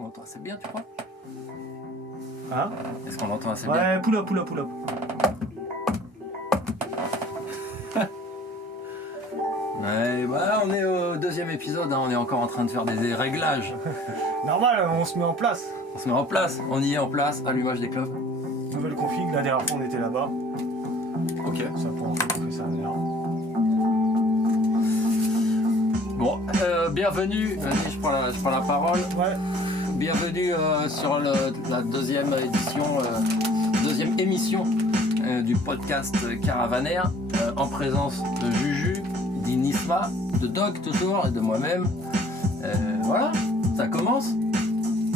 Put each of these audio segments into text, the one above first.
qu'on entend assez bien, tu crois? Hein? Est-ce qu'on entend assez bien? Ouais, pull up. Ouais, bah, on est au deuxième épisode, hein, on est encore en train de faire des réglages. Normal, on se met en place. On se met en place, on y est en place, allumage des clopes. Nouvelle config, la dernière fois on était là-bas. Ok. Ça prend, on fait ça d'ailleurs. Bon, bienvenue, vas-y, je prends la parole. Ouais. Bienvenue sur la deuxième émission du podcast Caravanaire, en présence de Juju, d'Inisma, de Doc toujours et de moi-même. Voilà, ça commence.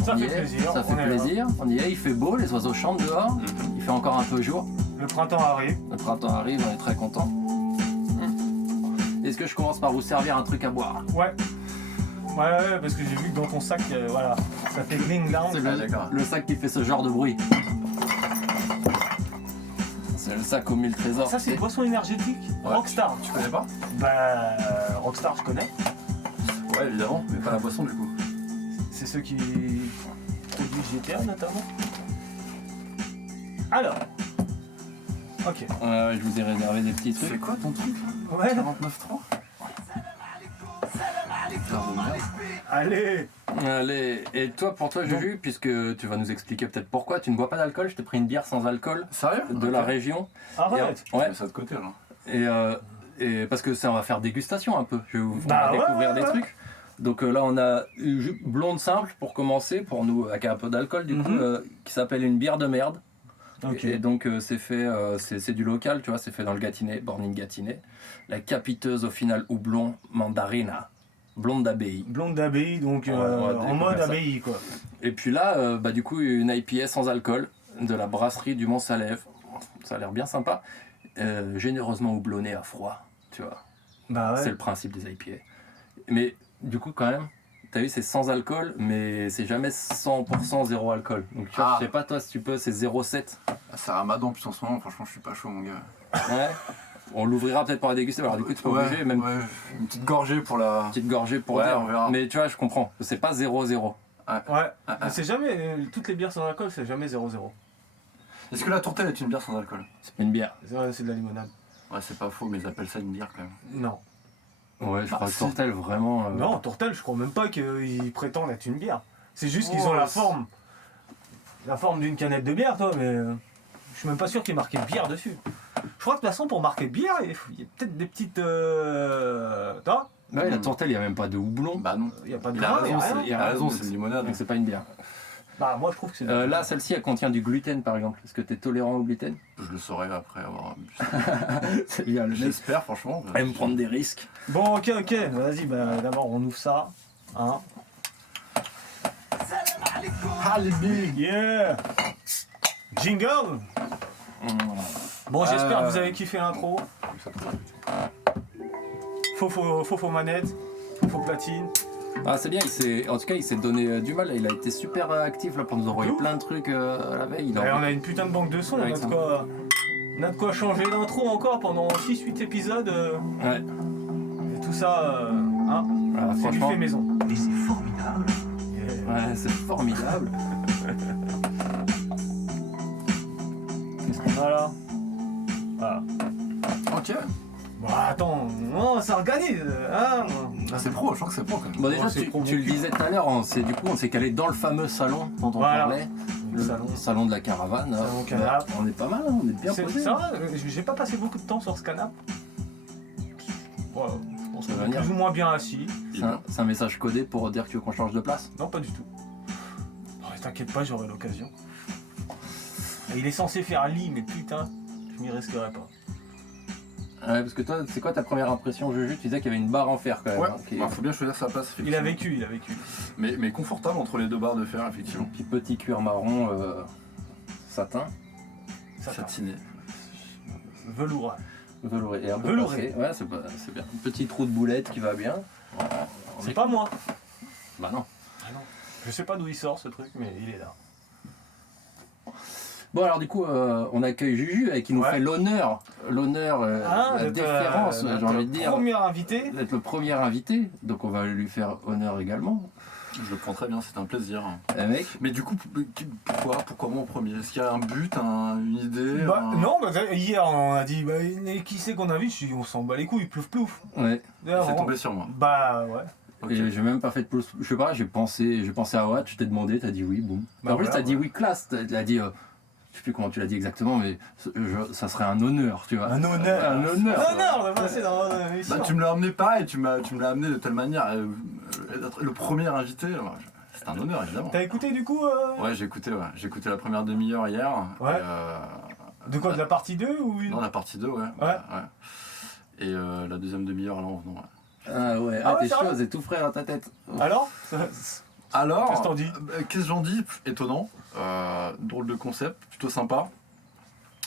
Ça fait plaisir. Ça fait plaisir. On y est, il fait beau, les oiseaux chantent dehors. Il fait encore un peu jour. Le printemps arrive. Le printemps arrive, on est très contents. Est-ce que je commence par vous servir un truc à boire? Ouais, parce que j'ai vu que dans ton sac, voilà, ça fait gling down. C'est le sac qui fait ce genre de bruit. C'est le sac aux 1000 trésors. Ça c'est une boisson énergétique. Ouais. Rockstar. Tu connais pas? Bah, Rockstar je connais. Ouais, évidemment, mais pas la boisson du coup. C'est ceux qui produisent GTA notamment. Alors. Ok. Je vous ai réservé des petits C'est trucs. quoi ton truc là? Ouais. 49.3. Allez. Allez, et toi, pour toi, Juju, puisque tu vas nous expliquer peut-être pourquoi tu ne bois pas d'alcool, je t'ai pris une bière sans alcool Sérieux? de la région. Arrête. Et, ouais, Je mets ça de côté là. et parce que ça, on va faire dégustation un peu. Je vais vous Bah ouais, découvrir des ouais. trucs. Donc là, on a une blonde simple pour commencer, pour nous, avec un peu d'alcool du coup, qui s'appelle une bière de merde. Ok. Et donc c'est fait, c'est du local, tu vois, c'est fait dans le Gâtinais, Borning Gâtinais. La capiteuse au final houblon mandarina, blonde d'abbaye. Blonde d'abbaye, donc Ouais, on va en découvrir mode ça. abbaye quoi. Et puis là, du coup, une IPA sans alcool de la brasserie du Mont-Salève. Ça a l'air bien sympa. Généreusement houblonné à froid, tu vois. Bah C'est ouais. le principe des IPA. Mais du coup, quand même, t'as vu, c'est sans alcool, mais c'est jamais 100% zéro alcool. Donc tu vois, Ah. je sais pas toi si tu peux, c'est 0,7. Ah, c'est Ramadan, puis en ce moment, franchement, je suis pas chaud, mon gars. Ouais. On l'ouvrira peut-être pour la déguster. Alors du coup, tu peux obliger, même Ouais, une petite gorgée pour la. une petite gorgée pour Ouais, dire. on verra. Mais tu vois, je comprends. C'est pas 0,0. Ouais. Ah. Mais c'est jamais. Toutes les bières sans alcool, c'est jamais 0-0. Est-ce que la tourtelle est une bière sans alcool? C'est pas une bière. C'est de la limonade. Ouais, c'est pas faux, mais ils appellent ça une bière quand même. Non. Ouais, je Bah, crois que si. Tourtel vraiment. Non, Tourtel, je crois même pas qu'ils prétendent être une bière. C'est juste qu'ils Oh, ont la c'est- forme. La forme d'une canette de bière, toi, mais. Je suis même pas sûr qu'il y ait marqué bière dessus. Je crois que de toute façon, pour marquer bière, il y a peut-être des petites. Toi, Ouais, la Tourtel, il n'y a même pas de houblon. Bah non. il n'y a pas de Il a grain, il y a raison, rien. il a raison, c'est une limonade. Donc c'est pas une bière. Bah, moi, je trouve que c'est. Là, celle-ci, elle contient du gluten par exemple. Est-ce que tu es tolérant au gluten? Je le saurai après avoir bu ça. C'est bien, le mec J'espère, franchement. aime prendre des risques. Bon, ok. Vas-y, bah, d'abord, on ouvre ça. Hein. Alibi. Yeah! Jingle! Bon, j'espère que vous avez kiffé l'intro. Faux manette, faux platine. Ah, c'est bien, en tout cas, il s'est donné du mal. Il a été super actif là, pour nous envoyer Ouf. plein de trucs la veille. Ouais, on a une putain de banque de sons, on a Avec de ça. quoi, changer d'intro encore pendant 6-8 épisodes. Ouais, Et tout ça, hein, voilà, c'est du franchement. fait maison. Mais c'est formidable. Yeah. Ouais, c'est formidable. Voilà. Ok. Bon, attends, non, ça organise, hein. C'est pro, je crois que c'est pro quand même. Bon, déjà, Ouais, c'est tu trop le bon. disais tout à l'heure, on s'est calé dans le fameux salon dont on Voilà. parlait. Le salon. Salon de la caravane. Salon canap'. On est pas mal, hein, on est bien C'est posé. ça, va, j'ai pas passé beaucoup de temps sur ce canapé. Voilà, je pense Ça qu'on va est venir. plus ou moins bien assis. C'est un message codé pour dire que tu veux qu'on change de place. Non, pas du tout. Oh, t'inquiète pas, j'aurai l'occasion. Et il est censé faire un lit, mais putain, je m'y risquerai pas. Ouais, parce que toi, c'est quoi ta première impression, Juju? Tu disais qu'il y avait une barre en fer quand même. Ouais, hein, qui est- bah, faut bien choisir sa place. Il a effectivement. vécu. Mais confortable entre les deux barres de fer, effectivement. Petit petit cuir marron satin, Ça t'a. Satiné. Velours. velouré et un peu Velouré. passé. Ouais, c'est bien. Petit trou de boulette qui va bien. Voilà. On C'est est- pas moi. Bah non. Ah non. Je sais pas d'où il sort ce truc, mais il est là. Bon alors du coup, on accueille Juju qui nous Ouais. fait l'honneur, la d'être, déférence, j'ai notre envie de dire, Premier invité. d'être le premier invité. Donc on va lui faire honneur également. Je le prends très bien, c'est un plaisir. Mec, Mais du coup, pourquoi moi en premier? Est-ce qu'il y a un but, une idée Non, hier on a dit, qui c'est qu'on invite? Je dis, on s'en bat les couilles, plouf plouf. ouais. C'est tombé sur moi. Bah ouais. Ok. Et j'ai même pas fait de pause. Je sais pas, j'ai pensé à Watt, je t'ai demandé, t'as dit oui, boum. Bah en plus, voilà, t'as dit ouais. oui, classe. T'as dit, je sais plus comment tu l'as dit exactement, mais ça serait un honneur, tu vois. Un honneur. Un honneur. Un honneur de passer dans l'émission. Bah, tu me l'as amené pareil, tu me l'as amené de telle manière. Être le premier invité, c'est un honneur évidemment. T'as écouté du coup Ouais, j'ai écouté la première demi-heure hier. Ouais. Et, De quoi, de la partie 2 ou une? non, la partie 2, ouais. Et la deuxième demi-heure, là, en venant. Ouais. Ah ouais, Ah ouais, t'es sérieux chaud, c'est tout frais dans ta tête. Alors Alors, Qu'est-ce que t'en dis qu'est-ce que j'en dis? Étonnant, drôle de concept, plutôt sympa.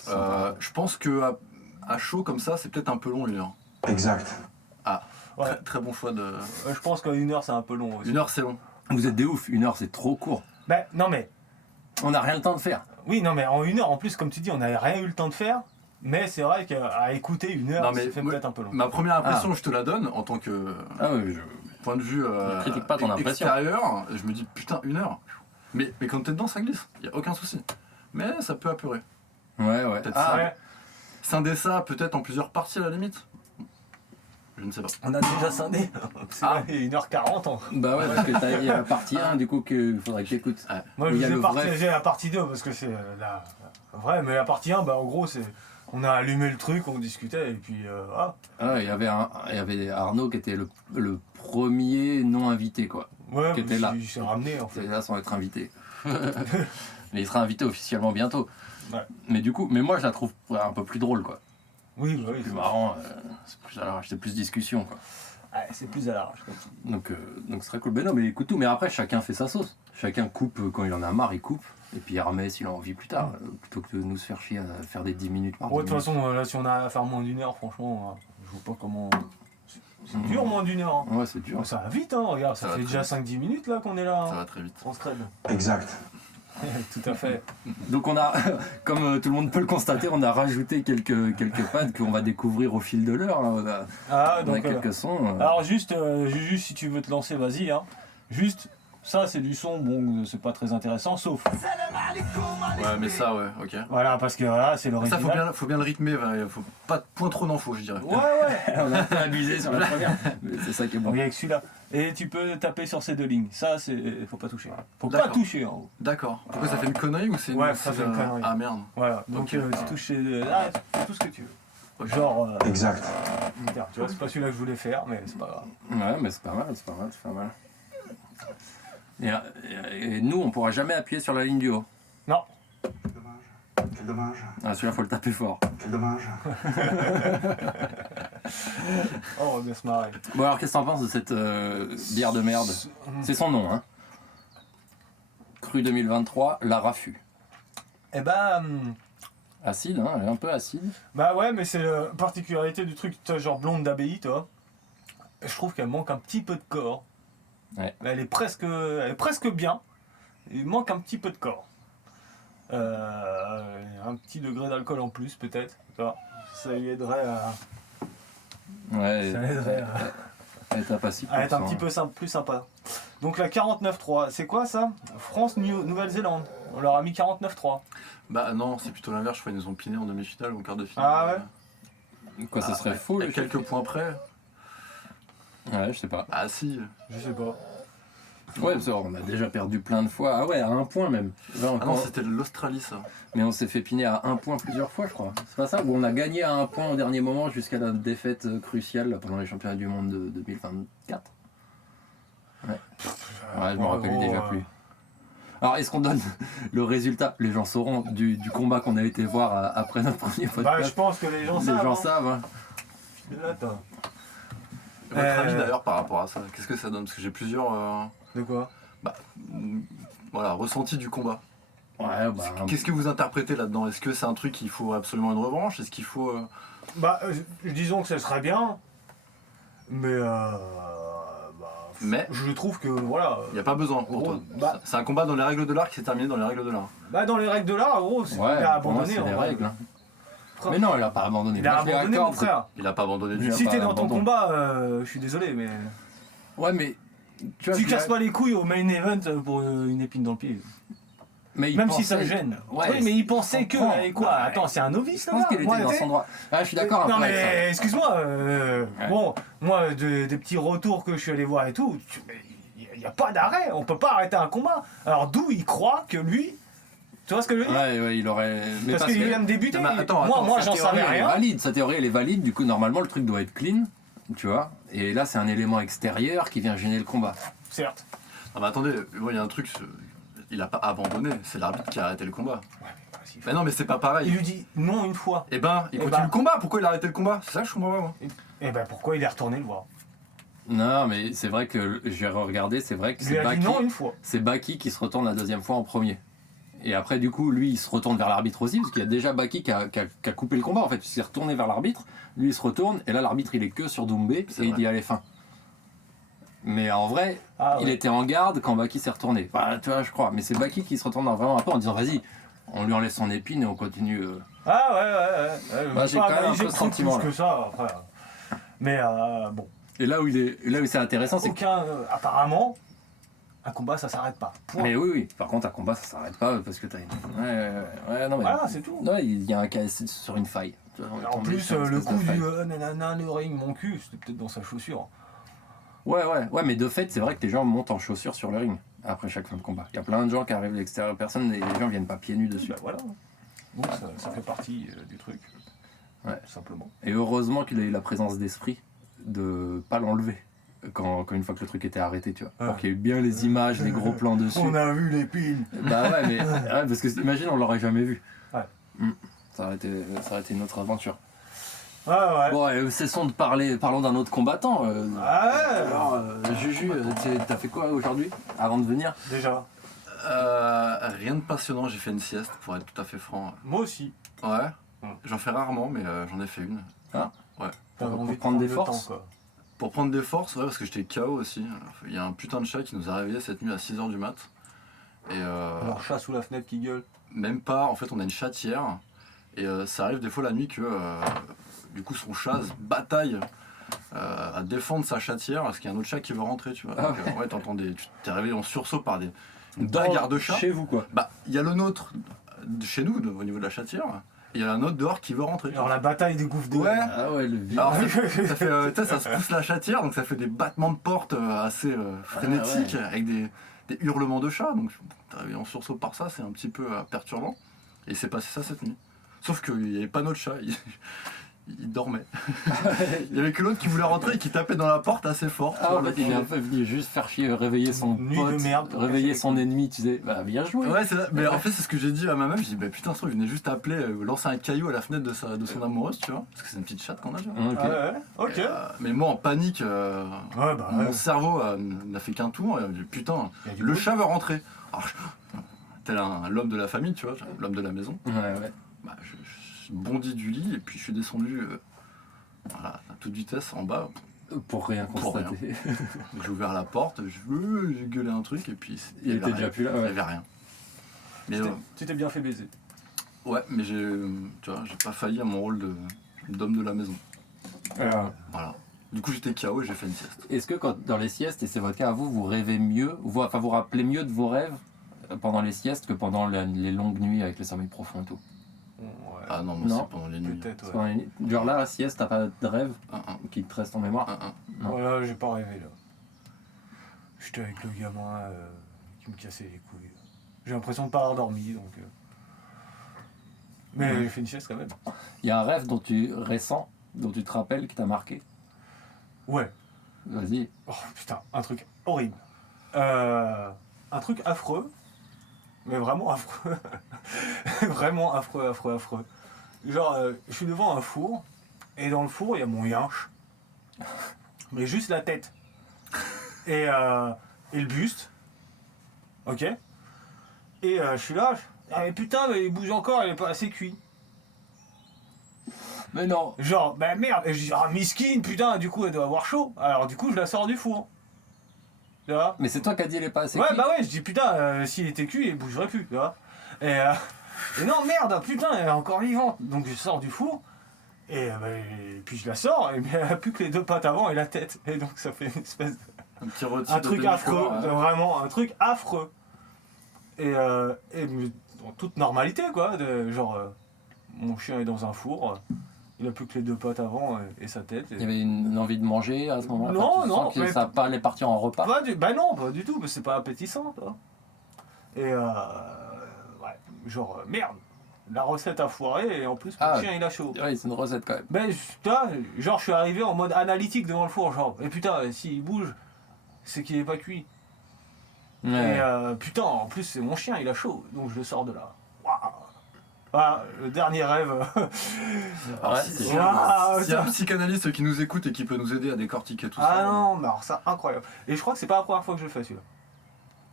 Je pense que à chaud comme ça, c'est peut-être un peu long 1 heure. Exact. Ah, Ouais. très bon choix de. Je pense qu'une heure c'est un peu long aussi. 1 heure, c'est long. Vous êtes des ouf, 1 heure c'est trop court. Bah non mais, On n'a rien le temps de faire. oui non mais en 1 heure en plus comme tu dis on n'a rien eu le temps de faire. Mais c'est vrai qu'à écouter 1 heure Non, mais ça fait moi- peut-être un peu long. Ma première impression, je te la donne en tant que Ah ouais, point de vue Ne critique pas ton impression. extérieur. Je me dis putain 1 heure. Mais quand t'es dedans, ça glisse. Y a aucun souci. Mais ça peut apurer. Ouais, ouais. Peut-être Ah, ça. Ouais, Scinder ça peut-être en plusieurs parties à la limite. Je ne sais pas. on a déjà scindé. C'est Ah. vrai, 1h40. bah ouais, parce que il y a la partie 1, du coup, qu'il faudrait que t'écoutes. Moi je Il y a vous ai le vrai- partagé la partie 2 parce que c'est la vraie, mais la partie 1 bah en gros c'est. On a allumé le truc, on discutait et puis ah. Ah, il y avait Arnaud qui était le premier non invité, quoi. Ouais, Qui était là. il s'est ramené en fait. C'est là sans être invité. Mais il sera invité officiellement bientôt. Ouais. Mais du coup, mais moi je la trouve un peu plus drôle, quoi. Oui, bah oui. Plus marrant, c'est plus à l'arrache, c'est plus discussion, quoi. Ouais, c'est plus à l'arrache comme ça. Donc ce serait cool. Ben non, mais écoute tout. Mais après, chacun fait sa sauce. Chacun coupe quand il en a marre, il coupe. Et puis il remet s'il a envie plus tard. Plutôt que de nous se faire chier à faire des 10 minutes par Ouais, de 10 toute façon, là, si on a à faire moins d'1 heure, franchement, je vois pas comment. C'est dur, moins d'1 heure. Hein. minutes. Ouais, c'est dur. Ça va vite, hein, regarde, ça Ça va fait très déjà vite. 5-10 minutes là qu'on est là. Ça Hein. va très vite. On se traîne. Exact. Tout à fait. Donc on a, comme tout le monde peut le constater, on a rajouté quelques pads qu'on va découvrir au fil de l'heure. Là. Ah, On a donc. quelques sons. Alors, juste, Juju, si tu veux te lancer, vas-y. Hein. Juste, ça, c'est du son, bon, c'est pas très intéressant, sauf. Ouais, mais ça, ouais, ok. Voilà, parce que voilà, c'est Ça, l'original. faut bien le rythmer, faut pas de point trop d'infos, je dirais. Ouais, ouais. On a un peu abusé sur la première. Mais c'est ça qui est Bon, bon. il y a que celui-là. Et tu peux taper sur ces 2 lignes. Ça, c'est. Faut pas toucher. Faut pas D'accord. toucher en haut. D'accord. Pourquoi ça fait une connerie ou c'est une. Ouais, ça fait une connerie. Ah merde. Voilà. Donc, Ok. tu touches ces. Là, tu fais tout ce que tu veux. Ok. Genre. Exact. Militaire, tu vois, c'est pas celui-là que je voulais faire, mais c'est pas grave. Ouais, mais c'est pas mal, c'est pas mal, c'est pas mal. Et nous, on pourra jamais appuyer sur la ligne du haut. Non, Quel dommage. Quel dommage. Ah, celui-là, faut le taper fort. Quel dommage. oh, on va bien se marrer. Bon, alors, qu'est-ce que t'en penses de cette bière de merde? C'est son nom, hein. Cru 2023, la Raffut. Eh ben, Acide, hein, elle est un peu acide. bah ouais, mais c'est la particularité du truc, toi, genre blonde d'abbaye, toi. Je trouve qu'elle manque un petit peu de corps. Ouais. Mais elle est presque bien. Il manque un petit peu de corps. Un petit degré d'alcool en plus, peut-être. Tu vois, ça lui aiderait à. Ouais, Ça l'aiderait elle tape à 6%. à être un petit peu plus sympa. Donc la 49.3, c'est quoi ça? France-Nouvelle-Zélande. On leur a mis 49.3. Bah non, c'est plutôt l'inverse, je crois qu'ils nous ont piné en demi-finale ou en quart de finale. Ah ouais? Quoi, ça serait faux, À le quelques points près. Ouais, je sais pas. Ah si. Je sais pas. Ouais, parce qu'on a déjà perdu plein de fois. Ah ouais, à 1 point même. Là, Ah encore- non, c'était l'Australie ça. Mais on s'est fait piner à 1 point plusieurs fois, je crois. C'est pas ça? Ou on a gagné à 1 point au dernier moment jusqu'à la défaite cruciale là, pendant les championnats du monde de 2024. Ouais, je me rappelle déjà plus. Alors, est-ce qu'on donne le résultat? Les gens sauront du combat qu'on a été voir après notre premier Bah, je podcast. pense que les gens Les savent. gens hein. savent. Hein. Là, t'as- Votre avis d'ailleurs par rapport à ça, qu'est-ce que ça donne? Parce que j'ai plusieurs De quoi? voilà, ressentis du combat. Ouais, bah. Qu'est-ce que vous interprétez là-dedans? Est-ce que c'est un truc qu'il faut absolument une revanche? Est-ce qu'il faut. Bah, disons que ça serait bien. Mais Mais je trouve que voilà. il n'y a pas besoin pour toi. Bah- C'est un combat dans les règles de l'art qui s'est terminé dans les règles de l'art. Bah, dans les règles de l'art, gros, c'est Ouais, il a pour moi, abandonné. c'est en des vrai. règles. Hein. Frère, Mais non, il a pas abandonné. il a Moi, je lui abandonné, mon accorde. frère. Il a pas abandonné du Il a tout. Si pas t'es dans ton abandonné. combat, je suis désolé, mais. Ouais, mais tu vois, Tu je casses dirais- pas les couilles au main event pour une épine dans le pied. mais il Même si ça pensait- le gêne. Ouais, oui, mais il pensait je que. comprends. Allez, quoi? Non, Attends, c'est un novice Je là. pense qu'il était dans son droit. Ah, je suis d'accord un Non peu avec ça. mais excuse-moi, Ouais. bon, moi des petits retours que je suis allé voir et tout, il n'y a pas d'arrêt, on peut pas arrêter un combat. Alors d'où il croit que lui, tu vois ce que je veux dire? Ouais, il aurait. Mais Parce qu'il vient de débuter. Non, mais attends, moi sa j'en théorie, savais elle est rien. valide. Sa théorie, elle est valide. Du coup, normalement, le truc doit être clean. Tu vois. Et là, c'est un élément extérieur qui vient gêner le combat. Certes. Non, mais attendez, il y a un truc, il a pas abandonné, c'est l'arbitre qui a arrêté le combat. Ouais, mais vas-y, Mais non, mais c'est pas Il pareil. lui dit non une fois. Eh ben, il Eh continue ben. le combat, pourquoi il a arrêté le combat? C'est ça que je comprends pas, moi. Et ben pourquoi il est retourné le voir? Non, mais c'est vrai que j'ai regardé. C'est vrai que Il lui c'est a dit Baki. non une fois. C'est Baki qui se retourne la deuxième fois en premier. Et après, du coup, lui, il se retourne vers l'arbitre aussi, parce qu'il y a déjà Baki qui a coupé le combat, en fait. Il s'est retourné vers l'arbitre, lui, il se retourne, et là, l'arbitre, il est que sur Doumbé, C'est et il vrai. dit allez, fin. Mais en vrai, Ah, il ouais. était en garde quand Baki s'est retourné. Enfin, tu vois, je crois. Mais c'est Baki qui se retourne vraiment un peu en disant vas-y, on lui enlève son épine et on continue. Ah ouais. Bah, j'ai Pas quand même un analysé peu le ce truc sentiment, plus là. que ça après. Mais bon. Et là où c'est intéressant, c'est que. Aucun. Apparemment, un combat ça s'arrête pas. Point. Mais oui. Par contre, un combat, ça s'arrête pas parce que t'as une. Ouais, non, mais. Voilà, c'est tout. Ouais, il y a un cas sur une faille. Tu vois, on est En tombé plus, sur une le espèce de coup faille. du nanana, le ring, mon cul, c'était peut-être dans sa chaussure. Ouais, mais de fait, c'est vrai que les gens montent en chaussures sur le ring après chaque fin de combat. Il y a plein de gens qui arrivent de l'extérieur, personne, et les gens viennent pas pieds nus dessus. Bah voilà. Donc ça fait partie du truc. Ouais. Tout simplement. Et heureusement qu'il a eu la présence d'esprit de pas l'enlever quand une fois que le truc était arrêté, tu vois. Ouais. Pour qu'il y ait eu bien les images, les gros plans dessus. a vu l'épine. Bah ouais, mais ouais, parce que imagine, on l'aurait jamais vu. Ouais. Ça aurait été une autre aventure. Ouais. Bon, cessons de parlons d'un autre combattant. Ah ouais. Alors, Juju, t'as fait quoi aujourd'hui avant de venir? Déjà. Rien de passionnant, j'ai fait une sieste, pour être tout à fait franc. Moi aussi. Ouais, Hmm. j'en fais rarement, mais j'en ai fait une. T'avais Pour envie de prendre des le forces. temps, quoi. Pour prendre des forces, ouais, parce que j'étais KO aussi. Il y a un putain de chat qui nous a réveillés cette nuit à 6h du mat. Et Alors chat sous la fenêtre qui gueule. même pas, en fait on a une chatière. Et ça arrive des fois la nuit que du coup son chat se bataille à défendre sa chatière parce qu'il y a un autre chat qui veut rentrer, tu vois. Ah Donc, ouais, t'entends tu t'es réveillé en sursaut par des Dans- bagarres de chats. Chez vous, quoi. Bah, il y a le nôtre chez nous au niveau de la chatière. Et il y a un autre dehors qui veut rentrer. Alors la bataille des gouffres de. Ouais. Ah ouais, le vide. Alors, ça fait, tu sais, ça se pousse la chatière, donc ça fait des battements de porte assez frénétiques, ouais. avec des hurlements de chats. Donc, t'es en sursaut par ça, c'est un petit peu perturbant. Et c'est passé ça cette nuit. Sauf qu'il n'y avait pas notre chat, il dormait. Il y avait que l'autre qui voulait rentrer et qui tapait dans la porte assez fort. Ah, en fait, il est un peu venu juste faire chier, réveiller son Nuit pote, de merde. réveiller son ennemi, tu sais. Bah, bien joué. Ouais, c'est là. Mais en fait, c'est ce que j'ai dit à ma meuf. J'ai dit, bah putain, ça, il venait juste appeler, lancer un caillou à la fenêtre de son amoureuse, tu vois. Parce que c'est une petite chatte qu'on a, tu vois. Ok. Ouais. Ok. Et, mais moi, en panique, Ouais, bah. mon cerveau n'a fait qu'un tour. Et, j'ai dit, putain, Il y a du le bruit. chat va rentrer. Alors, tel l'homme de la famille, tu vois, l'homme de la maison. Ouais. Bah, je bondis du lit et puis je suis descendu voilà, à toute vitesse en bas. Pour rien Pour constater. J'ai ouvert la porte, j'ai gueulé un truc et puis Il y était avait déjà rien. plus là. Il n'y Ouais. avait rien. Mais Tu t'es bien fait baiser. ouais, mais tu vois, j'ai pas failli à mon rôle d'homme de la maison. Voilà. Du coup, j'étais KO et j'ai fait une sieste. Est-ce que dans les siestes, et c'est votre cas à vous, vous rêvez mieux, vous rappelez mieux de vos rêves pendant les siestes que pendant les longues nuits avec les sommeils profonds et tout? Ouais. Ah non, moi Non. c'est pendant les nuits. Peut-être, Parce ouais. qu'on a genre là, la sieste, t'as pas de rêve Un, qui te reste en mémoire? Non. Voilà, j'ai pas rêvé là. J'étais avec le gamin qui me cassait les couilles. J'ai l'impression de pas avoir dormi donc. Mais Ouais. j'ai fait une sieste quand même. Il y a un rêve récent, dont tu te rappelles, qui t'a marqué? Ouais. Vas-y. Oh putain, un truc horrible. Un truc affreux. Mais vraiment affreux. Vraiment affreux. Genre, je suis devant un four. Et dans le four, il y a mon yinche. Mais juste la tête. Et le buste. Ok. Et je suis là. Ah mais putain, mais il bouge encore, il est pas assez cuit. Mais non. Genre, bah merde. Et je dis, ah miskin, putain, du coup, elle doit avoir chaud. Alors du coup, je la sors du four. Tu vois? Mais c'est toi qui as dit elle est pas assez Ouais, cuite. bah ouais, je dis putain, s'il était cuit, il bougerait plus, tu vois. Et non, merde, putain, elle est encore vivante. Donc je sors du four, et puis je la sors, et bien, elle a plus que les deux pattes avant et la tête. Et donc ça fait une espèce de... Un petit rôti Un de truc demi-corps, affreux, vraiment un truc affreux. Et mais en toute normalité quoi, mon chien est dans un four, il a plus que les 2 pattes avant et sa tête. Il y avait une envie de manger à ce moment-là. Non, Enfin, tu non, sens que mais- ça va pas aller partir en repas. Bah non, pas du tout, mais c'est pas appétissant toi. Et merde, la recette a foiré et en plus mon chien il a chaud. Oui, c'est une recette quand même. Ben putain, je suis arrivé en mode analytique devant le four, et putain, s'il bouge, c'est qu'il est pas cuit. Ouais. Et putain, en plus c'est mon chien, il a chaud, donc je le sors de là. Waouh. Voilà, le dernier rêve. Alors, Ouais, si- c'est si- sûr. Waouh, s'il y a un ça- psychanalyste qui nous écoute et qui peut nous aider à décortiquer tout Ah ça. non, mais alors ça, incroyable. Et je crois que c'est pas la première fois que je le fais celui-là.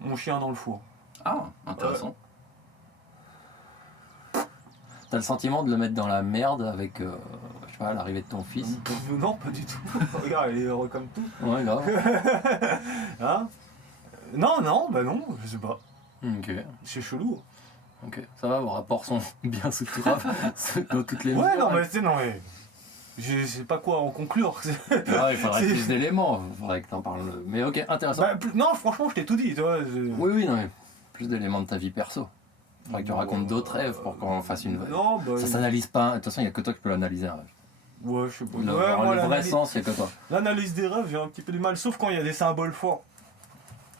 Mon chien dans le four. Ah, intéressant. T'as le sentiment de le mettre dans la merde avec, je sais pas, l'arrivée de ton fils. Non, pas du tout. Regarde, il est heureux comme tout. Ouais, grave. Hein? Non, bah non, je sais pas. Ok, C'est chelou. ok. Ça va, vos rapports sont bien structurables dans toutes les Ouais, mesures. non, mais non, mais. Je sais pas quoi en conclure. Ah, il faudrait c'est- plus d'éléments, il faudrait que t'en parles. Mais ok, intéressant. Bah, non, franchement, je t'ai tout dit, tu vois. Oui, oui, non, mais plus d'éléments de ta vie perso. Il faudrait que tu racontes d'autres rêves pour qu'on fasse une. Non, bah. Ça s'analyse pas. De toute façon, il n'y a que toi qui peux l'analyser un rêve. Ouais, je sais pas. Le, Ouais, moi, le vrai l'analyse- sens, il n'y a que toi. L'analyse des rêves, j'ai un petit peu du mal, sauf quand il y a des symboles forts.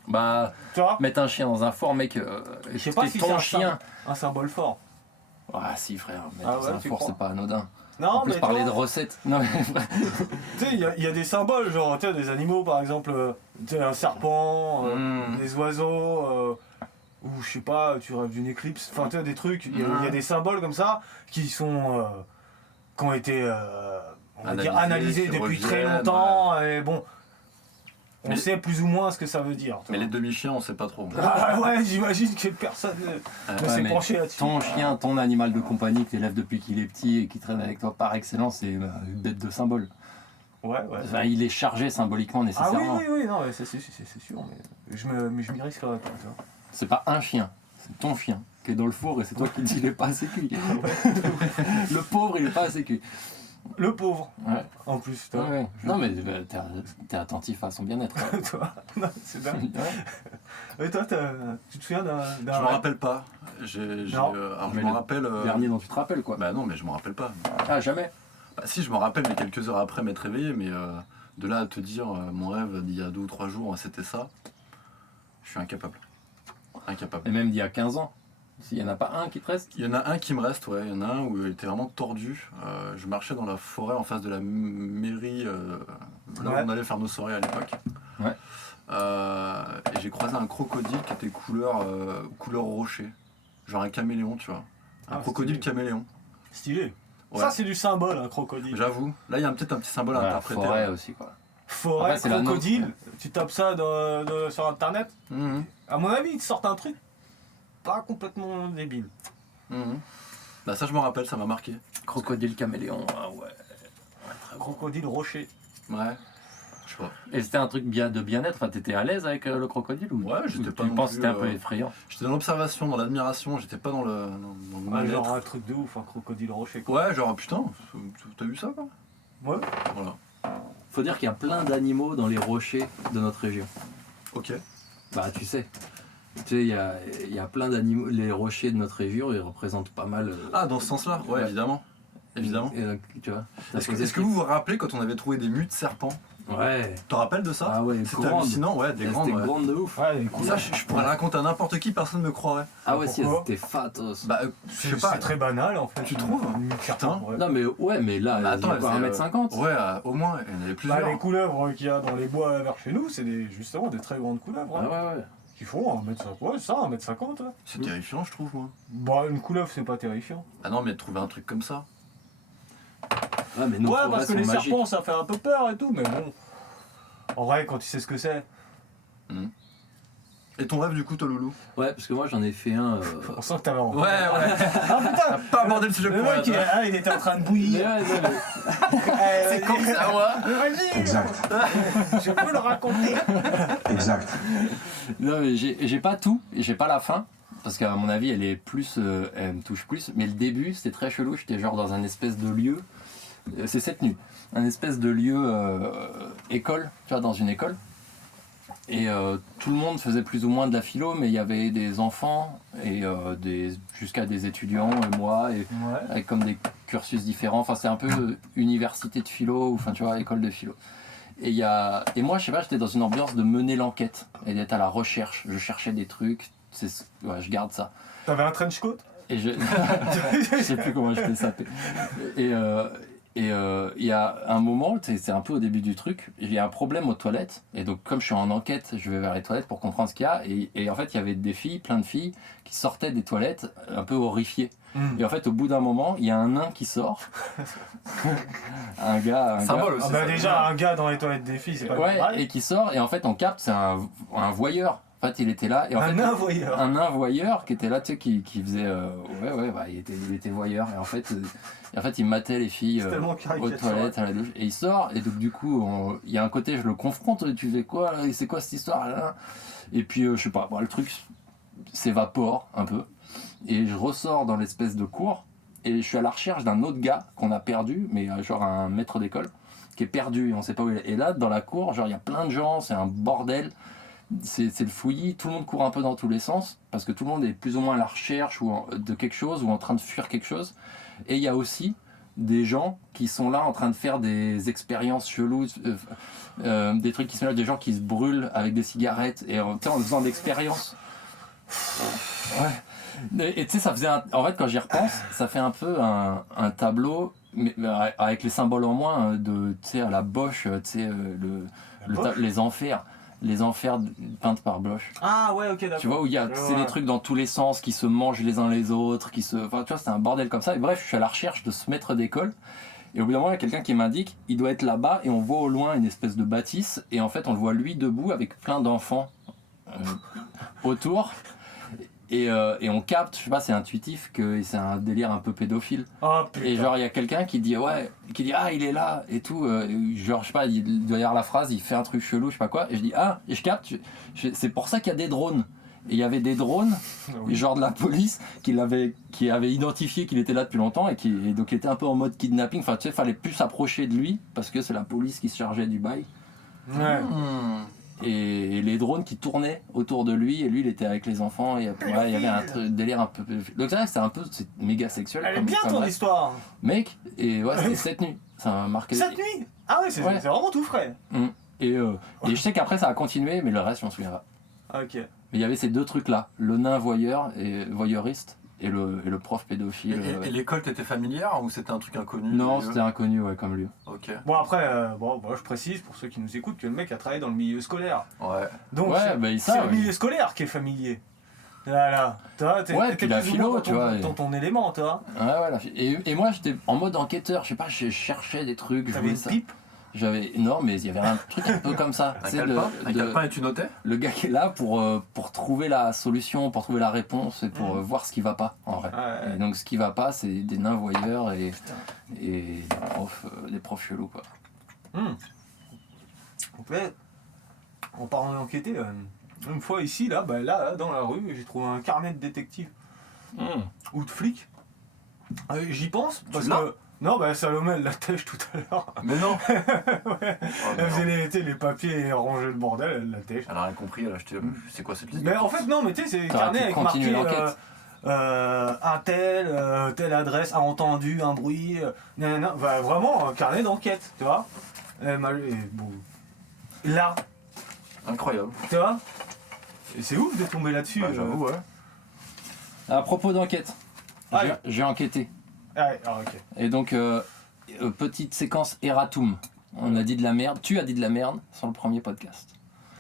Bah, Tu vois? mettre un chien dans un four, mec, Je sais pas si c'est ton un chien. Un symbole fort. Ah, si, frère, mettre Ah dans ouais, un tu four, crois c'est pas anodin. Non, En plus, mais. parler tu de vois, recettes. Non, mais Tu sais, il y a des symboles, genre, tu sais, des animaux, par exemple, tu sais, un serpent, Mmh. des oiseaux, ou je sais pas, tu rêves d'une éclipse, enfin, tu sais, des trucs, il y a des symboles comme ça qui sont. Qui ont été, on va dire, analysés qui depuis très reviennent, longtemps, et bon. On Mais- sait plus ou moins ce que ça veut dire. tu Mais les vois. demi-chiens, on sait pas trop. Ah ouais, j'imagine que personne ne Ouais, s'est mais penché là-dessus. ton chien, ton animal de compagnie que tu élèves depuis qu'il est petit et qui traîne avec toi par excellence, c'est une bête de symbole. Ouais. Enfin, il est chargé symboliquement Ah oui, nécessairement. oui, non, mais c'est sûr, mais je m'y risquerais pas, tu vois. C'est pas un chien, c'est ton chien qui est dans le four et c'est toi qui dis il est pas assez cuit. Le pauvre, il est pas assez cuit. Le pauvre, Ouais. en plus, tu Ouais, vois. ouais. Non, mais t'es attentif à son bien-être. quoi. Toi, non, c'est dingue. Ouais. Et toi, tu te souviens d'un Je me rêve rappelle pas. Alors Mais je me le rappelle. Dernier dont tu te rappelles, quoi. Bah non, mais je me rappelle pas. Ah, jamais. Bah si, je me rappelle, mais quelques heures après m'être réveillé, mais de là à te dire mon rêve d'il y a 2 ou 3 jours, c'était ça, je suis incapable. Incapable. Et même d'il y a 15 ans. S'il y en a pas un qui te reste. Il y en a un qui me reste, ouais, il y en a un où il était vraiment tordu. Je marchais dans la forêt en face de la mairie, là où Ouais. on allait faire nos soirées à l'époque. Ouais. Et j'ai croisé un crocodile qui était couleur rocher. Genre un caméléon, tu vois. Un Ah, crocodile stylé. caméléon. Stylé. Ouais. Ça, c'est du symbole, un crocodile. J'avoue. Là, il y a peut-être un petit symbole à Ouais, la interpréter. forêt là. aussi, quoi. Forêt, Après, c'est la crocodile, nôtre. tu tapes ça sur internet, Mhm. à mon avis, ils te sortent un truc pas complètement débile. Mhm. Bah ça je me rappelle, ça m'a marqué. Crocodile caméléon, ah ouais. Crocodile rocher. Ouais. Je sais pas. Et c'était un truc bien de bien-être, enfin, t'étais à l'aise avec le crocodile ou Ouais, j'étais ou pas tu non penses que plus, c'était un peu euh, effrayant? J'étais dans l'observation, dans l'admiration, j'étais pas dans le Ah, mal-être. genre un truc de ouf, un crocodile rocher. Quoi. Ouais, genre putain, t'as vu ça quoi? Ouais. Voilà. Faut dire qu'il y a plein d'animaux dans les rochers de notre région. Ok. Bah tu sais. Tu sais, il y a plein d'animaux. Les rochers de notre région, ils représentent pas mal. Ah, dans ce sens-là? Ouais, Ouais. évidemment. Évidemment. Et donc, tu vois. t'as Est-ce posé que vous vous rappelez quand on avait trouvé des mues de serpents? Ouais. Tu te rappelles de ça? Ah ouais, C'était grandes. hallucinant, ouais, des grandes. C'était Ouais. grande de ouf. Ouais, les couleurs. Ça, je pourrais le raconter à n'importe qui, personne ne me croirait. Ah ouais, si, Pourquoi c'était fatos. Bah, je C'est sais pas. c'est très banal en fait. Tu trouves? Une Putain. ouais. Non mais ouais, mais là, Bah, il y a pas elle 1m50. faisait, ouais, au moins, il y en avait Bah, plusieurs. les couleuvres qu'il y a dans les bois vers chez nous, c'est justement des très grandes couleuvres. Ah hein, ouais, ouais. qui font 1m50. Ouais, ça, 1m50. Ouais. C'est terrifiant, je trouve, moi. Bah, une couleuvre, c'est pas terrifiant. Ah non, mais de trouver un truc comme ça. Ouais, mais nos Ouais, forêts parce que sont les magiques. serpents, ça fait un peu peur et tout, mais bon. En vrai, quand tu sais ce que c'est, Et ton rêve, du coup, toi, Loulou? Ouais, parce que moi j'en ai fait un. on sent que t'avais envie. Ouais. Ah putain, Pas aborder le sujet le pour mec, il était en train de Mais bouillir. ouais, non, mais- C'est comme ça, moi. Vas-y, Exact. je peux le raconter. Exact. Non, mais j'ai pas tout, et j'ai pas la fin. Parce qu'à mon avis, elle est plus. Elle me touche plus. Mais le début, c'était très chelou. J'étais genre dans un espèce de lieu. C'est cette nuit. Un espèce de lieu école, tu vois, dans une école. Et tout le monde faisait plus ou moins de la philo, mais il y avait des enfants et jusqu'à des étudiants et moi, et Ouais. avec comme des cursus différents. Enfin, c'est un peu université de philo, ou enfin, tu vois, école de philo. Et moi, je sais pas, j'étais dans une ambiance de mener l'enquête et d'être à la recherche. Je cherchais des trucs, ouais, je garde ça. T'avais un trench coat? Et je sais plus comment je t'ai sapé. Et il y a un moment, c'est un peu au début du truc, il y a un problème aux toilettes. Et donc, comme je suis en enquête, je vais vers les toilettes pour comprendre ce qu'il y a. Et en fait, il y avait des filles, plein de filles, qui sortaient des toilettes un peu horrifiées. Et en fait, au bout d'un moment, il y a un nain qui sort. un gars. Symbole aussi. Ah bah ça. déjà, un gars dans les toilettes des filles, c'est pas Ouais, normal. et qui sort. Et en fait, on capte, c'est un voyeur. En fait, il était là. Et en Un fait, nain voyeur. un nain voyeur qui était là, tu sais, qui faisait. Il était voyeur. Et en fait, il matait les filles C'est tellement aux caricatural. toilettes, à la douche. Et il sort. Et donc, du coup, il y a un côté, je le confronte. Tu fais quoi là, c'est quoi cette histoire là? Et puis, je sais pas, le truc s'évapore un peu. Et je ressors dans l'espèce de cours. Et je suis à la recherche d'un autre gars qu'on a perdu, mais genre un maître d'école, qui est perdu et on sait pas où il est. Et là, dans la cour, genre, il y a plein de gens, c'est un bordel. C'est le fouillis, tout le monde court un peu dans tous les sens parce que tout le monde est plus ou moins à la recherche de quelque chose ou en train de fuir quelque chose. Et il y a aussi des gens qui sont là en train de faire des expériences cheloues, des trucs qui sont là, des gens qui se brûlent avec des cigarettes et en faisant d'expériences. Ouais. Et tu sais, ça faisait en fait, quand j'y repense, ça fait un peu un tableau, mais avec les symboles en moins de, tu sais, à la Bosch, tu sais, Bosch les enfers. Les enfers peintes par Bloch. Ah ouais, ok, d'accord. Tu vois, où il y a c'est des trucs dans tous les sens qui se mangent les uns les autres, enfin, tu vois, c'est un bordel comme ça. Et bref, je suis à la recherche de ce maître d'école. Et au bout d'un moment, il y a quelqu'un qui m'indique, il doit être là-bas, et on voit au loin une espèce de bâtisse, et en fait, on le voit lui debout avec plein d'enfants autour. Et on capte, je sais pas, c'est intuitif que c'est un délire un peu pédophile. Oh putain. Et genre, il y a quelqu'un qui dit ah, il est là et tout. Genre, je sais pas, il doit y avoir la phrase, il fait un truc chelou, je sais pas quoi. Et je dis ah, et je capte, c'est pour ça qu'il y a des drones. Et il y avait des drones, Oui. genre de la police, qui avait identifié qu'il était là depuis longtemps et donc il était un peu en mode kidnapping. Enfin, tu sais, fallait plus s'approcher de lui parce que c'est la police qui se chargeait du bail. Ouais. Et les drones qui tournaient autour de lui, et lui il était avec les enfants, et après, il y avait un délire un peu. Donc c'est méga sexuel. Elle est bien ton rêve. histoire. Mec, et ouais, c'était cette nuit. Ça m'a marqué. Cette nuit. Ah ouais, c'est Ouais. c'est vraiment tout frais. Et je sais qu'après ça a continué, mais le reste, je m'en souviens pas. Ah, ok. Mais il y avait ces deux trucs-là, le nain voyeur et voyeuriste, et le prof pédophile. Et l'école t'était familière ou c'était un truc inconnu? Non, c'était inconnu, ouais, comme lieu. Ok. Bon après, je précise pour ceux qui nous écoutent que le mec a travaillé dans le milieu scolaire. Ouais. Donc Ouais, c'est bah, c'est ça, le oui. milieu scolaire qui est familier. Voilà. Toi, Ouais, t'es puis la plus ou philo, moins tu vois, dans ton élément, toi. Ouais, et moi j'étais en mode enquêteur, je sais pas, je cherchais des trucs. je T'avais voulais une ça. pipe. Non, mais il y avait un truc un peu comme ça. Un Tu sais, calepin et tu notais? le gars qui est là pour trouver la solution, pour trouver la réponse et pour voir ce qui va pas en vrai. Ouais. Et donc ce qui va pas, c'est des nains voyeurs et des profs chelous quoi. En fait, en parlant d'enquêter, une fois ici, là, dans la rue, j'ai trouvé un carnet de détective ou de flic. J'y pense parce l'as que. Non, Salomé, elle l'attèche tout à l'heure. Mais non. Ouais. Oh, Elle non. faisait les papiers et rangeait le bordel, elle l'attèche. Elle a rien compris, elle a acheté. C'est quoi cette liste? Mais en fait, non, mais tu sais, c'est des T'aurais carnets pu avec continuer marqué l'enquête. un tel, telle adresse, a entendu un bruit, nanana. Vraiment un carnet d'enquête, tu vois. Bon. Là, Incroyable. tu vois. Et c'est ouf de tomber là-dessus. Bah, j'avoue, ouais. À propos d'enquête, Allez. j'ai enquêté. Ouais, ok. Et donc petite séquence erratum. On a dit de la merde. Tu as dit de la merde sur le premier podcast.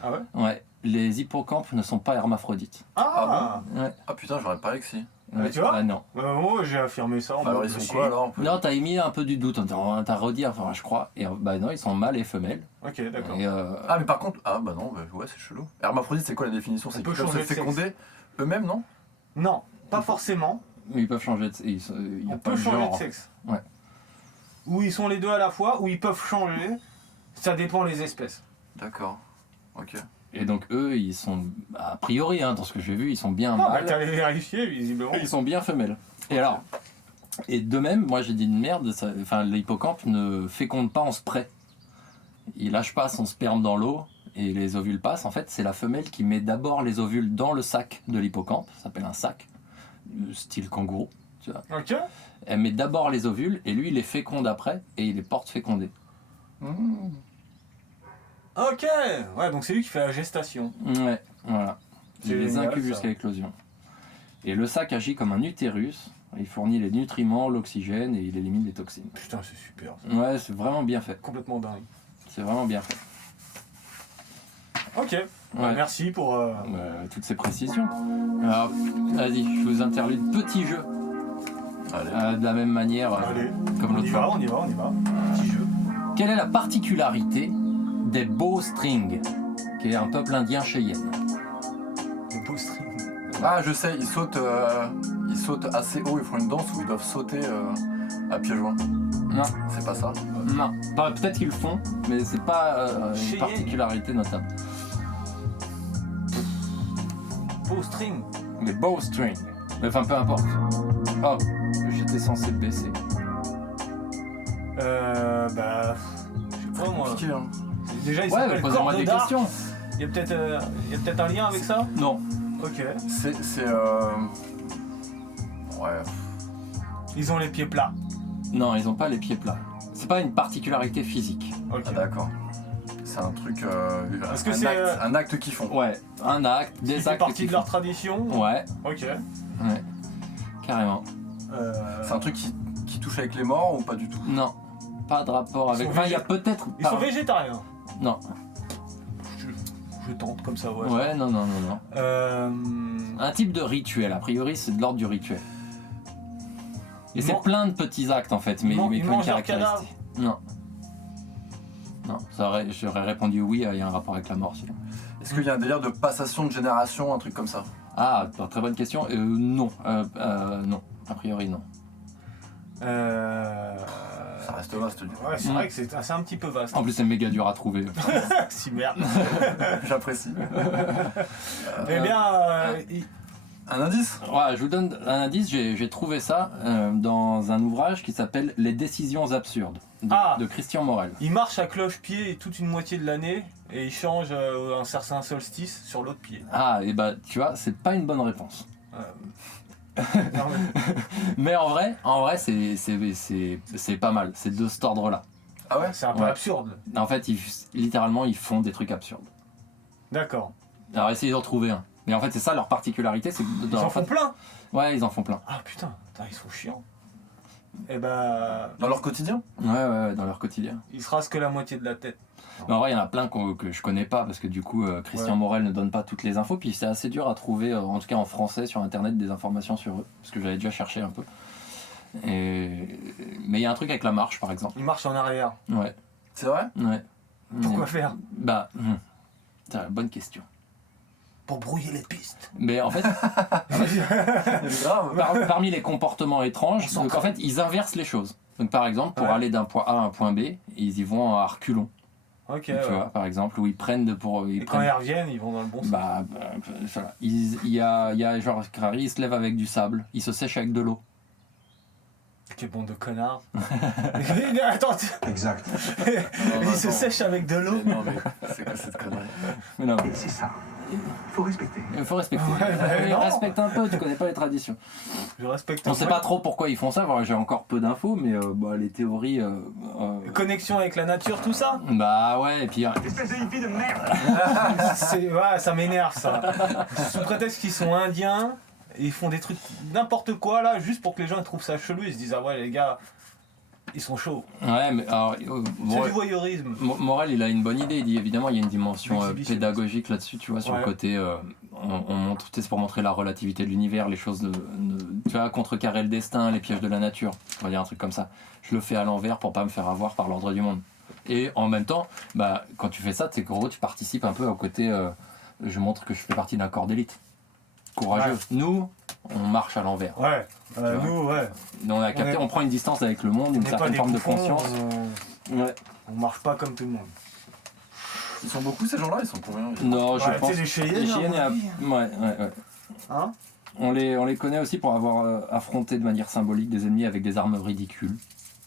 Ah ouais. Ouais. Les hippocampes ne sont pas hermaphrodites. Ah, Ouais. Ah putain, j'aurais pas que si. Ouais, tu vois Bah non. Moi j'ai affirmé ça en Bah, alors mode ils sont si. quoi alors? Non, t'as émis un peu du doute. T'as redit, enfin, je crois. Et bah non, ils sont mâles et femelles. Ok, d'accord. Et, Ah, mais par contre. Ah, bah non, ouais, c'est chelou. Hermaphrodite, c'est quoi la définition? C'est On peut qu'ils peuvent se changer de sexe. féconder eux-mêmes, non? Non, pas forcément. mais ils peuvent changer de. Il y a On pas peut de changer genre. de sexe. Ouais. Ou ils sont les deux à la fois, ou ils peuvent changer. Ça dépend les espèces. D'accord. Ok. Et donc eux, ils sont a priori, dans ce que j'ai vu, ils sont bien Ah, bah mâles. t'as allé vérifier visiblement. Ils sont bien femelles. Et alors, et de même, moi j'ai dit une merde, l'hippocampe ne féconde pas en spray. Il lâche pas son sperme dans l'eau, et les ovules passent, en fait, c'est la femelle qui met d'abord les ovules dans le sac de l'hippocampe, ça s'appelle un sac, style kangourou, tu vois. Ok. Elle met d'abord les ovules, et lui, il les féconde après, et il les porte fécondés. Ok. Ouais, donc c'est lui qui fait la gestation. Ouais, voilà. C'est Il les génial, incube ça. jusqu'à l'éclosion. Et le sac agit comme un utérus, il fournit les nutriments, l'oxygène, et il élimine les toxines. Putain, c'est super. Ça. Ouais, c'est vraiment bien fait. Complètement dingue. C'est vraiment bien fait. Ok. Ouais. Merci pour. Toutes ces précisions. Alors, vas-y, je vous interlude petit jeu. Allez. De la même manière, Allez. comme On l'autre y va, fois. on y va, on y va. Petit jeu. Quelle est la particularité des Bowstring, qui est un peuple indien Cheyenne? Le beau string. Ah, je sais, ils sautent assez haut, ils font une danse où ils doivent sauter à pieds joints. Non, C'est pas ça. non. Bah, peut-être qu'ils le font, mais c'est pas une Cheyenne. particularité notable. Beau string. Les Bowstring. Enfin, peu importe. Oh, j'étais censé le baisser. Bah. Je sais pas moi. Compliqué, hein. Déjà, il Ouais, mais s'appelle posez-moi Corne des d'Arc. questions. Il y a peut-être un lien avec ça. Non. Ok. C'est ouais. Ils ont les pieds plats. Non, ils ont pas les pieds plats. C'est pas une particularité physique. Ok. Ah, d'accord. C'est un truc. Est-ce que un c'est, acte, un acte qu'ils font. Ouais, un acte, Qui des fait actes partie qu'ils de leur font. tradition. Ouais, Ok. ouais. Carrément. C'est un truc qui touche avec les morts ou pas du tout? Non, pas de rapport avec. sont Enfin, il y a peut-être. Ils sont végétariens. Non. Je tente comme ça, ouais. Ouais, non, non, non, non. Un type de rituel, a priori, c'est de l'ordre du rituel. Et c'est Man- plein de petits actes en fait, mais Ils qui ont une mangent leur caractéristique. Non. Non, j'aurais répondu oui, il y a un rapport avec la mort sinon. Est-ce qu'il y a un délire de passation de génération, un truc comme ça? Ah, très bonne question. Non. Non. A priori, non. Ça reste vaste, du coup. Ouais, c'est vrai que c'est un petit peu vaste. En plus, c'est méga dur à trouver. Si merde. J'apprécie. Eh bien, Un indice? Ouais, je vous donne un indice. J'ai trouvé ça dans un ouvrage qui s'appelle Les décisions absurdes de Christian Morel. il marche à cloche-pied toute une moitié de l'année et il change un certain solstice sur l'autre pied. Ah, et bah, tu vois, c'est pas une bonne réponse. Non, Mais en vrai, c'est pas mal. C'est de cet ordre-là. Ah ouais? c'est un peu Ouais. absurde. En fait, littéralement, ils font des trucs absurdes. D'accord. Alors, essayez d'en trouver un. Mais en fait, c'est ça leur particularité. C'est que Ils en font plein. Ouais, ils en font plein. Ah putain, ils sont chiants. Eh ben, Dans leur quotidien? Ouais, dans leur quotidien. ils se rasent que la moitié de la tête. Mais en vrai, il y en a plein que je connais pas parce que du coup, Christian Ouais. Morel ne donne pas toutes les infos. Puis c'est assez dur à trouver, en tout cas en français, sur internet, des informations sur eux. Parce que j'avais déjà cherché un peu. Mais il y a un truc avec la marche, par exemple. Ils marchent en arrière. Ouais. C'est vrai? Ouais. Pourquoi faire? Bah, c'est une bonne question. Pour brouiller les pistes. Mais en fait, C'est grave. parmi les comportements étranges, donc en fait, ils inversent les choses. Donc par exemple, pour Ouais. aller d'un point A à un point B, ils y vont à reculons. Ok. Tu ouais. vois, par exemple, où ils prennent Et quand ils reviennent, ils vont dans le bon sens. voilà. Il y a genre, Harry, il se lève avec du sable, il se sèche avec de l'eau. Quel bande de connards. Attends, Exact. il se sèche avec de l'eau. Non, mais c'est quoi cette connerie? Mais non, Et c'est ça. Il faut respecter. il faut respecter. Ouais, non. Respecte un peu, tu connais pas les traditions. Je respecte. On sait pas trop pourquoi ils font ça, j'ai encore peu d'infos, mais les théories. Connexion avec la nature, tout ça. Bah ouais, et puis. Espèce de hippie de merde. Ouais, ça m'énerve ça. Sous prétexte qu'ils sont indiens, ils font des trucs n'importe quoi là, juste pour que les gens ils trouvent ça chelou. Ils se disent ah ouais les gars, ils sont chauds. Ouais, mais alors. C'est du voyeurisme. Morel, il a une bonne idée. Il dit évidemment, il y a une dimension L'exhibitionnisme. pédagogique là-dessus, tu vois, sur Ouais. le côté. On montre, c'est pour montrer la relativité de l'univers, les choses tu vois, contrecarrer le destin, les pièges de la nature. On va dire un truc comme ça. Je le fais à l'envers pour pas me faire avoir par l'ordre du monde. Et en même temps, bah, quand tu fais ça, c'est qu'en gros, tu participes un peu au côté. Je montre que je fais partie d'un corps d'élite. Courageux. Ouais. Nous, on marche à l'envers. Ouais. Tu vois. Nous ouais. On a capté, on prend une distance avec le monde, On une n'est pas certaine des forme de bouffons, conscience. Ouais. on marche pas comme tout le monde. Ils sont beaucoup ces gens-là? Ils sont combien? Non, je Ouais, pense. tu sais, les Cheyennes, Les Cheyennes, à mon il y a- ouais. Hein? On les connaît aussi pour avoir affronté de manière symbolique des ennemis avec des armes ridicules.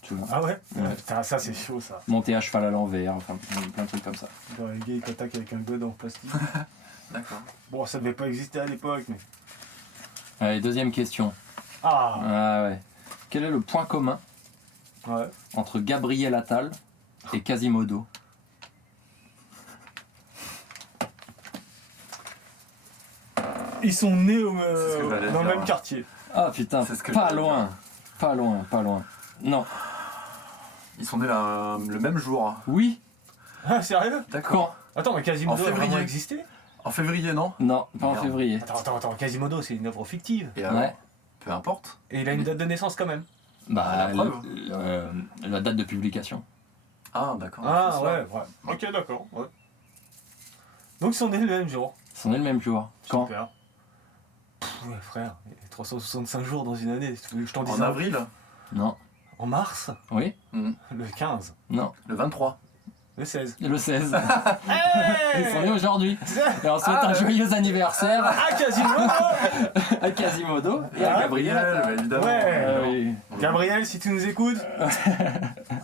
tu vois. Ah ouais, Ouais. Putain, ça c'est chaud ça. Monter à cheval à l'envers, enfin plein de trucs comme ça. Dans les gars, ils t'attaquent avec un god en plastique. D'accord. Bon, ça devait pas exister à l'époque, mais. Allez, deuxième question. Ah Ah ouais. Quel est le point commun ouais. entre Gabriel Attal et Quasimodo? Ils sont nés C'est ce que j'allais dans le dire, même ouais. quartier. Ah putain, C'est ce que pas je voulais loin. Pas loin, pas loin. Non. Ils sont nés le même jour. Oui. Ah, sérieux? D'accord. Quand? Attends, mais Quasimodo En a vraiment février. existé? En février, non? Non, pas en Merde. février. Attends, Quasimodo c'est une œuvre fictive. Et alors Ouais. Peu importe. Et il a une date de naissance quand même. Bah, La preuve. la date de publication. Ah, d'accord. Ah c'est ça. ouais. Ok, d'accord. Ouais. Donc ils sont nés le même jour. Ils sont nés le même jour. Quand? Super. Ouais, frère, il y a 365 jours dans une année. Tu veux que je t'en dise En un? avril? Non. En mars? Oui? Le 15? Non. Le 23. Le 16? Le 16. Hey Ils sont nés aujourd'hui. Et on souhaite un joyeux anniversaire Ah, Quasimodo! à Quasimodo et à Ah, Gabriel Attal. bah, évidemment. Ouais. Oui. Gabriel, si tu nous écoutes.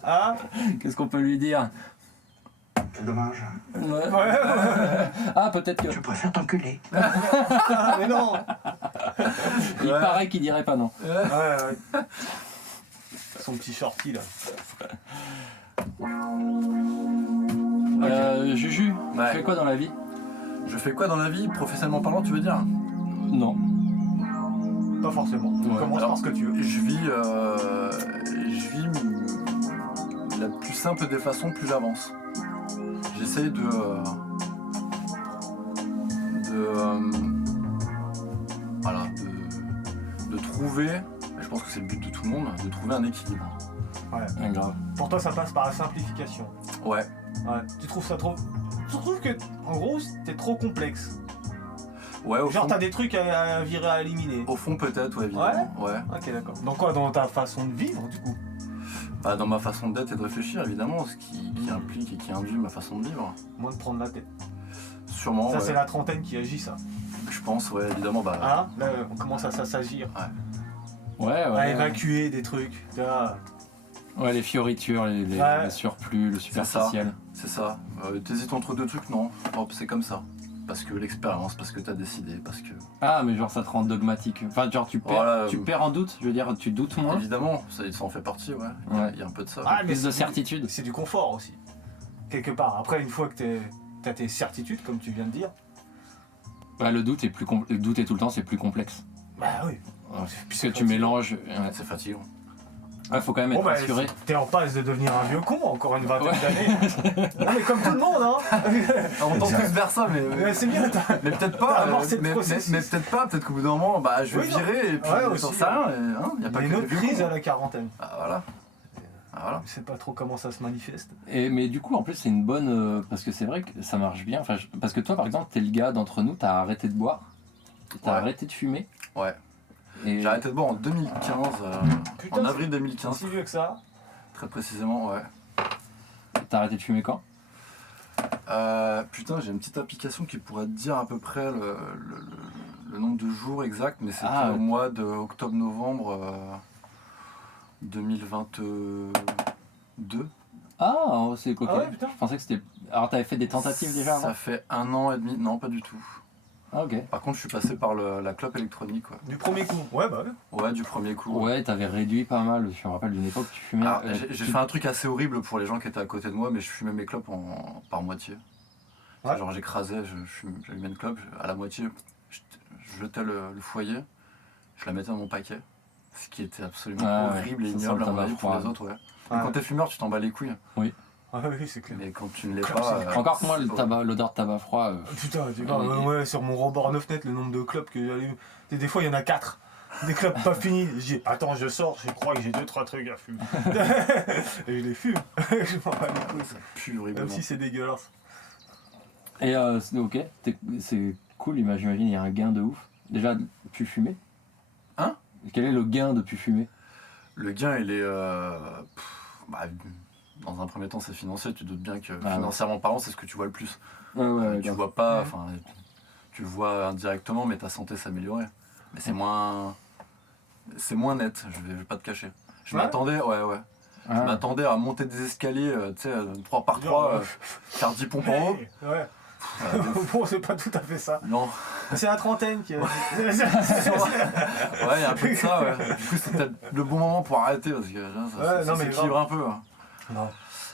Ah? Qu'est-ce qu'on peut lui dire? C'est dommage. Ouais. Ah, peut-être que. Je préfère t'enculer. Ah, mais non! Il Ouais. paraît qu'il dirait pas non. Ouais. Son petit shorty là. Juju, Ouais. tu fais quoi dans la vie? Je fais quoi dans la vie, professionnellement parlant, tu veux dire? Non. Pas forcément. Ouais. Commence Alors, par ce que tu veux. Je vis la plus simple des façons, plus j'avance. J'essaye voilà, de trouver, et je pense que c'est le but de tout le monde, de trouver un équilibre. Ouais. Ah, grave. Pour toi, ça passe par la simplification. Ouais. Ouais. Tu trouves ça trop. Tu trouves que, en gros, t'es trop complexe. Ouais, au Genre, fond, t'as des trucs à virer, à éliminer. au fond peut-être, ouais, évidemment. Ouais. Ok, d'accord. Dans quoi? Dans ta façon de vivre, du coup? Bah, dans ma façon d'être et de réfléchir, évidemment, ce qui implique et qui induit ma façon de vivre. Moins de prendre la tête. Sûrement, Ça, ouais. c'est la trentaine qui agit, ça. Je pense, ouais, évidemment, bah. Ah, là, on commence à s'agir. Ouais, À ouais. évacuer des trucs. Tu vois. Ouais, les fioritures, les Ouais. surplus, le superficiel. C'est ça. T'hésites entre deux trucs, non. Hop, c'est comme ça. Parce que l'expérience, parce que t'as décidé, parce que. Ah, mais genre ça te rend dogmatique. Enfin, genre tu perds, Voilà, tu perds en doute, je veux dire, tu doutes moins. Évidemment, ça en fait partie, ouais. Ouais. Il y a un peu de ça. Ah, mais Plus de c'est certitude. C'est du confort aussi. Quelque part. Après, une fois que t'as tes certitudes, comme tu viens de dire. Bah, le doute est le doute est tout le temps, c'est plus complexe. Bah oui. Ouais. Puisque tu fatigant. mélanges. C'est fatigant. Ouais, faut quand même être Bon, bah, rassuré. t'es en passe de devenir un vieux con, encore une vingtaine Ouais. d'années. Non, mais comme tout le monde, hein. On tend tous vers ça, mais. Ouais, c'est bien, Mais peut-être T'as pas, amorcé le mais processus. peut-être pas, peut-être qu'au bout d'un moment, bah je vais Oui, non. virer et puis Ouais, j'en aussi, sais rien, et, hein, y a il y pas a que une les autre vieux crise cons. à la quarantaine. Ah voilà. Ah, voilà. Je sais pas trop comment ça se manifeste. Mais du coup, en plus, c'est une bonne. Parce que c'est vrai que ça marche bien. Enfin, parce que toi, par exemple, t'es le gars d'entre nous, t'as arrêté de boire, t'as Ouais. arrêté de fumer. Ouais. Et... J'ai arrêté de boire en 2015, Putain, en avril c'est 2015, si vieux que ça. très précisément, ouais. T'as arrêté de fumer quand? Putain, j'ai une petite application qui pourrait te dire à peu près le nombre de jours exact, mais c'était Ah, au ouais. mois de octobre-novembre 2022. Ah, c'est ok. Ah ouais, putain. Je pensais que c'était. Alors, t'avais fait des tentatives déjà avant? Ça fait 1 an et demi, non pas du tout. Ah, ok. Par contre, je suis passé par la clope électronique, ouais. Du premier coup. Ouais, bah ouais. Ouais, du premier coup. Ouais, t'avais réduit pas mal. Je me rappelle d'une époque, tu fumais. Alors, j'ai fait un truc assez horrible pour les gens qui étaient à côté de moi, mais je fumais mes clopes par moitié. Ouais. Genre j'écrasais, j'allumais une clope, à la moitié, je jetais le foyer, je la mettais dans mon paquet. Ce qui était absolument Ah ouais, horrible et ça sent ignoble le à mon tabac avis pour froid. les autres, ouais. Ouais. Mais quand t'es fumeur, tu t'en bats les couilles. Ah oui, c'est clair. Mais quand tu ne l'es Clope, pas. c'est Encore que moi, c'est pas- l'odeur de tabac froid. Putain, tu vois, ouais, sur mon rebord 9 net, le nombre de clopes que j'allume. Et des fois, il y en a 4. Des clopes pas finies. Je dis, attends, je sors, je crois que j'ai 2-3 trucs à fumer. Et je les fume. Je m'en bats les couilles. Ça pue Même horriblement. si c'est dégueulasse. Et ok, c'est cool, j'imagine, il y a un gain de ouf. Déjà, plus fumer. Hein? Quel est le gain de plus fumer? Le gain, il est. Dans un premier temps, c'est financier. Tu doutes bien que Ah ouais. financièrement parlant, c'est ce que tu vois le plus. Ouais, Tu vois pas, enfin, tu le vois indirectement, mais ta santé s'améliorer. Mais c'est moins net, je vais pas te cacher. Je Ouais. m'attendais, ouais. Je m'attendais à monter des escaliers, tu sais, 3 par 3, faire 10 pompes en haut. Ouais. Bon, c'est pas tout à fait ça. Non. C'est la trentaine qui. Ouais, il y a un peu de ça, ouais. Du coup, c'est peut-être le bon moment pour arrêter parce que là, ça s'équilibre un peu. Hein. Non.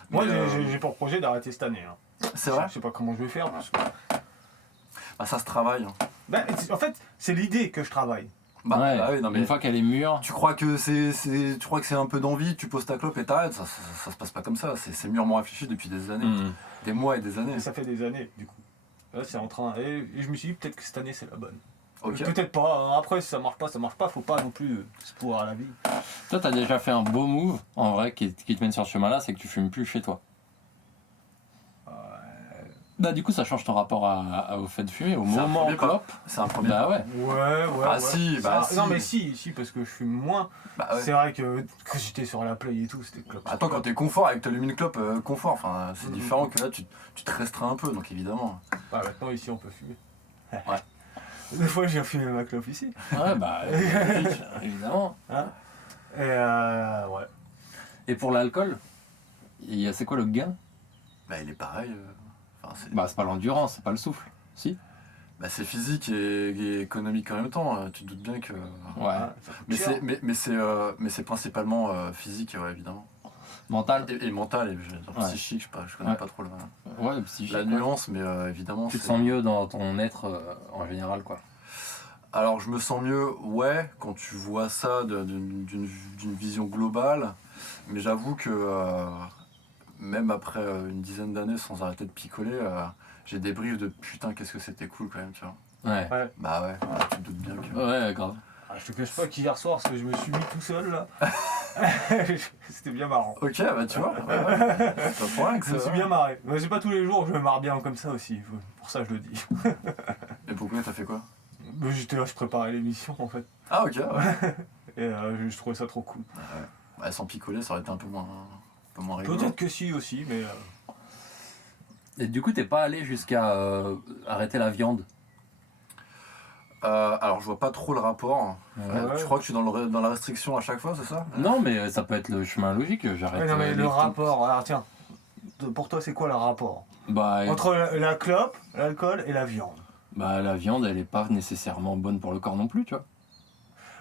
Moi, Mais, j'ai pour projet d'arrêter cette année. Hein. C'est vrai. Je sais pas comment je vais faire. Parce que... Bah, ça se travaille. Hein. Bah, en fait, c'est l'idée que je travaille. Bah, ouais, bah oui, non, mais une fois qu'elle est mûre. tu crois que c'est un peu d'envie, tu poses ta clope et t'arrêtes, ça se passe pas comme ça, c'est mûrement réfléchi depuis des années, des mois et des années. Et ça fait des années, du coup. Là, c'est en train. Et je me suis dit, peut-être que cette année, c'est la bonne. Ok. Peut-être pas. Hein. Après, si ça marche pas, faut pas non plus se pourrir à la vie. Toi, t'as déjà fait un beau move, en vrai, qui te mène sur ce chemin-là, c'est que tu fumes plus chez toi. Bah, du coup, ça change ton rapport au fait de fumer, au C'est un moment premier pas. clope. C'est un premier Bah pas. ouais. Ouais. Ah, si, bah, Non, si. mais si, parce que je fume moins. Bah, ouais. C'est vrai que quand j'étais sur la play et tout, c'était clope. Attends, quand t'es confort avec t'allumes une clope, confort, enfin, c'est différent que là, tu te restreins un peu, donc évidemment. Ah, maintenant, ici, on peut fumer. Ouais. Des fois, j'ai fumé ma clope ici. Ouais, bah, logique, évidemment. Hein. Et ouais. Et pour l'alcool, c'est quoi le gain? Bah, il est pareil. Enfin, Bah, c'est pas l'endurance, c'est pas le souffle. Si? bah, c'est physique et économique en même temps, tu te doutes bien que. Ouais. Ça coûte cher. Mais c'est principalement physique, ouais, évidemment. Mental? Et mental, et Ouais. psychique, je connais Ouais. pas trop Ouais, psychique. la ouais. nuance, mais évidemment. Tu te c'est- sens mieux dans ton être en général, quoi. Alors, je me sens mieux, ouais, quand tu vois ça d'une vision globale, mais j'avoue que même après une dizaine d'années sans arrêter de picoler, j'ai des briefs de putain, qu'est-ce que c'était cool quand même, tu vois. Ouais. Bah ouais, tu te doutes bien que. Ouais, grave. Ah, je te cache pas qu'hier soir, parce que je me suis mis tout seul là, c'était bien marrant. Ok, bah tu vois, ouais. C'est pas pour rien que Je me ça suis va. bien marré. Mais c'est pas tous les jours que je me marre bien comme ça aussi. Pour ça, je le dis. Et pourquoi t'as fait quoi? Mais j'étais là, je préparais l'émission en fait. Ah ok, ouais. Et je trouvais ça trop cool. Ouais, sans picoler, ça aurait été un peu moins rigolo. Peut-être que si aussi, mais. Et du coup, t'es pas allé jusqu'à arrêter la viande? Alors je vois pas trop le rapport. Ouais. Tu crois que je suis dans la restriction à chaque fois, c'est ça? Non, mais ça peut être le chemin logique, j'arrête. Ouais, non, mais les le trucs. rapport, alors tiens, pour toi, c'est quoi le rapport Bah, entre la clope, l'alcool et la viande? bah, la viande, elle est pas nécessairement bonne pour le corps non plus, tu vois.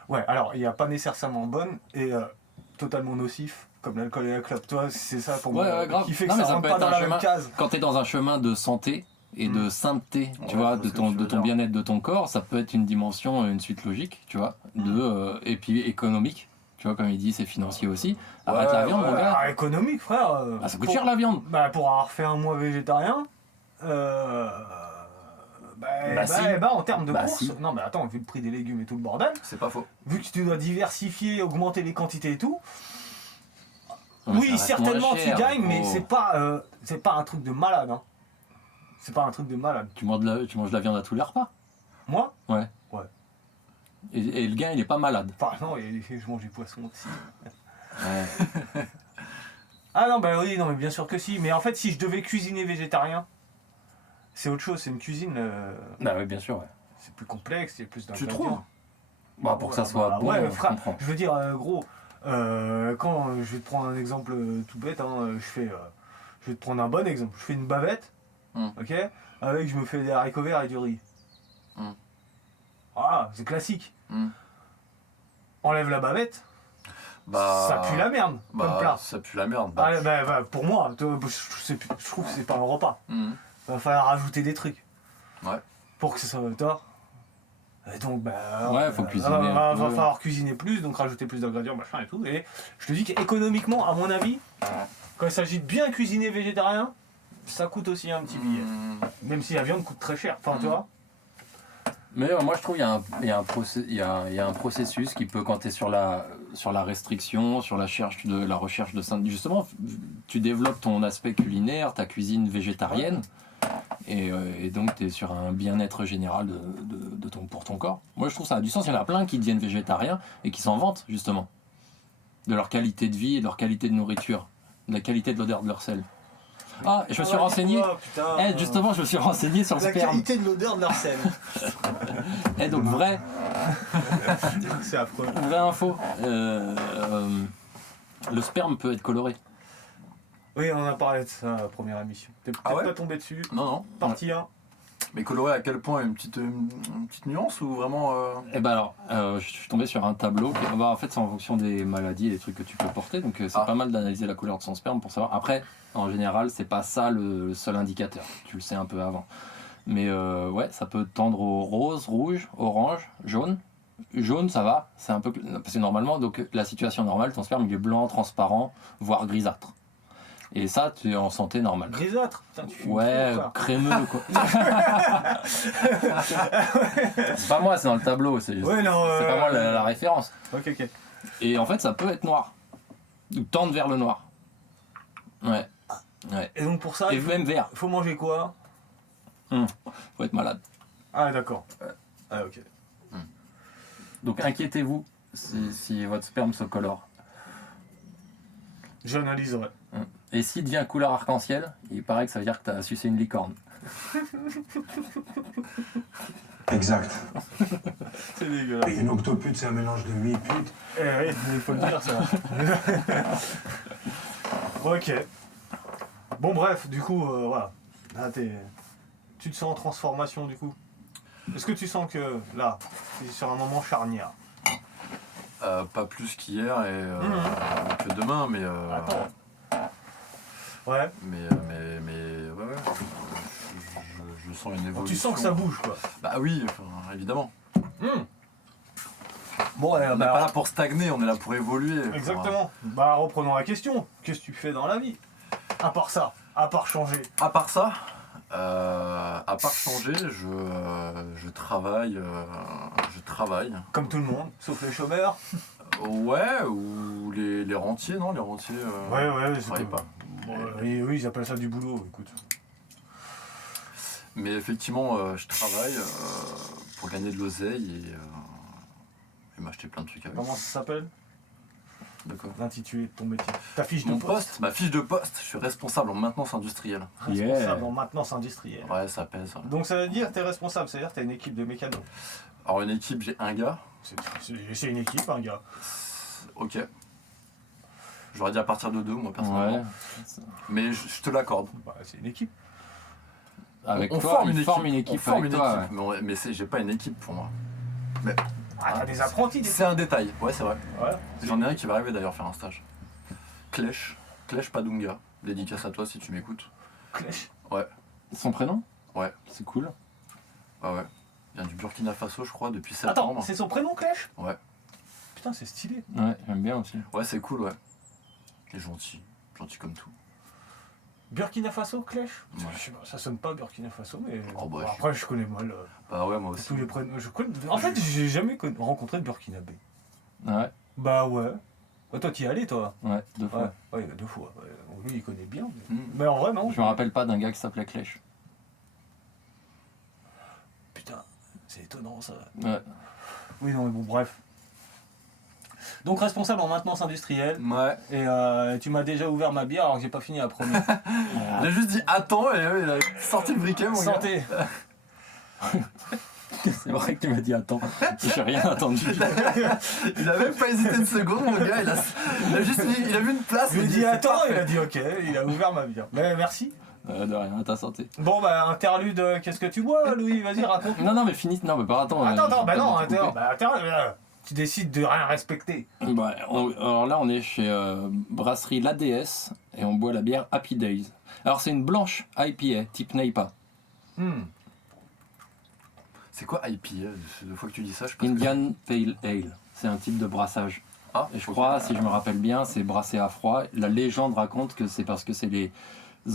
Ouais, alors il n'y a pas nécessairement bonne et totalement nocif, comme l'alcool et la clope. Toi, c'est ça pour Ouais, moi ouais, grave. qui fait que Non, mais ça ça rentre peut pas être dans un la chemin- même case. Quand t'es dans un chemin de santé et de sainteté, tu Ouais, vois, je vois de ce que tu veux ton dire. bien-être de ton corps, ça peut être une dimension, une suite logique, tu vois, et puis économique, tu vois, comme il dit, c'est financier aussi. Arrête la viande, mon gars. Alors, économique, frère. Ah, ça coûte cher la viande. Bah, pour avoir fait un mois végétarien, si. en termes de Bah, course, si. non mais attends, vu le prix des légumes et tout le bordel, C'est pas faux. vu que tu dois diversifier, augmenter les quantités et tout, Non, mais ça oui, reste certainement moins cher, tu gagnes, mais gros. c'est pas un truc de malade. Hein. C'est pas un truc de malade. Tu manges de la viande à tous les repas. Moi Et le gain, il est pas malade. Enfin, non, je mange du poisson aussi. Ouais. Ah non, bah oui, non, mais bien sûr que si. Mais en fait, si je devais cuisiner végétarien, c'est autre chose, c'est une cuisine. Bah oui, bien sûr, ouais. C'est plus complexe, il y a plus Tu d'ingrédients. trouves? Bah, pour que ça soit bon, ouais, je frère, comprends. je veux dire, gros, quand je vais te prendre un exemple tout bête, hein, je vais te prendre un bon exemple. Je fais une bavette, ok, avec je me fais des haricots verts et du riz. Voilà, c'est classique. Enlève la bavette, Bah, ça pue la merde comme bah, plat. ça pue la merde. Ah, bah, pour moi, je trouve que c'est pas un repas. Va falloir rajouter des trucs. Ouais. Pour que ça soit tort. Et donc, bah. Ouais, faut cuisiner Va un peu. falloir cuisiner plus, donc rajouter plus d'ingrédients, machin et tout. Et je te dis qu'économiquement, à mon avis, quand il s'agit de bien cuisiner végétarien, ça coûte aussi un petit billet. Même si la viande coûte très cher. Enfin, tu vois. Mais moi je trouve qu'il y a un processus qui peut, quand tu es sur la restriction, sur la recherche de justement, tu développes ton aspect culinaire, ta cuisine végétarienne, et donc tu es sur un bien-être général pour ton corps. Moi je trouve ça a du sens, il y en a plein qui deviennent végétariens et qui s'en vantent justement, de leur qualité de vie et de leur qualité de nourriture, de la qualité de l'odeur de leur sel. Ah, et je me suis renseigné. Justement, je me suis renseigné sur le La sperme. qualité de l'odeur de leur sel. Donc vraie C'est affreux. info. Le sperme peut être coloré. Oui, on a parlé de ça à la première émission. T'es peut-être ouais pas tombé dessus. Non. Partie 1. Mais coloré à quel point? Une petite nuance ou vraiment Et ben alors, je suis tombé sur un tableau. En fait, c'est en fonction des maladies et des trucs que tu peux porter. Donc, c'est pas mal d'analyser la couleur de son sperme pour savoir. Après, en général, c'est pas ça le seul indicateur. Tu le sais un peu avant. Mais ouais, ça peut tendre au rose, rouge, orange, jaune. Jaune, ça va. C'est un peu. Parce que normalement, donc, la situation normale, ton sperme, il est blanc, transparent, voire grisâtre. Et ça, tu es en santé normale. Grisâtre. Putain, tu fumes Ouais, trop, ça. crémeux quoi. C'est pas moi, c'est dans le tableau, c'est Ouais, non, c'est pas moi la référence. Ok. Et en fait, ça peut être noir. Ou tendre vers le noir. Ouais. Et donc pour ça, Et même vert. faut manger quoi? Faut être malade. Ah d'accord. Ah ok. Donc inquiétez-vous si votre sperme se colore. J'analyserai. Et s'il devient couleur arc-en-ciel, il paraît que ça veut dire que t'as sucé une licorne. Exact. C'est dégueulasse. Et une octopute, c'est un mélange de 8 putes. Eh oui, il faut le dire ça. Ok. Bon bref, du coup, voilà. Là, tu te sens en transformation du coup. Est-ce que tu sens que là, tu es sur un moment charnière? pas plus qu'hier et que demain, mais Attends. Ouais. mais ouais. Je sens une évolution. Tu sens que ça bouge quoi. Bah oui, enfin, évidemment. Bon, On n'est pas là pour stagner, on est là pour évoluer. Exactement. Bah reprenons la question. Qu'est-ce que tu fais dans la vie? À part ça, à part changer. À part ça, à part changer, je travaille. Comme tout le monde, sauf les chômeurs. Ouais, ou les rentiers, non? Les rentiers. Ouais, je travaille pas. Bon, et oui, ils appellent ça du boulot, écoute. Mais effectivement, je travaille pour gagner de l'oseille et m'acheter plein de trucs avec. Comment ça s'appelle? D'accord. L'intitulé de ton métier. Ta fiche de Mon poste. poste, ma fiche de poste, je suis responsable en maintenance industrielle. Responsable en maintenance industrielle. Ouais, ça pèse. Ouais. Donc ça veut dire que t'es responsable, c'est-à-dire que t'as une équipe de mécanos. Alors une équipe, j'ai un gars. C'est une équipe, un gars. Ok. J'aurais dit à partir de 2, moi personnellement. Ouais. Mais je te l'accorde. Bah, c'est une équipe. Avec on toi, forme il une forme une équipe. équipe On forme avec une toi. équipe. Mais j'ai pas une équipe pour moi. Mais Ah, t'as des apprentis, des c'est un détail. Ouais, c'est vrai. Ouais. J'en ai un qui va arriver d'ailleurs faire un stage. Klèche Padunga. Dédicace à toi si tu m'écoutes. Clèche. Ouais. Son prénom? Ouais. C'est cool. Ah ouais. Il vient du Burkina Faso, je crois, depuis Attends, septembre. c'est son prénom, Clèche? Ouais. Putain, c'est stylé. Ouais, j'aime bien aussi. Ouais, c'est cool, ouais. Il est gentil. Gentil comme tout. Burkina Faso, Clèche? Ouais. Je sais pas, ça sonne pas Burkina Faso, mais. Oh, bah, Bon, après, je connais mal Bah ouais, moi aussi. tous les prénoms. En fait, j'ai jamais rencontré de Burkinabé. Ouais, Bah ouais. Ouais, toi, t'y es allé, toi? ouais, 2 fois. Ouais, 2 fois. Ouais. Lui, il connaît bien. Mm. Mais en vrai, non. Je me rappelle pas d'un gars qui s'appelait Klèche. Putain, c'est étonnant ça. Ouais. Oui, non, mais bon, bref. Donc, responsable en maintenance industrielle. Ouais. Et tu m'as déjà ouvert ma bière alors que j'ai pas fini la première. Il a juste dit attends et il a sorti le briquet, mon gars. Santé. C'est vrai que tu m'as dit attends. J'ai rien attendu. Il a même pas hésité une seconde, mon gars. Il a juste mis, il a vu une place. Je lui ai il dit c'est attends, parfait. il a dit ok, il a ouvert ma bière. Mais merci. De rien, à ta santé. Bon, bah, interlude, qu'est-ce que tu bois, Louis? Vas-y, raconte. Non, mais finis. Non, mais pas attends. Attends, bah non, interlude. interlude. Tu décides de rien respecter. Bah, alors là, on est chez Brasserie La Déesse et on boit la bière Happy Days. Alors, c'est une blanche IPA, type Neipa. C'est quoi IPA? Deux fois que tu dis ça, je pense. Indian Pale Ale. C'est un type de brassage. Ah, Et je crois, si je me rappelle bien, c'est brassé à froid. La légende raconte que c'est parce que c'est les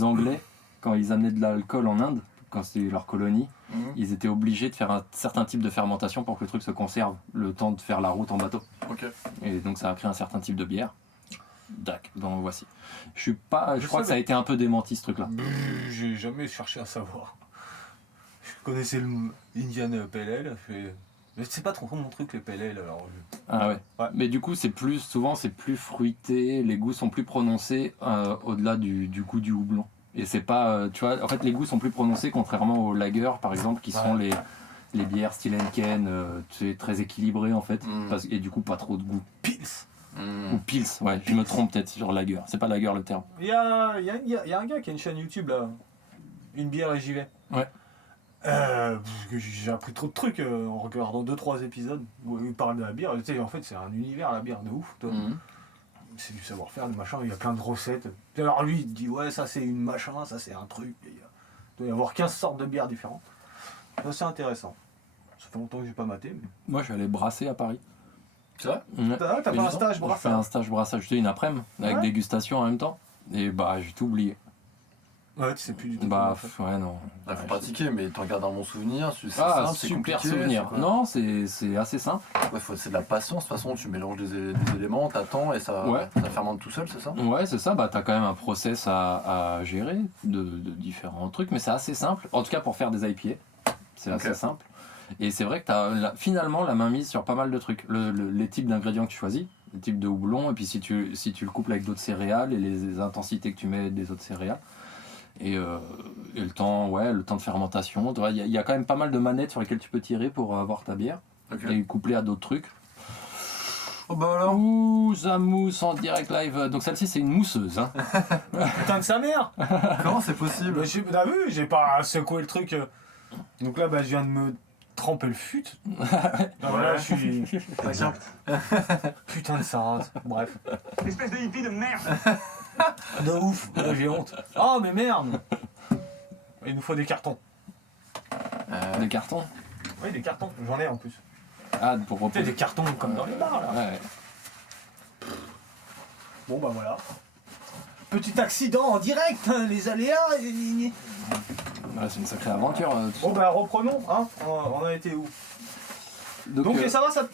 Anglais, quand ils amenaient de l'alcool en Inde, quand c'était leur colonie, ils étaient obligés de faire un certain type de fermentation pour que le truc se conserve le temps de faire la route en bateau. Ok. Et donc ça a créé un certain type de bière. Dac, donc voici. Je crois que savais. ça a été un peu démenti ce truc-là. J'ai jamais cherché à savoir. Je connaissais le Indian Pale Ale, mais c'est pas trop mon truc les Pale Ale alors. Ah ouais. Ouais. Mais du coup, c'est plus fruité, les goûts sont plus prononcés au-delà du goût du houblon. Et c'est pas, tu vois, en fait, les goûts sont plus prononcés contrairement aux lagers, par exemple, qui sont les bières style Henken, très équilibrées en fait, et du coup pas trop de goût. Pils. Ou Pils, ouais, je me trompe peut-être sur lager. C'est pas lager le terme. Il y a un gars qui a une chaîne YouTube là. Une bière et j'y vais. Ouais. Parce que j'ai appris trop de trucs en regardant 2-3 épisodes où il parle de la bière. Tu sais, en fait, c'est un univers la bière de ouf. Toi. C'est du savoir-faire, du machin. Il y a plein de recettes. Alors lui, il te dit ouais, ça c'est une machin, ça c'est un truc. Il doit y avoir 15 sortes de bières différentes. Ça, c'est intéressant. Ça fait longtemps que j'ai pas maté. Mais... Moi, je suis allé brasser à Paris. C'est vrai? Ouais. T'as fait un stage Je brassage? fais un stage brassage, j'étais une après-midi, avec Ouais. dégustation en même temps. Et bah, j'ai tout oublié. Ouais, tu sais plus du tout. Bah, comment faire. ouais, non. Il faut Ouais, pratiquer, mais tu regardes un bon souvenir. C'est Ah, simple, c'est super compliqué, souvenir. c'est quoi Non, c'est assez simple. Ouais, c'est de la patience. De toute façon, tu mélanges des éléments, t'attends et ça fermente tout seul, c'est ça? Ouais, c'est ça. Bah, t'as quand même un process à gérer de différents trucs, mais c'est assez simple. En tout cas, pour faire des IPA, c'est assez simple. Et c'est vrai que t'as finalement la main mise sur pas mal de trucs. Les types d'ingrédients que tu choisis, les types de houblon, et puis si tu le couples avec d'autres céréales et les intensités que tu mets des autres céréales. Et le temps de fermentation. Il y a quand même pas mal de manettes sur lesquelles tu peux tirer pour avoir ta bière. Et coupler à d'autres trucs. Oh bah alors. Ouh, ça mousse en direct live. Donc celle-ci, c'est une mousseuse. Hein. Putain de sa mère! Comment c'est possible? T'as vu, j'ai pas secoué le truc. Donc là, bah, je viens de me tremper le fut. Voilà, je suis. Exact. Putain de sa race. Bref. Espèce de hippie de merde. De ouf, là, j'ai honte. Oh, mais merde! Il nous faut des cartons. Des cartons. Oui, des cartons. J'en ai en plus. Ah, pour Tu sais, reposer. des cartons comme dans les bars là. Ouais. Bon, bah voilà. Petit accident en direct, hein, les aléas. Ouais, c'est une sacrée aventure. Bon, bah reprenons, hein. On a été où? Donc, et ça va, ça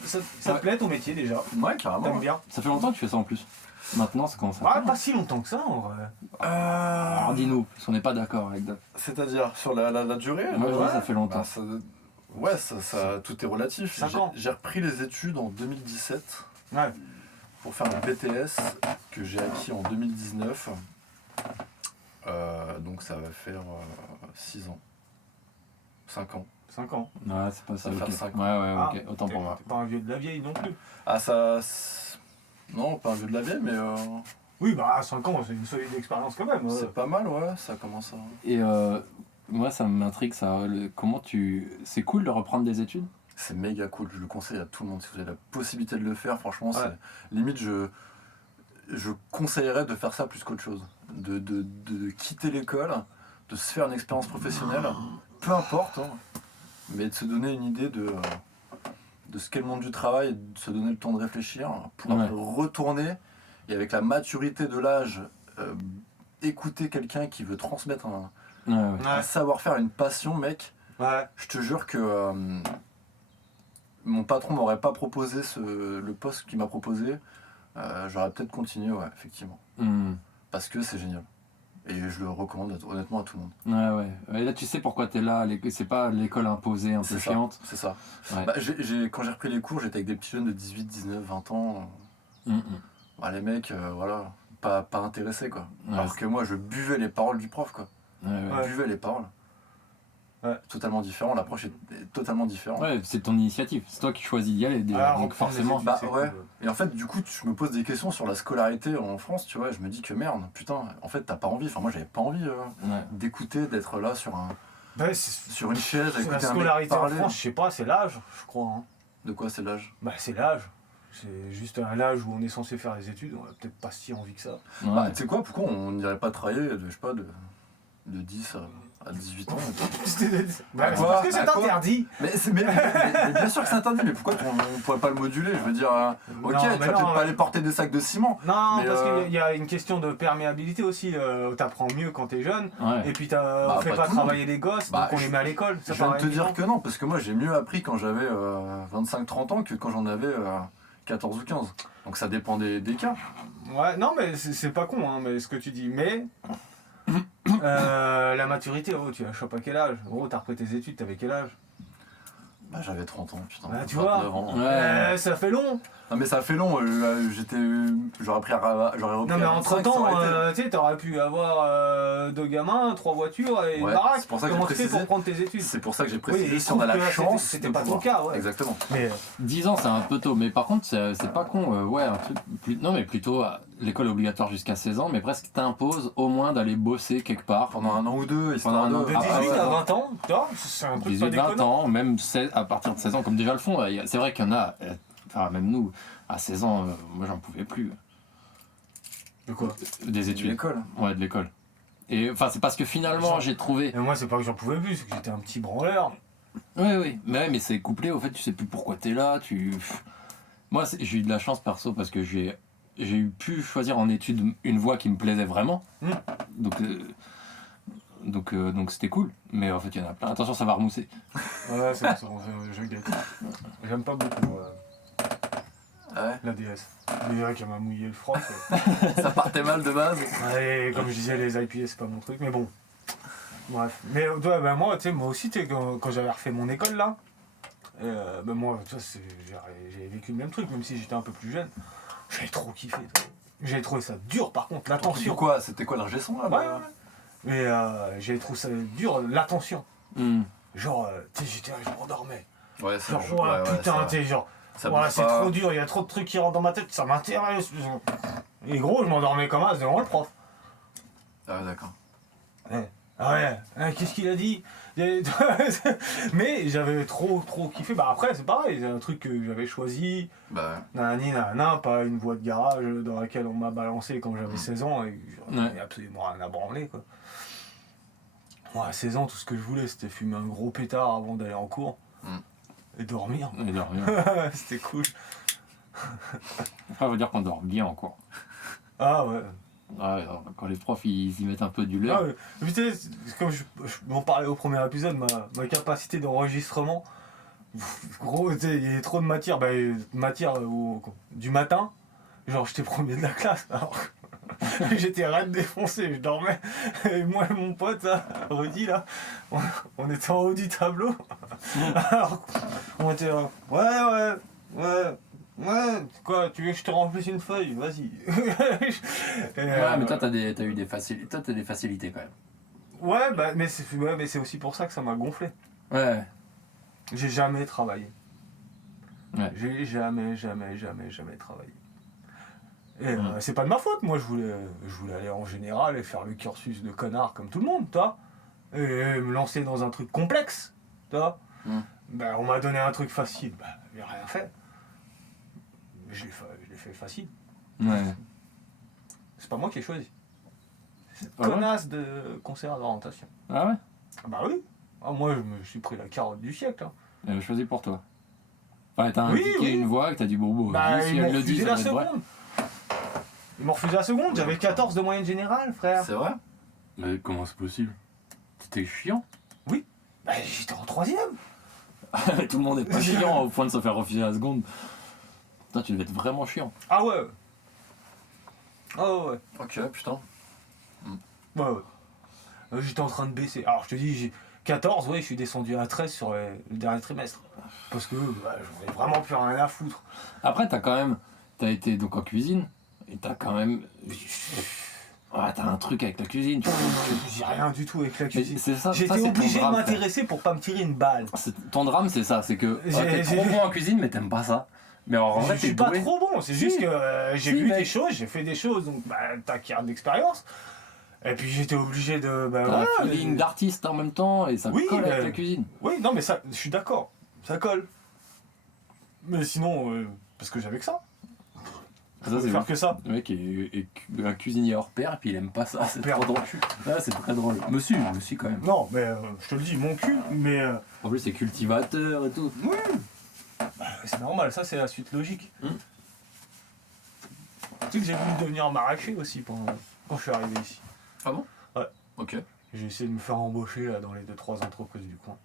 te plaît ton métier déjà? Ouais, carrément. T'aimes bien? Ça fait longtemps que tu fais ça en plus. Maintenant, ça commence à. Ouais, pas si longtemps que ça en vrai. Alors dis-nous, si on n'est pas d'accord avec ça. C'est-à-dire, sur la durée? Moi, je dis ouais. ça fait longtemps. Ouais, tout est relatif. 5 ans. J'ai repris les études en 2017 Ouais. pour faire un BTS que j'ai acquis en 2019. Donc ça va faire 6 ans. 5 ans. 5 ans. Ouais, c'est pas ça. Ça va Ok. faire 5 Ouais, ouais, Ah, ok. Autant pour moi. T'es pas un vieux de la vieille non plus. Ah ça... Non, pas un vieux de la vieille, mais Oui, bah 5 ans, c'est une solide expérience quand même. c'est pas mal, ouais, ça commence à... Et moi, ça m'intrigue ça. Comment tu. C'est cool de reprendre des études? C'est méga cool, je le conseille à tout le monde. Si vous avez la possibilité de le faire, franchement, Ouais. c'est... Limite, je conseillerais de faire ça plus qu'autre chose. De quitter l'école, de se faire une expérience professionnelle, peu importe, hein, mais de se donner une idée de ce qu'est le monde du travail, et de se donner le temps de réfléchir pour Ouais. après retourner et avec la maturité de l'âge, écouter quelqu'un qui veut transmettre un Ouais. savoir-faire, une passion, mec. Ouais. Je te jure que mon patron m'aurait pas proposé le poste qu'il m'a proposé, j'aurais peut-être continué, ouais, effectivement. Parce que c'est génial. Et je le recommande honnêtement à tout le monde. Ouais. Et là, tu sais pourquoi t'es là. C'est pas l'école imposée un peu C'est ça. chiante. C'est ça. Ouais. Bah, quand j'ai repris les cours, j'étais avec des petits jeunes de 18, 19, 20 ans. Bah, les mecs, voilà, pas intéressés, quoi. Ouais, Alors que moi, je buvais les paroles du prof, quoi. Ouais. Je buvais les paroles. Ouais. Totalement différent, l'approche est totalement différente. Ouais, c'est ton initiative. C'est toi qui choisis d'y aller déjà. Alors, donc reprendre forcément. les Bah études, c'est ouais. cool. Et en fait, du coup, je me pose des questions sur la scolarité en France, tu vois. Je me dis que merde, putain, en fait, t'as pas envie. Enfin, moi, j'avais pas envie Ouais. d'écouter, d'être là sur Bah, sur une chaise, à la écouter un mec scolarité en parler. France, je sais pas, c'est l'âge, je crois. Hein. De quoi c'est l'âge? Bah, c'est l'âge. C'est juste un âge où on est censé faire des études, on a peut-être pas si envie que ça. Ouais. Bah, tu sais quoi, pourquoi on n'irait pas travailler je sais pas, de 10 à 18 ans Bah, c'est quoi parce que c'est À quoi interdit. mais bien sûr que c'est interdit, mais pourquoi on pourrait pas le moduler? Je veux dire, ok, Non, tu mais vas non, peut-être pas aller porter des sacs de ciment. Non, Mais, parce qu'il y a une question de perméabilité aussi. T'apprends mieux quand t'es jeune. Ouais. Et puis Bah, on fait pas pas tout le monde. travailler les gosses, Bah, donc on les met à l'école. Ça Je viens de paraît te dire évident. que non, parce que moi j'ai mieux appris quand j'avais 25-30 ans que quand j'en avais 14 ou 15. Donc ça dépend des cas. Ouais, non, mais c'est pas con, hein, mais ce que tu dis. Mais la maturité, tu la chopes à quel âge? T'as repris tes études, t'avais quel âge? Bah, j'avais 30 ans, putain. Bah, tu 29 vois. ans. Ouais. Ça fait long. Non, mais ça a fait long. J'aurais repris Non mais à en 25, 30 ça ans, aurait été. tu sais, t'aurais pu avoir 2 gamins, 3 voitures et une Ouais, baraque. c'est pour ça que Comment j'ai tu fais précisé. pour prendre tes études? C'est pour ça que j'ai Oui, précisé il si se on a trouve la que chance. c'était de pas ton pouvoir. cas, ouais. Exactement. Mais 10 ans, c'est un peu tôt, mais par contre, c'est pas con. Ouais, un truc. Non, mais plutôt l'école obligatoire jusqu'à 16 ans, mais presque t'impose au moins d'aller bosser quelque part. Pendant 1 an ou 2, histoire Pendant un an. de de. 18 ouais. à 20 ans, tu vois, c'est un truc pas 18-20 déconnant. ans, même 16, à partir de 16 ans, comme déjà le font. C'est vrai qu'il y en a, enfin même nous, à 16 ans, moi j'en pouvais plus. De quoi? Des C'est études. l'école. Ouais, de l'école. Et enfin, c'est parce que finalement j'ai trouvé. Et moi, c'est pas que j'en pouvais plus, c'est que j'étais un petit branleur. Oui, mais c'est couplé au fait, tu sais plus pourquoi t'es là. Moi, j'ai eu de la chance perso parce que j'ai pu choisir en études une voie qui me plaisait vraiment. Mm. Donc c'était cool. Mais en fait, il y en a plein. Attention, ça va remousser. Ouais, c'est ça, je guette. J'aime pas beaucoup Ah ouais. la DS. Mais c'est vrai qu'elle m'a mouillé le froc. Ça partait mal de base. Ouais, comme je disais, les IPA, c'est pas mon truc, mais bon. Bref. Mais ouais, bah, moi, tu sais, moi aussi, tu sais, quand j'avais refait mon école là, bah, moi, tu vois, j'ai vécu le même truc, même si j'étais un peu plus jeune. J'avais trop kiffé. Toi. J'avais trouvé ça dur, par contre, l'attention. Quoi C'était quoi l'ingé son là Ouais, ouais. Mais j'avais trouvé ça dur, l'attention. Genre, tu sais, je m'endormais. Ouais, ça Genre, joue. ouais, Ouais, putain, ça- tu sais, genre, ça ouais, bouge c'est pas. trop dur, il y a trop de trucs qui rentrent dans ma tête, ça m'intéresse. Et gros, je m'endormais comme as devant le prof. Ah ouais, d'accord. Ouais. Ah ouais, hein, qu'est-ce qu'il a dit? Mais j'avais trop kiffé. Bah après, c'est pareil, c'est un truc que j'avais choisi. Bah Nanani, nanana, pas une voie de garage dans laquelle on m'a balancé quand j'avais 16 ans et j'en avais Ouais. absolument rien à branler, quoi. Moi, à 16 ans, tout ce que je voulais, c'était fumer un gros pétard avant d'aller en cours et dormir. Et de rien. C'était cool. Après, on va dire qu'on dort bien en cours. Ah ouais. Ouais, quand les profs ils y mettent un peu du lait. Ah, mais tu sais, comme je m'en parlais au premier épisode, ma capacité d'enregistrement, gros, tu sais, il y avait trop de matière, du matin, genre j'étais premier de la classe, alors j'étais raide défoncé, je dormais, et moi et mon pote, là, Rudy, là, on était en haut du tableau, alors on était là, ouais, quoi, tu veux que je te remplisse une feuille? Vas-y. Ouais, mais toi t'as eu des facilités. Toi t'as des facilités quand même. Ouais, bah, mais c'est aussi pour ça que ça m'a gonflé. Ouais. J'ai jamais travaillé. Ouais. J'ai jamais travaillé. Et c'est pas de ma faute, moi je voulais aller en général et faire le cursus de connard comme tout le monde, toi. Et me lancer dans un truc complexe, toi. Ben, on m'a donné un truc facile, ben, j'ai rien fait. Je l'ai fait facile. Ouais. C'est pas moi qui ai choisi. C'est cette Ah ouais connasse de conseillère d'orientation. Ah ouais. Ah bah oui. Ah, moi je me suis pris la carotte du siècle. Hein. Elle a choisi pour toi. Enfin, t'as Oui, indiqué oui. une voix que t'as dit bon, Bah, si ils m'ont elle le dit, refusé ça la doit être vrai. seconde. Ils m'ont refusé la seconde, j'avais 14 de moyenne générale, frère. c'est vrai. Mais comment c'est possible? C'était chiant. Bah, j'étais en troisième. Tout le monde est pas chiant au point de se faire refuser la seconde. Putain, tu devais être vraiment chiant. Ah ouais. Ah ouais. Ok, putain. Ouais. J'étais en train de baisser. Alors je te dis, j'ai 14, ouais, je suis descendu à 13 sur le dernier trimestre. Parce que j'en ai vraiment plus rien à foutre. Après, t'as été donc en cuisine et t'as quand même. Ouais, t'as un truc avec la cuisine. J'ai rien du tout avec la Mais cuisine. c'est ça. J'étais ça, c'est ton obligé de drame, m'intéresser pour pas me tirer une balle. Ton drame, c'est ça. C'est que t'es J'ai- trop bon en cuisine, mais t'aimes pas ça. Mais en vrai, Je t'es suis pas doué. trop bon, c'est Si. juste que j'ai Si, vu mec. des choses, j'ai fait des choses, donc t'acquiers de l'expérience. Et puis j'étais obligé de. T'as Voilà, un feeling d'artiste en même temps et ça Oui, colle avec mais- la cuisine. Oui, non, mais ça, je suis d'accord, ça colle. Mais sinon, parce que j'avais que ça. Ça, Je c'est peux faire ouf. que ça. Le mec est un cuisinier hors pair et puis il aime pas ça. C'est Pair. trop drôle. Ouais, c'est très drôle. Monsieur quand même. Non, mais je te le dis, mon cul, mais En plus, c'est cultivateur et tout. c'est normal, ça c'est la suite logique. Hmm. Tu sais que j'ai voulu devenir maraîcher aussi quand je suis arrivé ici. Ah bon? Ouais. Ok. J'ai essayé de me faire embaucher là, dans les 2-3 entreprises du coin.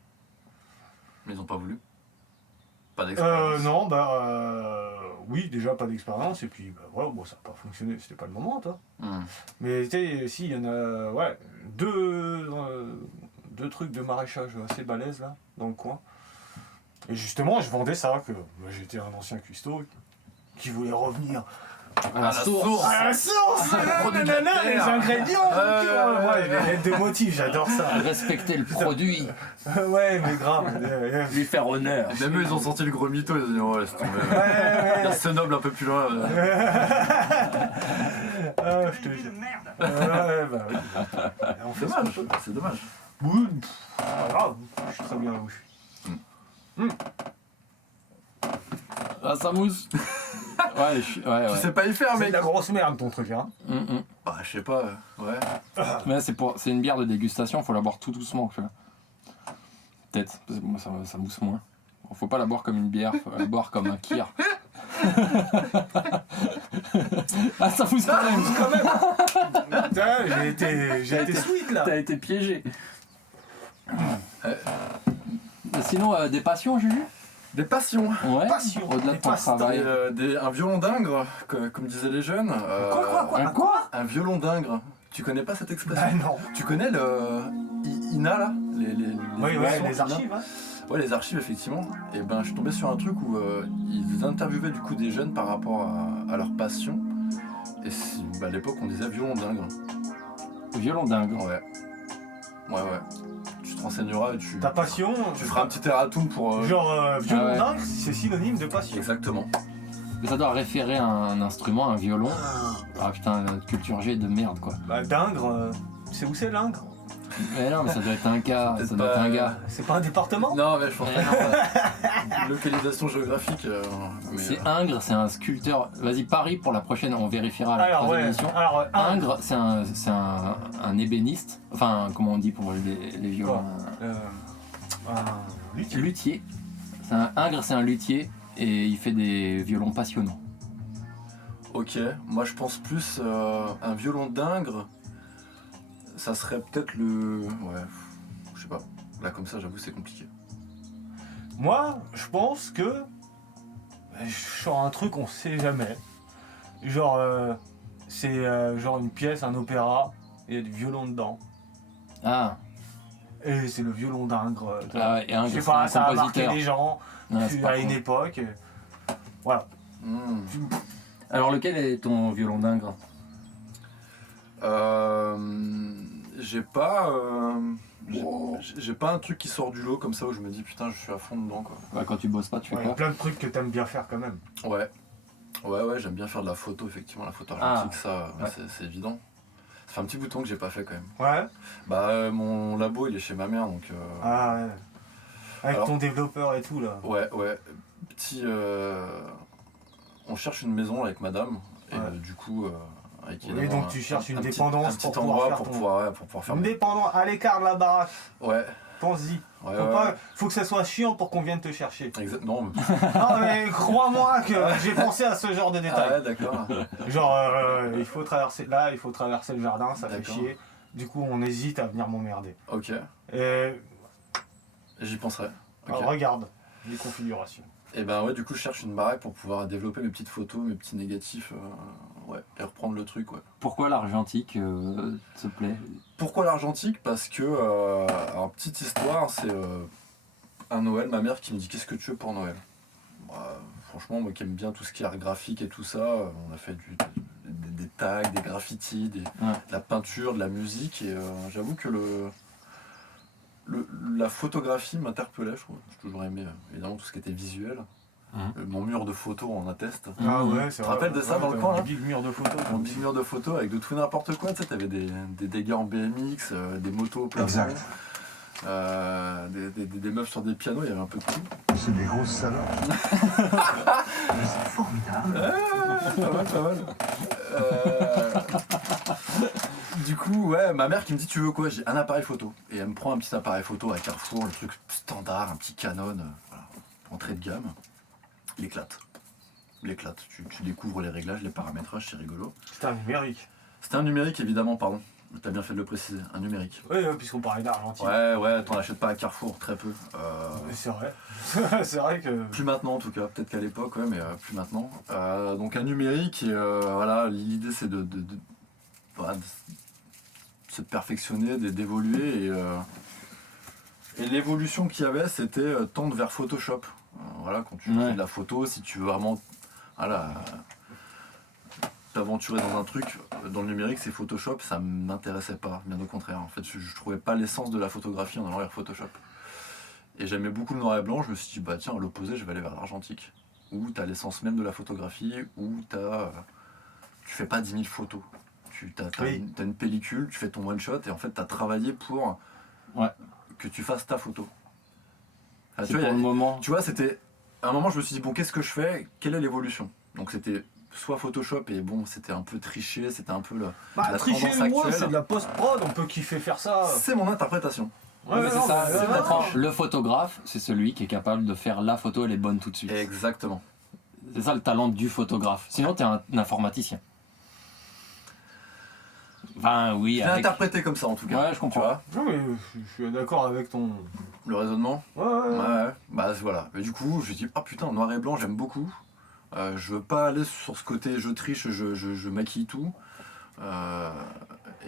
Mais ils ont pas voulu. Pas d'expérience. Non, oui, déjà pas d'expérience, et puis voilà, bon, ça n'a pas fonctionné, c'était pas le moment, toi. Mais tu sais, si, il y en a, ouais, deux trucs de maraîchage assez balèzes là, dans le coin. Et justement, je vendais ça, que j'étais un ancien cuistot qui voulait revenir À la source. à la source. produit de la Nanana, les terre. ingrédients. Ouais, les lettres de motifs, j'adore ça. Respecter le produit, Ouais, mais grave. lui faire honneur. Même eux, ils ont sorti le gros mytho, ils ont dit, ouais, laisse tomber. Il y a ce noble un peu plus loin. Ah, je te Une vie jure. de merde. Ouais, bah oui. On C'est fait ça. dommage, c'est dommage. Oui, pas grave, je suis très bien là où je suis. Ah, ça mousse. Ouais, ouais. Tu sais pas y faire, C'est de mec. la grosse merde ton truc, hein. Bah, je sais pas, ouais. Mais c'est une bière de dégustation, faut la boire tout doucement. Tu vois. Peut-être, parce que moi ça mousse moins. Faut pas la boire comme une bière, faut la boire comme un kir. Ah, ça mousse quand même. Putain, j'ai été sweet là. T'as été piégé. Sinon, des passions, Juju? Des passions. Ouais. Passion, Au-delà de des ton passe-temps. travail. Un violon d'ingre, comme disaient les jeunes. Quoi Un violon d'ingre. Tu connais pas cette expression? Bah non. Tu connais le INA là Oui, émissions les INA archives, hein. Ouais, les archives, effectivement. Et ben, je suis tombé sur un truc où ils interviewaient du coup des jeunes par rapport à leur passion. Et à l'époque, on disait violon d'ingre. Violon dingue. Ouais. Ouais. Tu te renseigneras et Ta passion, tu feras un petit erratum pour. genre violon Ah ouais. dingue, c'est synonyme de passion. Exactement. Mais ça doit référer à un instrument, un violon. Ah putain, notre culture G de merde quoi. Bah d'Ingres, c'est où c'est l'Ingres? Mais non, mais ça doit être un cas, Peut-être ça doit être pas- un gars. C'est pas un département? Non, mais je pense pas. Localisation géographique. Mais, C'est Ingres, c'est un sculpteur. Vas-y, Paris pour la prochaine, on vérifiera à la Alors troisième ouais, émission. alors Ingres, c'est un ébéniste. Enfin, comment on dit pour les violons? un luthier. Luthier. Ingres, c'est un luthier et il fait des violons passionnants. Ok, moi je pense plus un violon d'ingre. Ça serait peut-être le. Ouais, je sais pas. Là, comme ça, j'avoue, c'est compliqué. Moi, je pense que sur un truc on sait jamais. Genre c'est genre une pièce, un opéra, il y a du violon dedans. Ah, Et c'est le violon d'Ingres. ouais, et Je Ingres, sais c'est pas, un ça a marqué compositeur. les gens Non, c'est pas à une con. époque. Voilà. Hmm. Alors, lequel est ton violon d'Ingres? J'ai pas. J'ai pas un truc qui sort du lot comme ça où je me dis putain, je suis à fond dedans quoi. Bah, quand tu bosses pas, tu fais Ouais, il y a quoi? plein de trucs que t'aimes bien faire quand même. Ouais. Ouais, j'aime bien faire de la photo, effectivement. La photo argentique, ça, Ouais. c'est évident. Ça fait un petit bouton que j'ai pas fait quand même. Ouais. Bah, mon labo, il est chez ma mère donc. Ah ouais. Avec Alors- ton développeur et tout là. Ouais. Petit. On cherche une maison avec madame. Et Ouais. du coup. Avec Oui, évidemment donc tu cherches une petit- dépendance un petit pour pouvoir endroit faire pour ton- pouvoir faire. Indépendant, à l'écart de la baraque. Ouais. Pense-y. Ouais. Faut que ça soit chiant pour qu'on vienne te chercher. Non, mais. Non mais crois-moi que j'ai pensé à ce genre de Ah détails. ouais, d'accord. Genre il faut traverser là, il faut traverser le jardin, ça fait D'accord. chier. Du coup on hésite à venir m'emmerder. Ok. Et J'y penserai. Ok. alors, regarde les configurations. Et ben ouais, du coup, je cherche une baraque pour pouvoir développer mes petites photos, mes petits négatifs, ouais, et reprendre le truc, ouais. Pourquoi l'argentique te plaît? Pourquoi l'argentique? Parce que, alors, petite histoire, c'est un Noël, ma mère qui me dit qu'est-ce que tu veux pour Noël? Bah, franchement, moi qui aime bien tout ce qui est art graphique et tout ça, on a fait des tags, des graffitis, de la peinture, de la musique, et j'avoue que la photographie m'interpellait, je trouve. J'ai toujours aimé évidemment tout ce qui était visuel. Mon mur de photos en atteste. Ah ouais, c'est Tu te vrai. rappelles de ça Ouais, dans le t'as coin, un là big mur de photos. Mon petit mur de photos avec de tout n'importe quoi, tu sais, t'avais des dégâts en BMX, des motos au plafond, des meufs sur des pianos, il y avait un peu de tout. C'est des grosses salopes. Mais c'est formidable. Pas mal. Du coup, ouais, ma mère qui me dit tu veux quoi? J'ai un appareil photo. Et elle me prend un petit appareil photo à Carrefour, le truc standard, un petit Canon, voilà, entrée de gamme. Il éclate. Tu découvres les réglages, les paramétrages, c'est rigolo. C'était un numérique. C'était un numérique évidemment, pardon. T'as bien fait de le préciser, un numérique. Oui, puisqu'on parlait d'argentique. Ouais, t'en achètes pas à Carrefour, très peu. C'est vrai. C'est vrai que. Plus maintenant en tout cas, peut-être qu'à l'époque, ouais, mais plus maintenant. Donc un numérique, et voilà, l'idée c'est voilà, de se perfectionner, d'évoluer, Et l'évolution qu'il y avait, c'était tendre vers Photoshop. Voilà, quand tu fais de la photo, si tu veux vraiment voilà, t'aventurer dans un truc, dans le numérique, c'est Photoshop, ça m'intéressait pas, bien au contraire. En fait, je trouvais pas l'essence de la photographie en allant vers Photoshop. Et j'aimais beaucoup le noir et blanc, je me suis dit, bah tiens, à l'opposé, je vais aller vers l'argentique. Où t'as l'essence même de la photographie, où tu fais pas 10 000 photos. T'as une pellicule, tu fais ton one shot et en fait t'as travaillé pour que tu fasses ta photo. C'est pour le moment. Tu vois, c'était. À un moment, je me suis dit, bon, qu'est-ce que je fais? Quelle est l'évolution? Donc c'était soit Photoshop et bon, c'était un peu triché, c'était un peu la tricher tendance ou moins, actuelle. c'est de la post-prod, on peut kiffer faire ça. C'est mon interprétation. Mais c'est ça, c'est comprends, le photographe, c'est celui qui est capable de faire la photo, elle est bonne tout de suite. Exactement. C'est ça le talent du photographe. Sinon, t'es un informaticien. Enfin, oui. Je l'ai interprété comme ça en tout cas. Ouais, je comprends. Non, mais je suis d'accord avec ton. Le raisonnement. Ouais. Bah voilà. Mais du coup, je me dis, ah putain, noir et blanc, j'aime beaucoup. Je veux pas aller sur ce côté je triche, je maquille tout.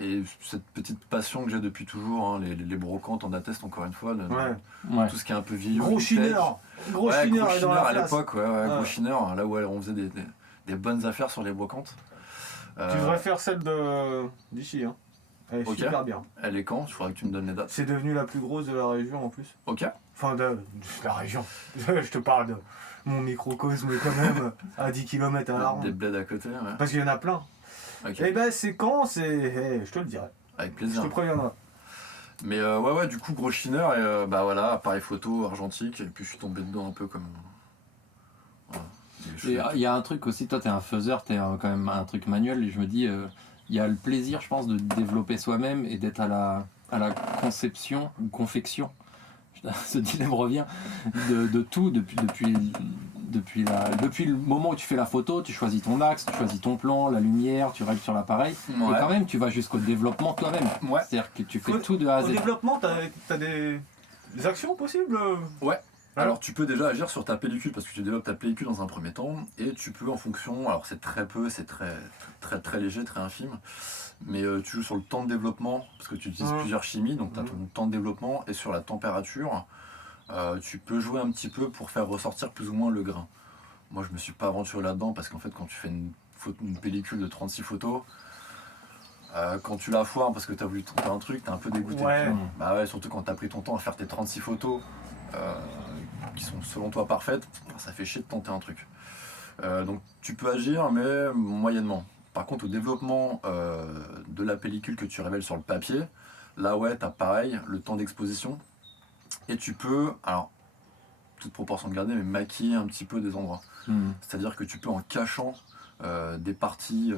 Et cette petite passion que j'ai depuis toujours, hein, les brocantes en attestent encore une fois. Tout ce qui est un peu vieillot. Gros chineur. Gros chineur à l'époque, gros chineur, là où on faisait des bonnes affaires sur les brocantes. Tu devrais faire celle d'ici, hein. Elle est super bien. Elle est quand? Il faudra que tu me donnes les dates. C'est devenu la plus grosse de la région en plus. Ok. Enfin, de la région. Je te parle de mon microcosme quand même, à 10 km à la ronde. Des bleds à côté, ouais. Parce qu'il y en a plein. Okay. Et ben c'est quand, je te le dirai. Avec plaisir. Je te préviendrai. Mais ouais, du coup, gros chineur, et bah voilà, appareil photo, argentique, et puis je suis tombé dedans un peu comme. Voilà. Il y a un truc aussi, toi t'es un faiseur, t'es quand même un truc manuel, et je me dis, il y a le plaisir, je pense, de développer soi-même et d'être à la conception ou confection. Ce dilemme revient de tout depuis le moment où tu fais la photo, tu choisis ton axe, tu choisis ton plan, la lumière, tu règles sur l'appareil, et quand même tu vas jusqu'au développement toi-même. C'est-à-dire que tu fais tout de A à Z. Au développement, t'as des actions possibles? Ouais. Alors tu peux déjà agir sur ta pellicule parce que tu développes ta pellicule dans un premier temps et tu peux en fonction, alors c'est très peu, c'est très léger, très infime, mais tu joues sur le temps de développement parce que tu utilises plusieurs chimies, donc tu as ton temps de développement et sur la température, tu peux jouer un petit peu pour faire ressortir plus ou moins le grain. Moi je me suis pas aventuré là-dedans parce qu'en fait quand tu fais une pellicule de 36 photos, quand tu la foires parce que tu as voulu tenter un truc, t'es un peu dégoûté. Bah ouais, surtout quand tu as pris ton temps à faire tes 36 photos. Qui sont selon toi parfaites, ça fait chier de tenter un truc. Donc tu peux agir, mais moyennement. Par contre, au développement de la pellicule que tu révèles sur le papier, là ouais, t'as pareil, le temps d'exposition. Et tu peux, alors, toute proportion de garder, mais maquiller un petit peu des endroits. C'est-à-dire que tu peux, en cachant des parties,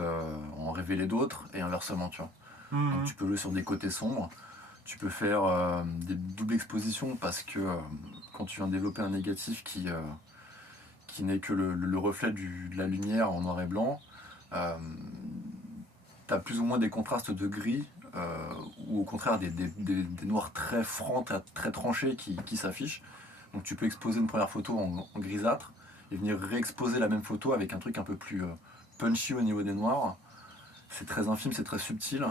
en révéler d'autres, et inversement, tu vois. Donc tu peux jouer sur des côtés sombres. Tu peux faire des doubles expositions parce que quand tu viens de développer un négatif qui n'est que le reflet de la lumière en noir et blanc, tu as plus ou moins des contrastes de gris ou au contraire des noirs très francs, très tranchés qui s'affichent. Donc tu peux exposer une première photo en grisâtre et venir réexposer la même photo avec un truc un peu plus punchy au niveau des noirs. C'est très infime, c'est très subtil,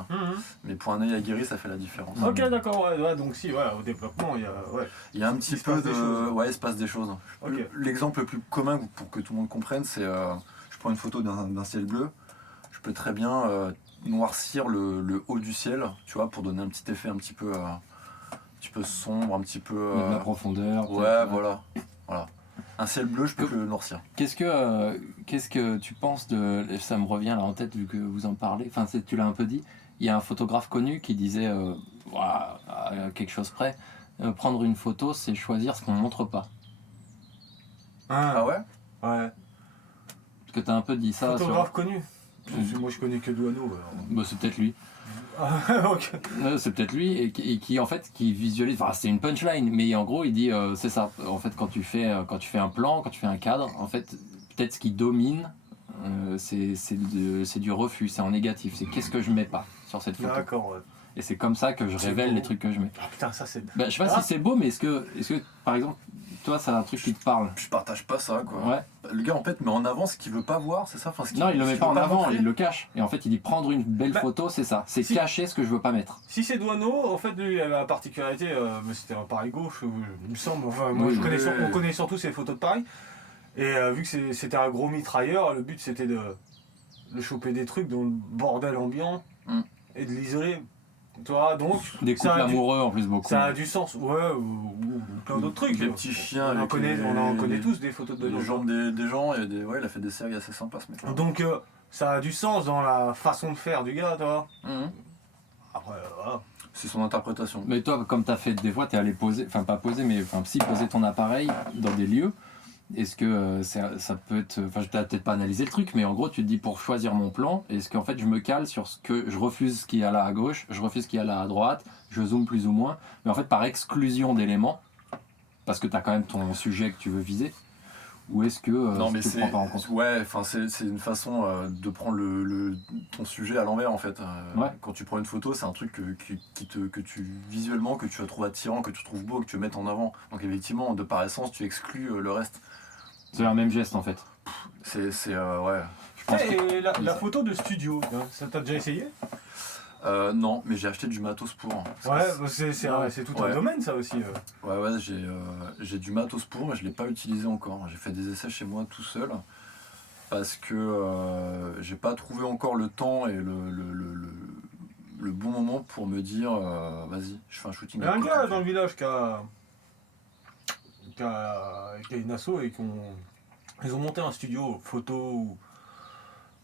mais pour un œil aguerri, ça fait la différence. Ok, d'accord, donc si, au développement, il y a un petit peu de... Ouais, il se passe des choses. Okay. L'exemple le plus commun, pour que tout le monde comprenne, c'est je prends une photo d'un ciel bleu, je peux très bien noircir le haut du ciel, tu vois, pour donner un petit effet un petit peu sombre, un petit peu... de la profondeur. Ouais, voilà. Un ciel bleu, je peux le noircir. Qu'est-ce que tu penses de... Ça me revient là en tête vu que vous en parlez. Enfin, tu l'as un peu dit. Il y a un photographe connu qui disait, à quelque chose près, prendre une photo, c'est choisir ce qu'on ne montre pas. Ah ouais? Ouais. Parce que tu as un peu dit ça. Photographe connu? Moi, je connais que Douaneau. Bah, c'est peut-être lui. Ok. C'est peut-être lui et qui en fait qui visualise. Enfin, c'est une punchline, mais en gros il dit c'est ça. En fait, quand tu fais un plan, quand tu fais un cadre, en fait peut-être ce qui domine, c'est du refus, c'est en négatif. C'est qu'est-ce que je mets pas sur cette photo. D'accord. Ouais. Et c'est comme ça que je révèle les trucs que je mets. Ah putain, ça c'est. Je sais pas si c'est beau, mais est-ce que par exemple toi, c'est un truc qui te parle? Je partage pas ça, quoi. Ouais. le gars en fait met en avant ce qu'il veut pas voir, c'est ça enfin, Non, il le met pas en avant, montrer. il le cache. Et en fait, il dit prendre une belle photo, c'est ça. C'est si. cacher ce que je veux pas mettre. Si c'est Douaneau, en fait, lui, il avait la particularité, mais c'était un Paris gauche, il me semble. Enfin, moi, Oui, on connaît surtout ses photos de Paris. Et vu que c'était un gros mitrailleur, le but c'était de choper des trucs dans le bordel ambiant et de l'isoler. Tu vois, donc. Des couples amoureux en plus, beaucoup. Ça a du sens, ouais, ou plein d'autres trucs. Des petits chiens on en avec connaît tous des photos de les Douaneau. jambes des gens, il a fait des séries assez sympas ce mec. Donc, ça a du sens dans la façon de faire du gars, tu vois. Mhm. Après, voilà. C'est son interprétation. Mais toi, comme t'as fait des fois, t'es allé poser, enfin pas poser, mais enfin si poser ton appareil dans des lieux. Est-ce que ça peut être, enfin je t'ai peut-être pas analysé le truc, mais en gros tu te dis pour choisir mon plan, est-ce qu'en fait je me cale sur ce que je refuse ce qu'il y a là à gauche, je refuse ce qu'il y a là à droite, je zoome plus ou moins, mais en fait par exclusion d'éléments, parce que t'as quand même ton sujet que tu veux viser, ou est-ce que Non mais tu c'est prends pas en compte? ouais, enfin c'est une façon de prendre ton sujet à l'envers en fait. Ouais. Quand tu prends une photo, c'est un truc que tu visuellement que tu trouves attirant, que tu trouves beau, que tu veux mettre en avant. Donc effectivement, de par essence, tu exclus le reste. C'est un même geste en fait. C'est ouais. Je pense que- Et la photo de studio, hein, ça t'a déjà essayé? Non, mais j'ai acheté du matos pour. Ouais, c'est tout un Ouais. domaine ça aussi. Ouais, j'ai du matos pour, mais je l'ai pas utilisé encore. J'ai fait des essais chez moi tout seul parce que j'ai pas trouvé encore le temps et le bon moment pour me dire vas-y, je fais un shooting. Il y a un gars dans le village qui a une asso et ils ont monté un studio photo.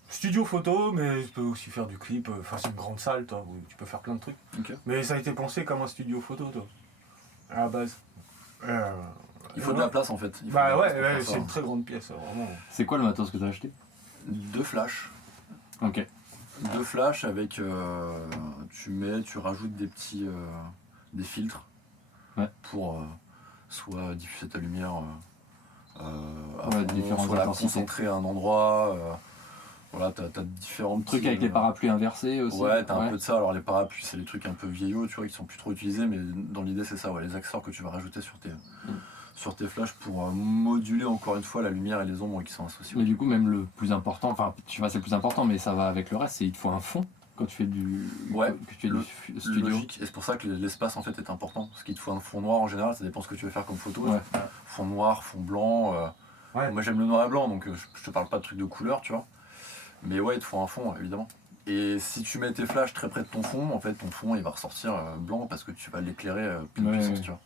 Studio photo, mais tu peux aussi faire du clip. Enfin, c'est une grande salle, toi, où tu peux faire plein de trucs. Ok. Mais ça a été pensé comme un studio photo, toi, à la base. Il faut de la place en fait. Il faut de Bah la ouais, place pour faire c'est ça. une très grande pièce, vraiment. C'est quoi le matos que t'as acheté? 2 flashs. Ok. 2 flashs avec tu rajoutes des petits des filtres pour soit diffuser ta lumière à fond, différentes soit la intensités. concentrer à un endroit. Voilà, t'as différents Truc petits, avec les parapluies inversés aussi. Ouais, t'as un peu de ça. Alors les parapluies, c'est des trucs un peu vieillots, tu vois, qui sont plus trop utilisés, mais dans l'idée c'est ça, ouais, les accessoires que tu vas rajouter sur tes flashs pour moduler encore une fois la lumière et les ombres qui sont associées. Mais du coup, même le plus important, enfin, je sais pas, c'est le plus important, mais ça va avec le reste, c'est il te faut un fond quand tu fais du, Ouais, que tu fais du studio. Logique, et c'est pour ça que l'espace en fait est important. Parce qu'il te faut un fond noir en général, ça dépend ce que tu veux faire comme photo. Ouais. Fond noir, fond blanc. Ouais. Moi j'aime le noir et blanc, donc je te parle pas de trucs de couleur, tu vois. Mais ouais, il te faut un fond, évidemment. Et si tu mets tes flashs très près de ton fond, en fait ton fond il va ressortir blanc parce que tu vas l'éclairer plein Ouais, puissance, ouais. tu vois.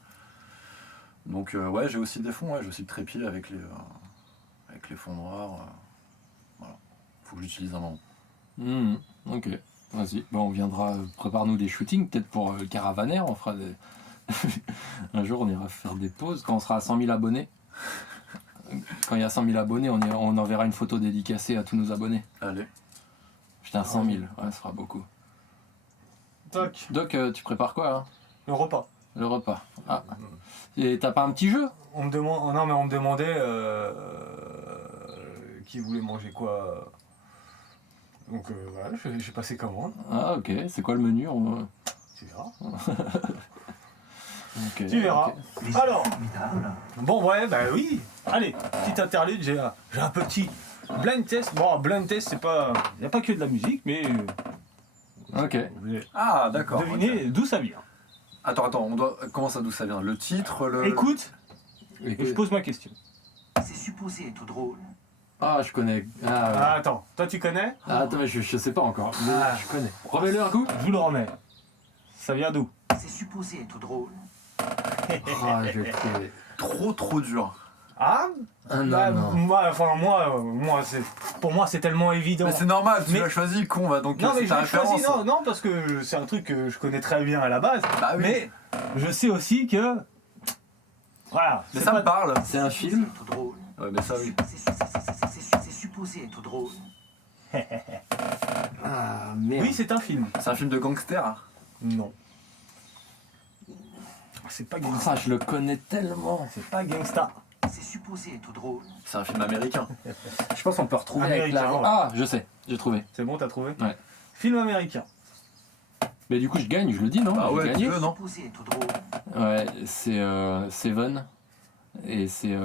Donc ouais, j'ai aussi des fonds, j'ai aussi le trépied avec les fonds noirs. Voilà. Faut que j'utilise un moment. Ok, vas-y. Bon, on viendra, prépare-nous des shootings, peut-être pour le Caravanaire, on fera des... Un jour, on ira faire des pauses, quand on sera à 100 000 abonnés. Quand il y a 100 000 abonnés, on enverra une photo dédicacée à tous nos abonnés. Allez. Putain, 100 000, ouais, ça fera beaucoup. Tac, Doc, tu prépares quoi, hein? le repas. Le repas. Ah. Et t'as pas un petit jeu? On me demandait qui voulait manger quoi. Donc voilà, j'ai passé commande, Ah, ok, c'est quoi le menu? tu verras. Ok, Tu verras. ok. Alors, Formidable. bon ouais, bah oui. Allez, petite interlude, j'ai un petit blind test. Bon, blind test, c'est pas... Il n'y a pas que de la musique, mais... Ok. Vous allez Ah d'accord. deviner ok. d'où ça vient. Attends, comment ça d'où ça vient? Le titre, Écoute, Écoute. je pose ma question. C'est supposé être drôle. Ah, je connais. Ah, Ah, attends, toi tu connais? attends, je sais pas encore. Mais Ah. je connais. Remets-le un coup. Je vous le remets. Ça vient d'où? C'est supposé être drôle. Ah, je le connais. trop dur. Ah, Ah, non, bah, non. moi pour moi c'est tellement évident. Mais c'est normal, tu Mais- l'as choisi, con, va donc Non mais c'est je ta l'ai choisi, référence. non, parce que c'est un truc que je connais très bien à la base. Bah oui. Mais je sais aussi que... Voilà. Mais c'est ça pas- me parle. C'est un film. Être drôle. Ouais, mais ça oui. C'est supposé être drôle. Ah, merde. Oui, c'est un film. C'est un film de gangster. Non. C'est pas gangsta. Ah, je le connais tellement. C'est pas gangsta. C'est supposé être drôle. C'est un film américain. Je pense qu'on peut retrouver avec Américain, la... ouais. Ah, je sais, j'ai trouvé. C'est bon, t'as trouvé? Ouais. Film américain. Mais du coup, je gagne, je le dis, non? Ah J'ai ouais, gagné. tu veux, non? Supposé être drôle. Ouais, c'est Seven. Et c'est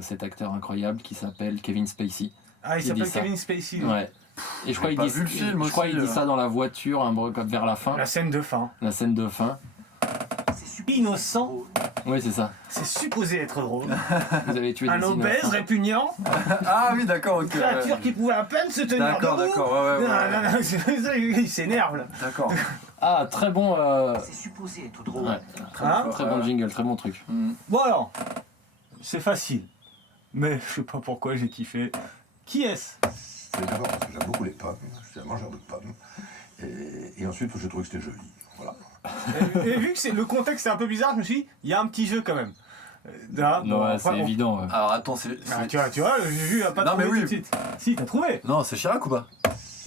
cet acteur incroyable qui s'appelle Kevin Spacey. Ah, il Il s'appelle dit ça. Kevin Spacey. lui. Ouais. Et je crois J'ai qu'il pas dit, vu le film je crois aussi, qu'il dit ça dans la voiture, vers la fin, La scène de fin. la scène de fin. Innocent, Oui, c'est ça. c'est supposé être drôle. Vous avez tué Un des obèse innocents. répugnant, Ah oui, d'accord, ok. créature qui pouvait à peine se tenir D'accord, debout. d'accord, ouais, ouais, ouais. Non, non, non, il s'énerve là. D'accord. Ah, très bon. C'est supposé être drôle. Ouais, Hein très bon jingle, très bon truc. Bon alors, c'est facile. Mais je sais pas pourquoi j'ai kiffé. Qui est-ce? C'est d'abord parce que j'aime beaucoup les pommes, je suis un mangeur de pommes. Et ensuite, je trouvais que c'était joli. Voilà. Et vu que c'est le contexte est un peu bizarre, je me suis dit, il y a un petit jeu quand même. Là, Non, bon, ouais, après, c'est évident. Ouais. Alors attends, Ah, tu vois, le Juju a pas Non, trouvé mais oui. tout de suite. Si, t'as trouvé. Non, c'est Chirac ou pas?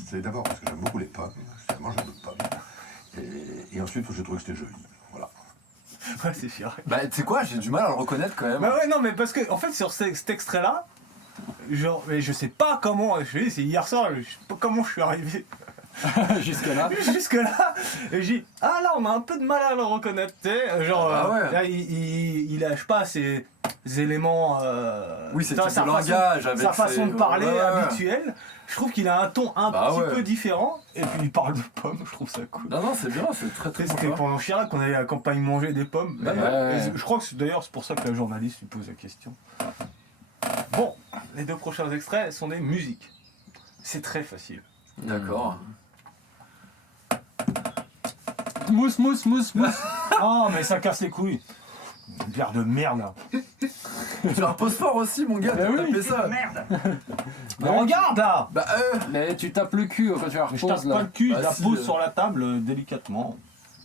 C'est d'abord parce que j'aime beaucoup les pommes, je suis un mangeur de pommes. Et ensuite, je trouvais que c'était joli. Voilà. Ouais, c'est Chirac. Bah tu sais quoi, j'ai du mal à le reconnaître quand même. Bah ouais, non, mais parce que, en fait, sur cet extrait-là, genre, mais je sais pas comment, c'est hier soir, je sais pas comment je suis arrivé Jusque-là. jusque-là, et j'ai dit, ah là, on a un peu de mal à le reconnaître, tu sais, genre, Ah ouais. là, il lâche pas ses éléments, Oui, c'est sa type de façon- langage avec sa façon ses- de parler ouais, ouais. habituelle. Je trouve qu'il a un ton un Bah petit ouais. peu différent, et puis il parle de pommes, je trouve ça cool. Non, non, c'est bien, c'est très très C'était sympa. pendant Chirac qu'on allait à la campagne manger des pommes. Ouais, Et- ouais. et je crois que d'ailleurs c'est pour ça que la journaliste lui pose la question. Bon, les deux prochains extraits sont des musiques. C'est très facile. D'accord. Mousse, mousse, mousse, mousse. Oh mais ça casse les couilles. Une bière de merde là. Tu la reposes fort aussi, mon gars, t'as oui. tapé ça. Merde. Mais regarde là. Bah Mais tu tapes le cul quand tu la Mais je tape reposes pas là. le cul, Bah je la si, pose sur la table délicatement.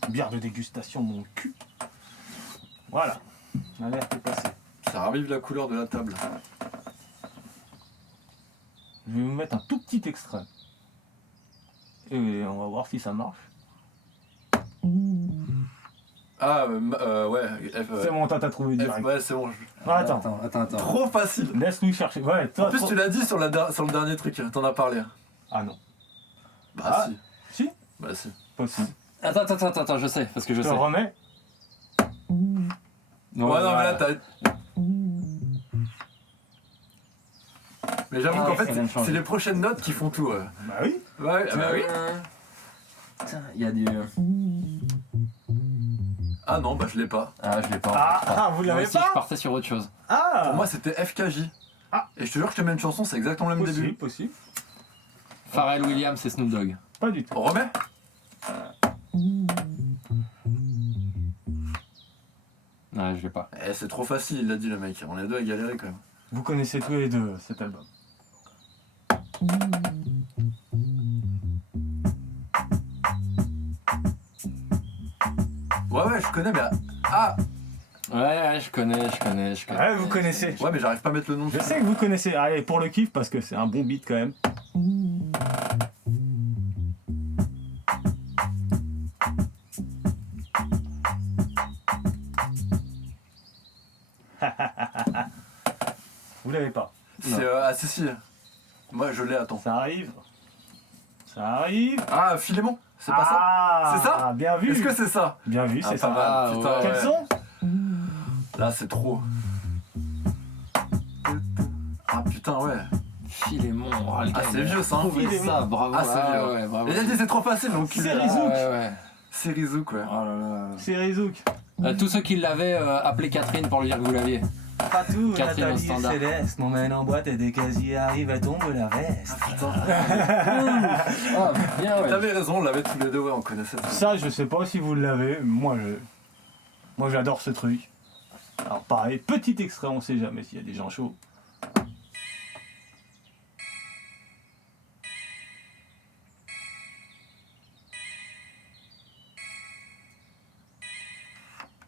Bière de dégustation, mon cul. Voilà. L'alerte est passée. ça ravive la couleur de la table. Je vais vous mettre un tout petit extrait. Et on va voir si ça marche. Ah ouais, F, C'est bon, t'as trouvé F, direct. ouais, c'est bon. Ah, attends, Attends. Trop facile. laisse-nous chercher. Ouais, toi, En plus, trop- tu l'as dit sur le dernier truc, t'en as parlé. Ah non. Bah Ah. si. Si. Bah si. Possible. Attends, je sais, parce que je Je te sais. le remets. Non, Ouais, non, mais là, voilà. t'as. Mais j'avoue Ah, qu'en ça fait, vient de changer. c'est les prochaines notes qui font tout. Bah oui. Ouais, bah oui. Putain, il y a du. Ah non, bah je l'ai pas. Ah, je l'ai pas. Ah, vous Moi l'avez aussi, pas. je partais sur autre chose. Ah. Pour moi, c'était FKJ. Ah. Et je te jure que je te mets une chanson, c'est exactement le même possible, début. possible. Pharrell Williams et Snoop Dogg. Pas du tout. On remet. Ouais, je l'ai pas. Eh, c'est trop facile, il l'a dit le mec. On est deux à galérer quand même. Vous connaissez tous les deux cet album. Ouais, je connais, mais. Ah Ouais, je connais. Ouais, vous connaissez. Ouais, mais j'arrive pas à mettre le nom. Je sais que vous connaissez. Allez, pour le kiff, parce que c'est un bon beat quand même. Vous l'avez pas. C'est. Ah, si. Moi, je l'ai, attends. Ça arrive. Ça arrive. Ah, Philémon. C'est pas ça. Ah, C'est ça Bien vu. Est-ce que c'est ça? Bien vu, Ah, c'est pas ça. mal. Ah, Putain, ouais. Quels sont Là, c'est trop. Ah putain, ouais. Philémon. Oh, le gars, Ah, c'est il a vieux, ça, hein. trouvé Philémon. ça, bravo. Ah, c'est vieux. Ouais, bravo. Il a dit c'est trop facile, donc C'est Ah, Rizouk. ouais. C'est Rizouk, ouais. Oh là là. C'est Rizouk. Tous ceux qui l'avaient, appelez Catherine pour lui dire que vous l'aviez. Patou, Catherine Nathalie au standard. et Céleste m'emmène en boîte et dès qu'elle arrive, elle tombe la veste. Ah, bien, ouais. T'avais raison, on l'avait tous les deux, ouais, on connaissait tout. Ça, je sais pas si vous l'avez, moi j'adore ce truc. Alors pareil, petit extrait, on sait jamais s'il y a des gens chauds.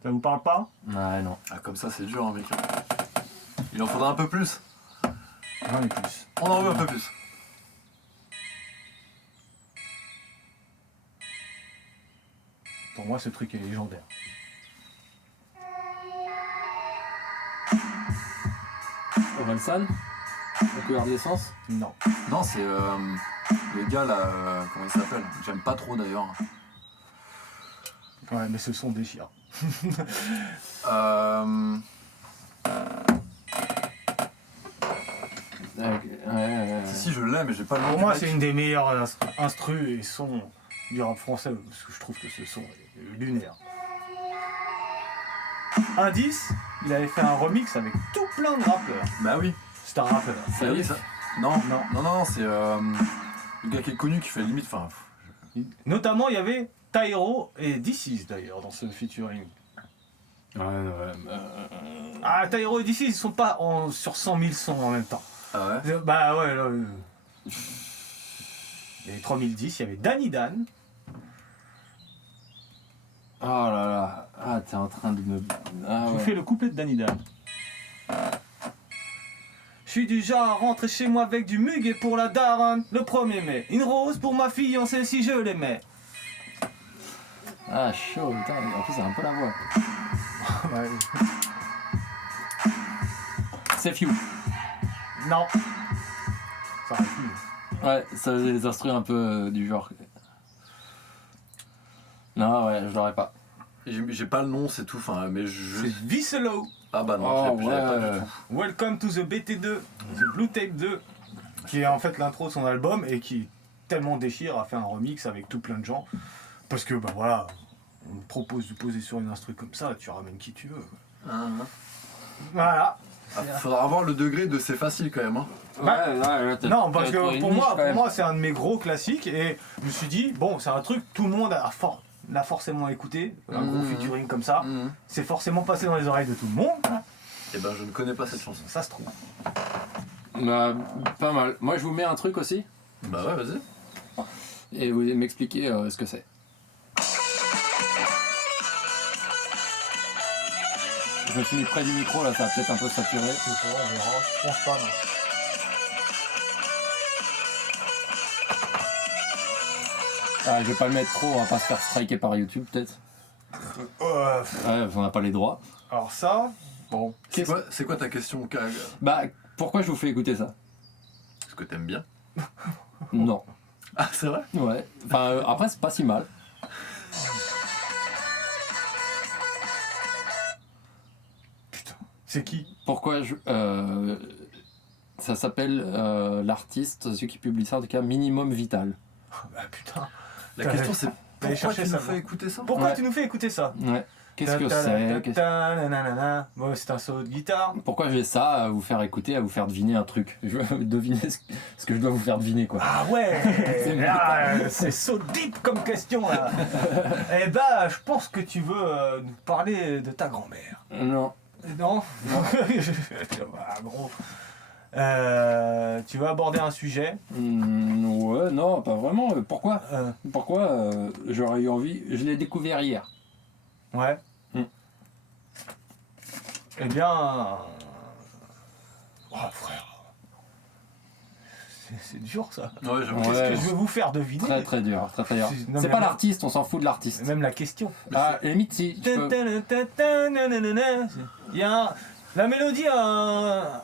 Ça vous parle pas? Ouais, non. Ah, comme ça, c'est dur, hein, mec. Il en faudra un peu plus. J'en ai plus. On en veut un peu plus. Pour moi, ce truc est légendaire. Orelsan, la couleur de l'essence. Non. Non, c'est le gars là, comment il s'appelle? J'aime pas trop d'ailleurs. Ouais, mais ce son déchire. Euh, Si, je l'ai, mais j'ai pas le nom. Pour du moi, mec. c'est une des meilleures instrus et sons du rap français, parce que je trouve que ce son est lunaire. Indice, il avait fait un remix avec tout plein de rappeurs. Bah oui. C'est un rappeur. C'est oui, ça. Non, Non. non, c'est le gars qui est connu qui fait limite. Enfin, Notamment, il y avait Tyro et DC's d'ailleurs dans ce featuring. Ah, Tyro et DC's, ils sont pas sur 100 000 sons en même temps. ah ouais. Bah ouais, là, il y avait 3010, il y avait Danny Dan. Oh là là. Ah, t'es en train de me. Ah Je vous ouais. fais le couplet de Danny Dan. Je suis du genre à rentrer chez moi avec du muguet pour la daronne le 1er mai. Une rose pour ma fiancée si je l'aimais. Ah, chaud, putain. En plus, c'est un peu la voix. Ouais. C'est few. Non. Ça aurait pu. Ouais, ça faisait des instruments un peu du genre. Non, ouais, je l'aurais pas. J'ai pas le nom, c'est tout. Enfin, mais C'est Viselo. Ah bah non, Oh, je l'avais pas ouais. du tout. Welcome to the BT2, the Blue Tape 2, qui est en fait l'intro de son album et qui tellement déchire a fait un remix avec tout plein de gens. Parce que bah voilà, on te propose de poser sur une instru comme ça, tu ramènes qui tu veux. Voilà. Ah, faudra voir le degré de c'est facile quand même. Hein. Bah, là, t'as- Non, parce t'as trouvé que une pour niche, moi, quand même. c'est un de mes gros classiques et je me suis dit, bon, c'est un truc, tout le monde l'a forcément écouté, un gros featuring comme ça, c'est forcément passé dans les oreilles de tout le monde, Et ben je ne connais pas cette chanson. ça se trouve. Bah, pas mal. Moi, je vous mets un truc aussi. Bah ouais, vas-y. Et vous m'expliquez ce que c'est. Je me suis mis près du micro, là, ça va peut-être un peu saturer. On verra, je pense pas, non. Ah, je vais pas le mettre trop, on va pas se faire striker par YouTube, peut-être. Ouais, on n'a pas les droits. Alors ça, bon, C'est quoi ta question, Kag? Bah, pourquoi je vous fais écouter ça? Est-ce que t'aimes bien? Non. Ah, c'est vrai? Ouais. Enfin, après, c'est pas si mal. c'est qui? Pourquoi je. Ça s'appelle l'artiste, celui qui publie ça, en tout cas, Minimum Vital. Bah putain. La question c'est T'allais pourquoi chercher tu ça, nous fais moi. écouter ça? Pourquoi Ouais. tu nous fais écouter ça? Ouais. Qu'est-ce que c'est Qu'est-ce- Bon, c'est un solo de guitare. Pourquoi j'ai ça à vous faire écouter, à vous faire deviner un truc? Je veux deviner ce que je dois vous faire deviner, quoi. Ah ouais. C'est so deep comme question là. Eh bah, je pense que tu veux nous parler de ta grand-mère. Non. Non. Ah, gros. Tu veux aborder un sujet. Ouais, non, pas vraiment. Pourquoi Euh, Pourquoi j'aurais eu envie? Je l'ai découvert hier. ouais. Eh bien. Oh frère. C'est dur ça. Ouais, j'avoue. Ouais. Qu'est-ce que je veux vous faire deviner? Très très dur, très très dur. Non, C'est mais pas même- l'artiste, on s'en fout de l'artiste. Même la question. Ah, à la limite, si. tu peux- Il y a la mélodie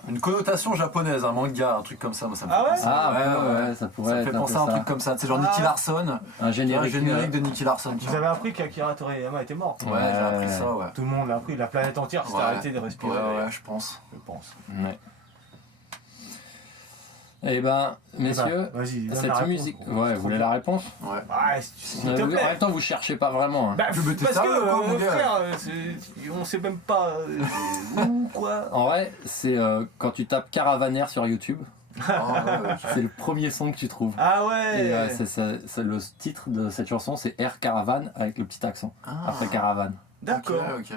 Une connotation japonaise, un manga, un truc comme ça, moi ça me Ah fait ouais penser. Ah ouais, ça pourrait Ça me être fait un penser peu à un ça. truc comme ça, c'est genre Ah. Nicky Larson, Un générique. de Nicky Larson. tu Vous vois. avez appris qu'Akira Toriyama était mort. Ouais, j'ai appris ça, ouais. Tout le monde l'a appris, la planète entière s'est Ouais. arrêtée de respirer. Ouais, je pense. Je pense. Ouais. Eh ben, messieurs, Bah, vas-y, donne la cette réponse, musique. gros. Ouais, vous voulez la réponse? Ouais. Ouais, s'il En te plaît. même temps, vous cherchez pas vraiment. Hein. Bah, Mais t'es parce sérieux, que, quoi, mon gars frère, on sait même pas où, quoi. En vrai, c'est quand tu tapes Caravaner sur YouTube, Ah, ouais, c'est le premier son que tu trouves. Ah Et ouais. c'est le titre de cette chanson, c'est Air Caravan avec le petit accent après Caravane. D'accord. Ok.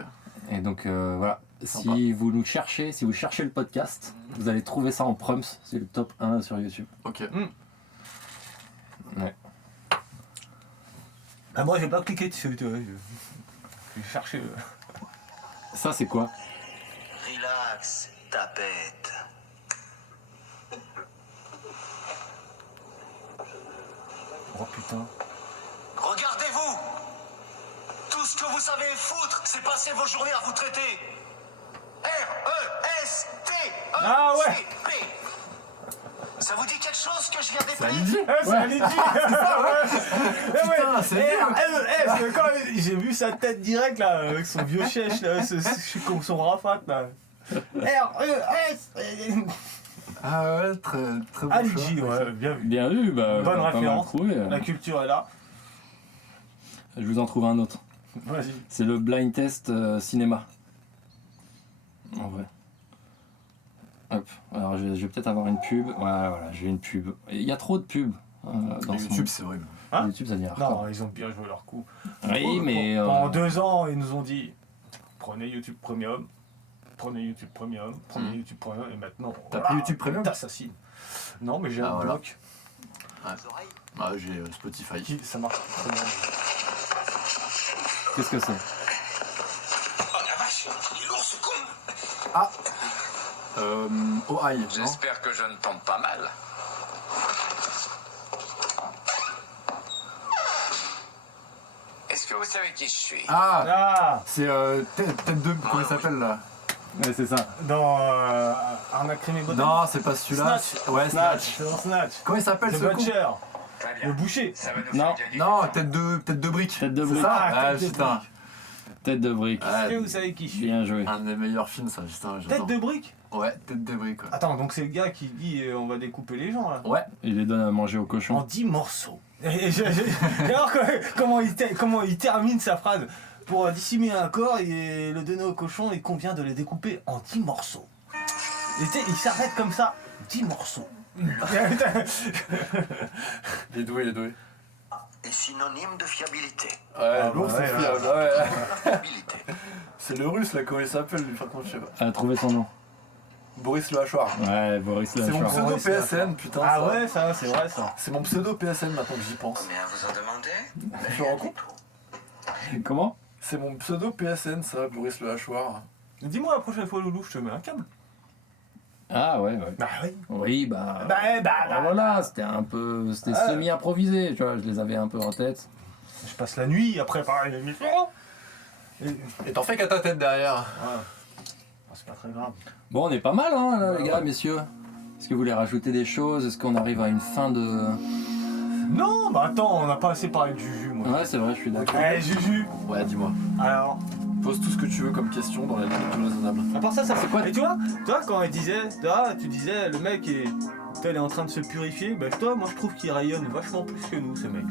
Et donc voilà, Sympa. si vous nous cherchez, si vous cherchez le podcast, vous allez trouver ça en prums, c'est le top 1 sur YouTube. Ok. Ouais. Ah, moi j'ai pas cliqué dessus, tu vois. J'ai cherché. Ça c'est quoi? Relax, tapette. Oh putain. Regardez-vous. Tout ce que vous savez foutre, c'est passer vos journées à vous traiter. R-E-S-T-E-C-P. Ah ouais. Ça vous dit quelque chose que je viens Ça d'épeler? lui dit? Ah, c'est Alidji. Putain, c'est bien. Quand j'ai vu sa tête direct là, avec son vieux chèche là, comme son rafat là. R-E-S. Ah ouais, très très bon Ali choix. G, ouais, bien vu. Bien vu, bah, Bonne pas mal référence. trouvé. La culture est là. Je vous en trouve un autre. Vas-y. C'est le blind test cinéma. En vrai. Hop. Alors je vais peut-être avoir une pub. Ouais, voilà, j'ai une pub. Il y a trop de pubs dans ce YouTube, monde. c'est horrible. Hein YouTube, ça devient Non, hardcore. ils ont bien joué leur coup. Oui, mais. Pendant 2 ans, ils nous ont dit prenez YouTube Premium, prenez YouTube Premium, prenez YouTube Premium, et maintenant. T'as pris YouTube Premium? T'assassines. Non, mais j'ai Ah, un voilà. bloc. Ah, j'ai Spotify. Ça marche très bien. Qu'est-ce que c'est? Oh la vache, il est lourd ce con. Oh aïe, non? J'espère que je ne tombe pas mal. Est-ce que vous savez qui je suis? Ah, Ah, c'est tête 2, comment il s'appelle là? Ouais, c'est ça. dans Arnaque Crime et Beauté. Non, c'est pas celui-là. Snatch. Ouais, Snatch. C'est dans Snatch. Comment il s'appelle The ce con? Butcher, Très le boucher. Ça va nous Non. faire gagner. Non, tête de brique. Tête de C'est brique. ça? Ah, Ah, Tête de putain. Tête de brique. Est-ce que Ouais, vous savez qui je suis? Bien joué. un des meilleurs films, ça, putain, j'adore. Tête de brique. Ouais, tête de brique, ouais. Attends, donc c'est le gars qui dit on va découper les gens là. Ouais, Il les donne à manger au En cochon. 10 morceaux. Et alors comment il termine sa phrase? Pour dissimuler un corps et le donner au cochon, il convient de les découper en 10 morceaux. Et il s'arrête comme ça, 10 morceaux. il est doué, il est doué. Est synonyme de fiabilité. Ouais, bon, c'est ouais, fiable, ouais. Fiabilité. C'est le russe là, comment il s'appelle lui, par contre, je sais pas. A trouvé son nom. Boris Le Hachoir. Ouais, Boris C'est mon Lachar. pseudo Boris Le PSN, putain. Ah ça. ouais, ça c'est vrai ça. C'est mon pseudo PSN maintenant que j'y pense. Combien vous en demandez? Tu te rends compte? Comment? C'est mon pseudo PSN, ça, Boris Le Hachoir. Dis-moi la prochaine fois Loulou, je te mets un câble. Ah ouais, ouais. Bah oui. Oui, bah. Bah Voilà, c'était un peu. C'était Ah. semi-improvisé, tu vois, je les avais un peu en tête. Je passe la nuit à préparer l'émission. Et t'en fais qu'à ta tête derrière. Ouais. Ah, c'est pas très grave. Bon, on est pas mal, hein, là, les Ouais, gars, ouais. messieurs. Est-ce que vous voulez rajouter des choses? Est-ce qu'on arrive à une fin de. Non, bah attends, on n'a pas assez parlé de Juju, moi. Ouais, c'est vrai, je suis d'accord. Eh, Juju. Ouais, dis-moi. Alors, Pose tout ce que tu veux comme question dans la limite du raisonnable. à part ça fait quoi? Et tu vois, quand il disait, tu disais, le mec est, il est en train de se purifier, bah toi, moi je trouve qu'il rayonne vachement plus que nous, ce mec.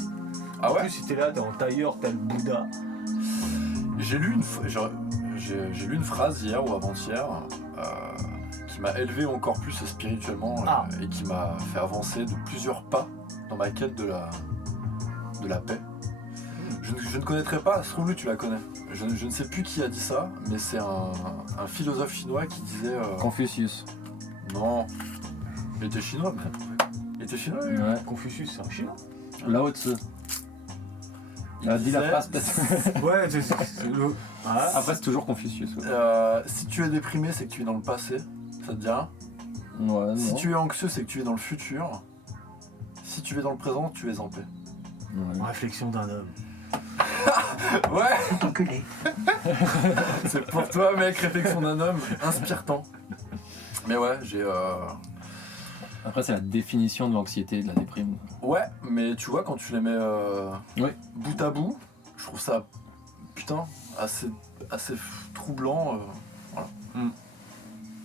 Ah En ouais? plus, si t'es là, t'es en tailleur, t'as le Bouddha. J'ai lu j'ai lu une phrase hier ou avant-hier qui m'a élevé encore plus spirituellement Ah. et qui m'a fait avancer de plusieurs pas dans ma quête de la paix. Je ne connaîtrais pas, se trouve tu la connais. Je ne sais plus qui a dit ça, mais c'est un philosophe chinois qui disait... Confucius. non, il était chinois, mais... Il était chinois, lui. Ouais. Confucius, c'est un chinois. Lao Tzu. Il Dis la disait, phrase peut-être. Ouais, c'est le. Ah, Après, c'est toujours Confucius. Ouais, si tu es déprimé, c'est que tu es dans le passé, ça te dit rien. ouais Si non. tu es anxieux, c'est que tu es dans le futur. Si tu es dans le présent, tu es en paix. Ouais. réflexion d'un homme. Ouais, Enculé. c'est pour toi, mec, réflexion d'un homme, inspire-tant. Mais ouais, j'ai... Après, c'est la définition de l'anxiété et de la déprime. Ouais, mais tu vois, quand tu les mets Oui. bout à bout, je trouve ça, putain, assez troublant.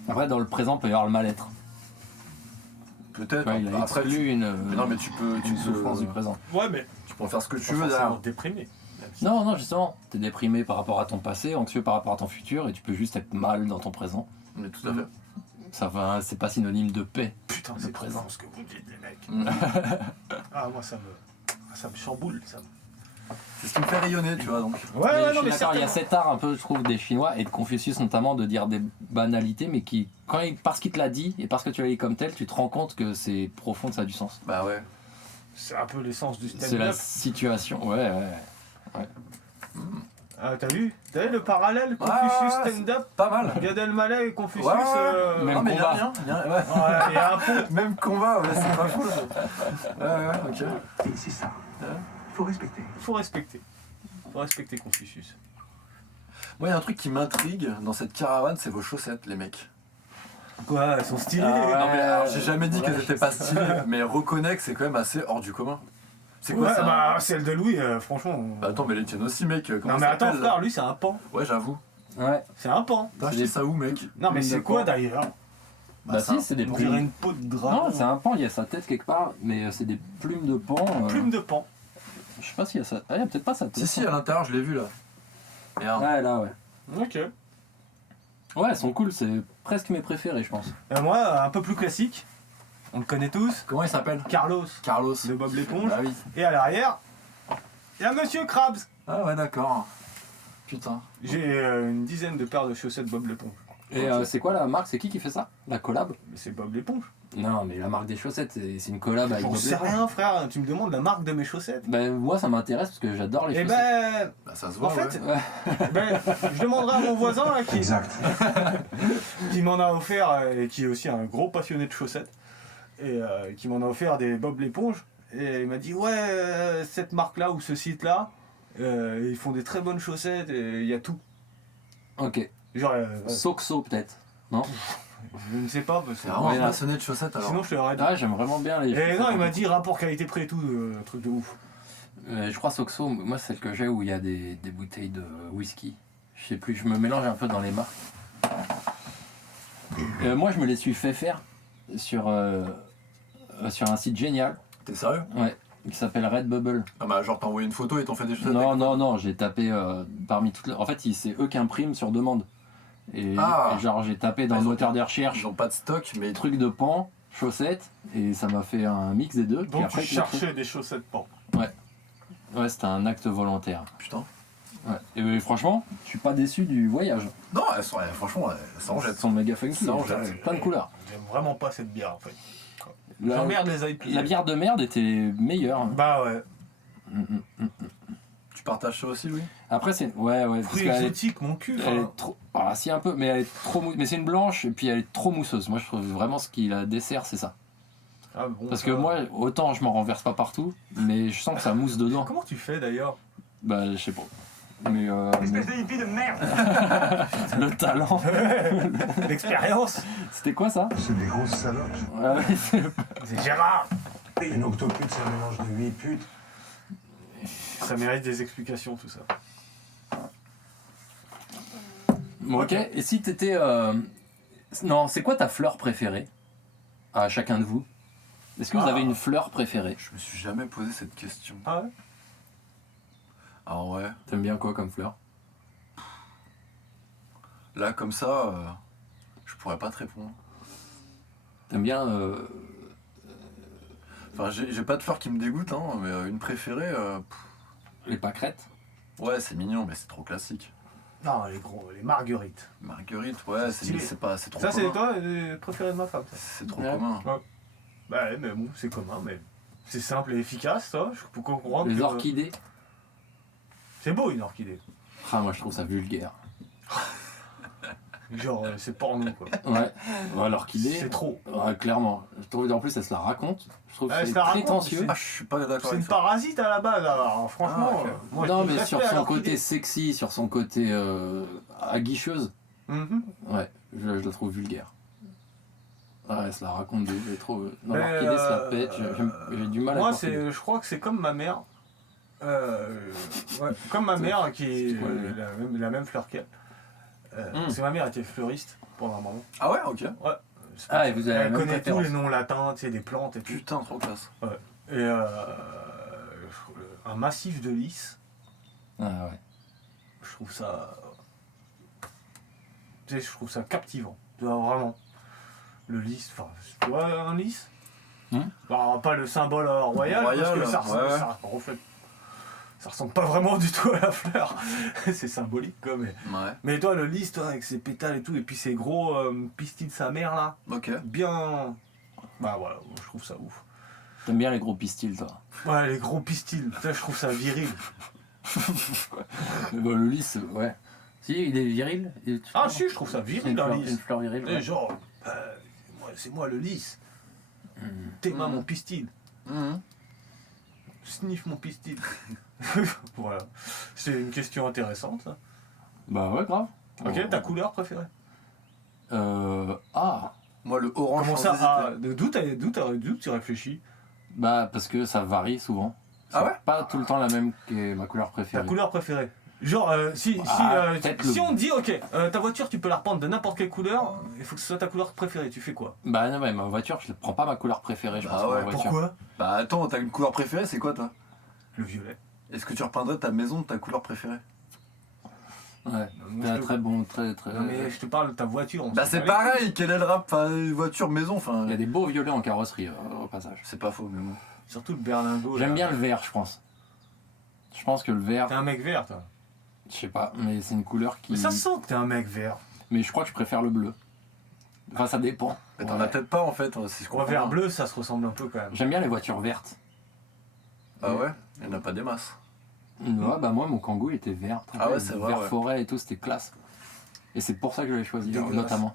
Après, dans le présent, il peut y avoir le mal-être. Peut-être. Tu vois, il a Après, exclu mais non, mais tu peux une souffrance du présent. Ouais, mais. Tu peux en faire ce que tu Tu veux veux derrière. déprimé. Non, non, justement, t'es déprimé par rapport à ton passé, anxieux par rapport à ton futur, et tu peux juste être mal dans ton présent. Mais tout à fait. Ça va, c'est pas synonyme de paix. Putain, Le c'est présent. présent ce que vous dites, les mecs. Ah, moi, ça me chamboule, ça. C'est ce qui me fait rayonner, tu vois, donc. Ouais, Mais ouais, je non, suis mais d'accord, il y a certainement. cet art un peu, je trouve, des Chinois et de Confucius notamment, de dire des banalités, mais qui, parce qu'il te l'a dit et parce que tu l'as dit comme tel, tu te rends compte que c'est profond, que ça a du sens. Bah ouais. C'est un peu l'essence du C'est la stand-up. situation, ouais, ouais. Ah, t'as vu le parallèle Confucius ouais, stand-up Pas mal. Gad Elmaleh et Confucius. Ouais, ouais. Même Non, mais il y a combat. rien. Ouais. Ouais, il y a un pont. Même combat, ouais, c'est pas fou. Ça. Ouais, ok. Et c'est ça. Faut respecter. Faut respecter. Faut respecter Confucius. Moi, il y a un truc qui m'intrigue dans cette caravane, c'est vos chaussettes, les mecs. Quoi, elles sont stylées. Ah ouais. Non, mais alors, j'ai jamais dit Ouais, qu'elles étaient pas stylées, mais reconnais que c'est quand même assez hors du commun. C'est quoi Ouais, ça? bah, celle de Louis, franchement. Bah attends, mais les tiennes aussi, mec. Comment Non, mais ça attends, s'appelle, frère, lui, c'est un pan. là Ouais, j'avoue. Ouais. C'est un pan. T'as acheté ça où, mec? Non, mais Une c'est de quoi pan. d'ailleurs? Bah si, c'est des On dirait plumes. une peau de dragon. Non, c'est un pan, il y a sa tête quelque part, mais c'est des plumes de pan. Plume de pan. Je sais pas s'il y a ça. Ah, il y a peut-être pas sa tête. Si, à l'intérieur, je l'ai vu là. Merde. Ouais, là, ouais. Ok. Ouais, elles sont cool, c'est presque mes préférés, je pense. Moi, un peu plus classique. On le connaît tous. Comment il s'appelle? Carlos, Carlos. de Bob l'éponge. Ah oui. Et à l'arrière, il y a Monsieur Krabs. Ah ouais, d'accord. Putain. J'ai une dizaine de paires de chaussettes Bob l'éponge. Et c'est quoi la marque? C'est qui fait ça? La collab? Mais c'est Bob l'éponge. Non, mais la marque des chaussettes, c'est une collab avec J'en Bob sais l'éponge. rien, frère. Tu me demandes la marque de mes chaussettes. Ben, moi, ça m'intéresse parce que j'adore les Eh chaussettes. ben, Bah ça se en voit. fait, ouais. ben, je demanderai à mon voisin là, Exact. qui m'en a offert et qui est aussi un gros passionné de chaussettes et qui m'en a offert des Bob l'éponge et il m'a dit ouais cette marque là ou ce site là ils font des très bonnes chaussettes et il y a tout. Ok. Genre Soxo, peut-être. Non? je ne sais pas parce que C'est vraiment Ouais, un passionné de chaussettes alors. sinon je te l'aurais dit. Ah, j'aime vraiment bien les Et chaussettes. non il m'a dit rapport qualité-prix et tout un truc de ouf. Je crois Soxo, moi, celle que j'ai où il y a des bouteilles de whisky. Je sais plus, je me mélange un peu dans les marques. Moi, je me les suis fait faire sur un site génial, T'es sérieux? ouais, qui s'appelle Redbubble. Ah bah genre t'as envoyé une photo et t'ont fait des chaussettes? Non, avec- non, non, j'ai tapé parmi toutes les... En fait, c'est eux qui impriment sur demande. Et, Ah. et genre, j'ai tapé dans Ah, le ils ont- moteur de recherche Ils ont pas de stock mais trucs de pan, chaussettes, et ça m'a fait un mix des deux. Puis Donc après, tu je l'ai cherchais des chaussettes pan. fait. Ouais, c'était un acte volontaire. putain. Ouais. Et franchement, je suis pas déçu du voyage. Non, elles sont, franchement, ça en Elles jette. sont méga funky, Ça en elles jette. ont plein de couleurs. J'aime vraiment pas cette bière en fait. La, J'emmerde les IPA. la bière de merde était meilleure. Bah ouais. Tu partages ça aussi, Louis? Après, c'est. Ouais, parce Fruits qu'elle est, exotiques mon cul. elle enfin. est trop. Ah, si, un peu, mais elle est trop mousse. Mais c'est une blanche, et puis elle est trop mousseuse. Moi, je trouve vraiment ce qui la dessert, c'est ça. Ah, bon, Parce ça que va. moi, autant je m'en renverse pas partout, mais je sens que ça mousse dedans. Comment tu fais d'ailleurs? Bah, je sais pas. Mais, Espèce de hippie de merde. le talent. L'expérience. C'était quoi ça? C'est des grosses salopes. Ouais, c'est- C'est Gérard. Une octopute, c'est un mélange de 8 putes. Ça mérite des explications tout ça. Bon, ok. Et si t'étais. Non, c'est quoi ta fleur préférée? À chacun de vous. Est-ce que vous Ah. avez une fleur préférée? Je me suis jamais posé cette question. Ah ouais? Ah ouais. T'aimes bien quoi comme fleur? Là, comme ça, je pourrais pas te répondre. T'aimes bien. Enfin, j'ai pas de fleur qui me dégoûte, hein, mais une préférée, Les pâquerettes? ouais, c'est mignon, mais c'est trop classique. Non, les marguerites. Marguerite, ouais, Stylé. c'est trop Ça, c'est commun. toi, le préféré de ma femme. Ça. C'est trop Ouais. commun. Bah ouais, mais bon, c'est commun, mais c'est simple et efficace, ça. Je peux comprendre. Les que- orchidées? C'est beau une orchidée. Ah, moi je trouve ça vulgaire. Genre, c'est porno quoi. Ouais, l'orchidée. C'est trop. Ouais, clairement. Je trouve en plus elle se la raconte. Je trouve Elle que se c'est la raconte, prétentieux. Ah, je suis pas d'accord C'est avec une ça. parasite à la base, alors franchement. Ah, ok. Moi, je Non, trouve mais respect sur à son l'orchidée. côté sexy, sur son côté aguicheuse, Mhm. ouais, je la trouve vulgaire. Ouais, elle se la raconte trop. Non, Mais, l'orchidée se la pète, j'ai du mal Moi, à l'orchidée. je crois que c'est comme ma mère. Ouais, comme ma mère qui est quoi, lui la même fleur qu'elle. Parce que ma mère était fleuriste pendant un moment. Ah ouais, ok. Ah, et vous avez la Elle même connaît tous préférence. les noms latins, tu sais, des plantes et tout. Putain, trop classe. Et un massif de lys, Ah ouais. je trouve ça. Tu sais, je trouve ça captivant. Tu vois, vraiment. Le lys, enfin, tu vois un lys Alors, pas le symbole royal, parce Royal, que ça ouais. ça ressemble pas vraiment du tout à la fleur. C'est symbolique, quoi, mais. Ouais, Mais toi, le lys, toi, avec ses pétales et tout, et puis ses gros pistils de sa mère, là, ok. bien. Bah voilà, je trouve ça ouf. T'aimes bien les gros pistils, toi. Ouais, les gros pistils, ça, je trouve ça viril. Mais bon, le lys, ouais. Si, il est viril. Ah, si, je trouve ça C'est viril, une un fleur, lys. une fleur virile. Et Ouais. genre, c'est moi le lys. T'es moi mon pistil. Mhm. Sniff mon pistil. Voilà. C'est une question intéressante, ça. Bah ouais, grave. Ok, Oh. ta couleur préférée? Ah, Moi, le orange. Comment sans ça? hésiter. Ah, d'où tu réfléchis? bah parce que ça varie souvent. Ah C'est ouais pas tout le temps la même que ma couleur Ta préférée. couleur préférée? Genre, peut-être si le- on te dit, ok, ta voiture, tu peux la reprendre de n'importe quelle couleur, il faut que ce soit ta couleur préférée, tu fais quoi? Bah non, mais ma voiture, je ne prends pas ma couleur préférée, je Bah pense. pour ouais, ma voiture. Pourquoi? Bah attends, t'as une couleur préférée, c'est quoi toi? Le violet. Est-ce que tu repeindrais ta maison de ta couleur préférée? Ouais, Moi, c'est je te- très bon, très. Non, mais je te parle de ta voiture. on Bah s'en c'est bat pareil, quel est le rap? Enfin, voiture, maison, enfin. Il y a des beaux violets en carrosserie, au passage. C'est pas faux, mais bon. les- Surtout le berlingot. J'aime là. bien le vert, je pense. Je pense que le vert, T'es un mec vert, toi. je sais pas, mais c'est une couleur qui. Mais ça se sent que t'es un mec vert. Mais je crois que je préfère le bleu. Enfin, ça dépend. Mais t'en Ouais. as peut-être pas en fait, si je Quoi, comprends. vert bien. bleu, ça se ressemble un peu quand même. J'aime bien les voitures vertes. Ah ouais? Il y en a pas des masses. Ouais, bah moi, mon Kangoo il était vert. Ah ouais, c'est vrai, Vert ouais. forêt et tout, c'était classe. Et c'est pour ça que je l'ai choisi, Dégueulasse. notamment.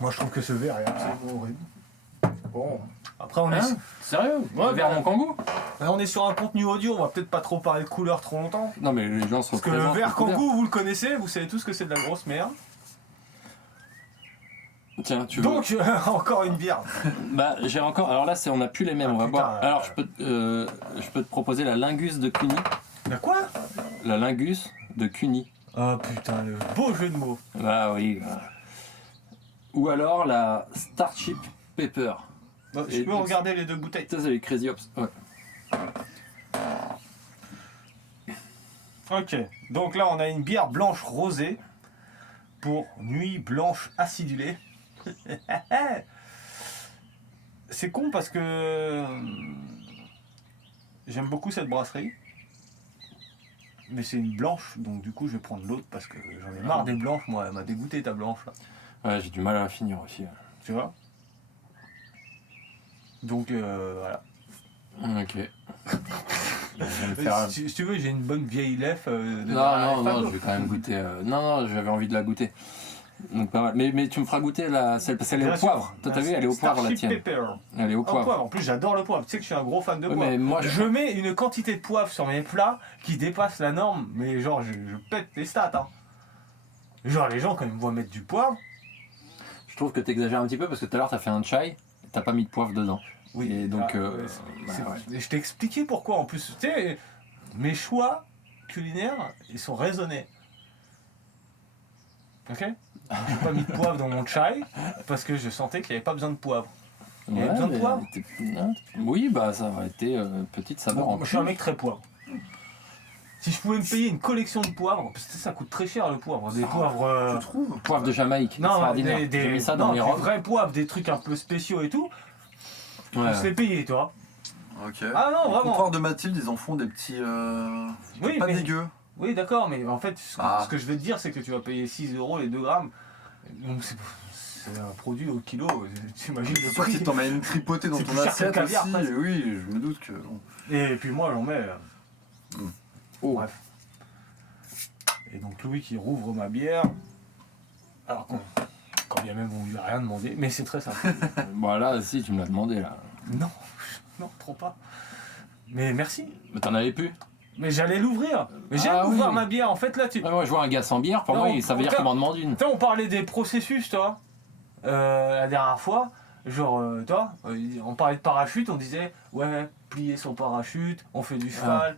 Moi, je trouve que ce vert est absolument horrible. Bon. Après, on, Hein Sérieux Ouais, vers mon Kangoo on est sur un contenu audio, on va peut-être pas trop parler de couleur trop longtemps. Non, mais les gens sont Parce que le vert Kangoo, vous le connaissez, vous savez tous que c'est de la grosse merde. Tiens, tu veux. Donc, encore une bière. Bah, j'ai encore. Alors là, on a plus les mêmes, Ah, on va putain, boire. Alors, je peux te proposer la Lingus de Cuny. La quoi? La Lingus de Cuny. Oh putain, le beau jeu de mots. Ah oui. Ou alors la Starship Pepper. Je Et peux donc, regarder les deux bouteilles. Ça, c'est les Crazy Ops. Ouais. Ok, donc là on a une bière blanche rosée pour nuit blanche acidulée. C'est con parce que j'aime beaucoup cette brasserie. Mais c'est une blanche, donc du coup je vais prendre l'autre parce que j'en ai marre des blanches, moi, elle m'a dégoûté ta blanche là, Ouais, j'ai du mal à la finir aussi. tu vois. Donc voilà. Ok. Je vais me faire- Si tu veux, j'ai une bonne vieille lef. Non, je vais quand même goûter. Non, j'avais envie de la goûter. Donc pas mal. Mais tu me feras goûter celle parce qu'elle est au poivre. Toi, t'as vu, elle est au poivre la Starship tienne. Pepper. Elle est au Au poivre. poivre. En plus, j'adore le poivre. Tu sais que je suis un gros fan de Ouais, poivre. mais moi, Je mets une quantité de poivre sur mes plats qui dépasse la norme, mais genre, je pète les stats. Hein. Genre, les gens, quand ils me voient mettre du poivre, Je trouve que t'exagères un petit peu parce que tout à l'heure, t'as fait un chai, t'as pas mis de poivre dedans. oui. Et donc, Ah, bah, ouais. et je t'ai expliqué pourquoi en plus. Tu sais, mes choix culinaires, ils sont raisonnés. Ok? J'ai pas mis de poivre dans mon chai parce que je sentais qu'il n'y avait pas besoin de poivre. Il y avait besoin de mais poivre non, oui, bah ça aurait été petite saveur en Moi, je suis un plus. mec très poivre. Si je pouvais me payer une collection de poivres, parce que ça coûte très cher le poivre, des poivres. Tu trouves? Poivre de Jamaïque, Non, extraordinaire. J'ai mis ça dans non, mes des robes. vrais poivres, des trucs un peu spéciaux et tout, Ouais. je les payer, toi. Ok. Ah non, Les vraiment. comptoirs de Mathilde, ils en font des petits. Oui, pas mais- dégueux. Oui, d'accord, mais en fait, Ah. ce que je veux te dire, c'est que tu vas payer 6 € les 2 grammes. Donc c'est un produit au kilo, t'imagines C'est le sûr que prix. si t'en mets une tripotée dans C'est ton plus cher que le assiette caviar, aussi, presque. oui, je me doute que. bon. Et puis moi, j'en mets. Oh. Bref. Et donc Louis qui rouvre ma bière. Alors quand bien même on lui a rien demandé, mais c'est très simple. Bon là, si, tu me l'as demandé là. Non, non, trop pas. Mais merci. Mais t'en avais plus. Mais j'allais l'ouvrir. Mais j'aime Ah ouvrir oui. ma bière. En fait, là, tu. Ouais, moi, je vois un gars sans bière, pour Non, moi, ça veut dire aucun- qu'il m'en demande une. Toi, on parlait des processus, toi. La dernière fois, genre, toi, on parlait de parachute, on disait, ouais, plier son parachute, on fait du cheval,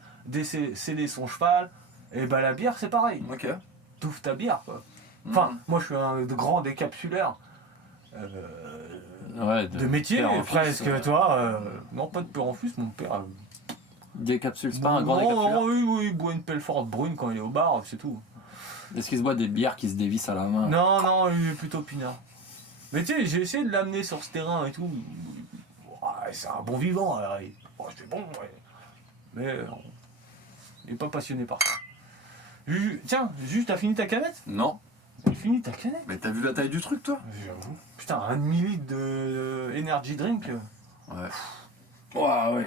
sceller son cheval. Et bah, la bière, c'est pareil. Ok. T'ouvres ta bière, quoi. Enfin, moi, je suis un grand décapsuleur. Ouais, De métier, père en presque, fils, toi. Non, pas de père en fils, mon père. Décapsule, c'est pas un grand Non, décapsuleur. oui, il boit une pelle forte brune quand il est au bar, c'est tout. Est-ce qu'il se boit des bières qui se dévissent à la main? Non, il est plutôt pinard. Mais tu sais, j'ai essayé de l'amener sur ce terrain et tout. Ouais, c'est un bon vivant, là. C'est bon, ouais. Mais il est pas passionné par ça. Tiens, juste, t'as fini ta canette? Non. T'as fini ta canette? Mais t'as vu la taille du truc, toi? J'avoue. Putain, 1,5 litre de energy drink. Ouais. Ouais,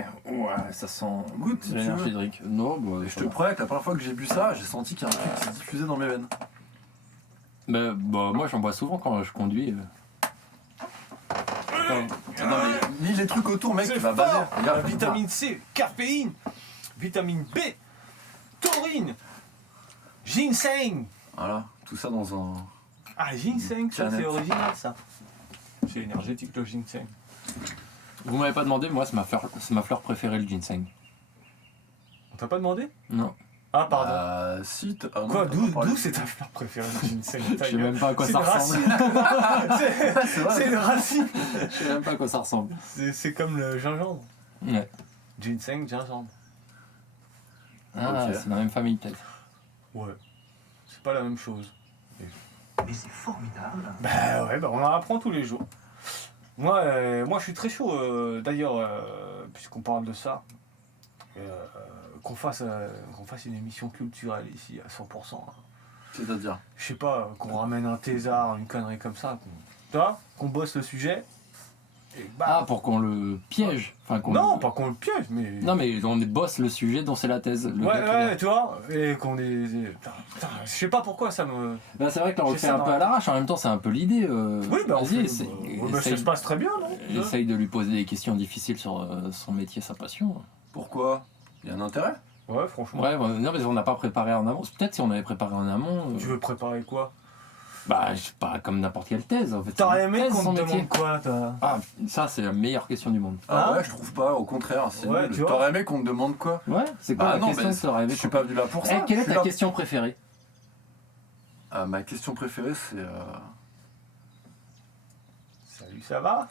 ça sent. Goûte, si tu l'énergie veux. drink. Non, bah, Et je ça te va. promets que la première fois que j'ai bu ça, j'ai senti qu'il y a un truc qui se diffusait dans mes veines. Bah, moi, j'en bois souvent quand je conduis. Non mais lis les trucs autour, mec, C'est tu vas fort. baser. Regarde, Vitamine C, caféine, vitamine B, taurine, ginseng. Voilà, tout ça dans un. Ah, ginseng, ça Canette. c'est original ça. C'est énergétique le ginseng. Vous m'avez pas demandé, moi, c'est ma fleur préférée, le ginseng. t'a pas demandé? Non. Ah, pardon. Si, ah non, Quoi, t'as d'où pas parlé. c'est ta fleur préférée de ginseng? Je sais même pas à quoi C'est ça une ressemble. racine. C'est une racine. Je sais même pas à quoi ça ressemble. C'est comme le gingembre. Ouais. Ginseng, gingembre. Ah, Ok. c'est dans la même famille peut-être. Ouais. C'est pas la même chose. Mais c'est formidable. Bah ouais, bah on en apprend tous les jours. Moi, je suis très chaud, d'ailleurs, puisqu'on parle de ça, qu'on fasse une émission culturelle ici à 100%. Hein. C'est-à-dire Je sais pas, qu'on ramène un thésard, une connerie comme ça, tu vois, qu'on bosse le sujet. Et Ah, pour qu'on le piège. Enfin, qu'on non, le- pas qu'on le piège, mais... Non, mais on bosse le sujet dont c'est la thèse. Le Ouais, gars qui vient. ouais, tu vois, et qu'on est... Putain, je sais pas pourquoi ça me... Bah, c'est vrai que là, on le J'ai fait ça un dans peu la à l'arrache. En même temps, c'est un peu l'idée. Oui, bah on Vas-y, fait... bah, ça essaye, se passe très bien, non? essaye de lui poser des questions difficiles sur son métier, sa passion. Pourquoi? Il y a un intérêt? Ouais, franchement. Ouais, non, mais on n'a pas préparé en amont. Peut-être si on avait préparé en amont. Tu veux préparer quoi? Bah, je sais pas, comme n'importe quelle thèse. En fait, T'aurais C'est une aimé thèse, qu'on son te métier. demande quoi, toi? Ah, ça, c'est la meilleure question du monde. Ah Hein? ouais, je trouve pas, au contraire, c'est Ouais, nul. tu vois. T'aurais aimé qu'on te demande quoi? Ouais, c'est quoi Bah la non, question mais que t'aurais aimé je suis pas venu là pour ça. Quelle je est suis ta là- question préférée? Ma question préférée, c'est... Salut, ça va?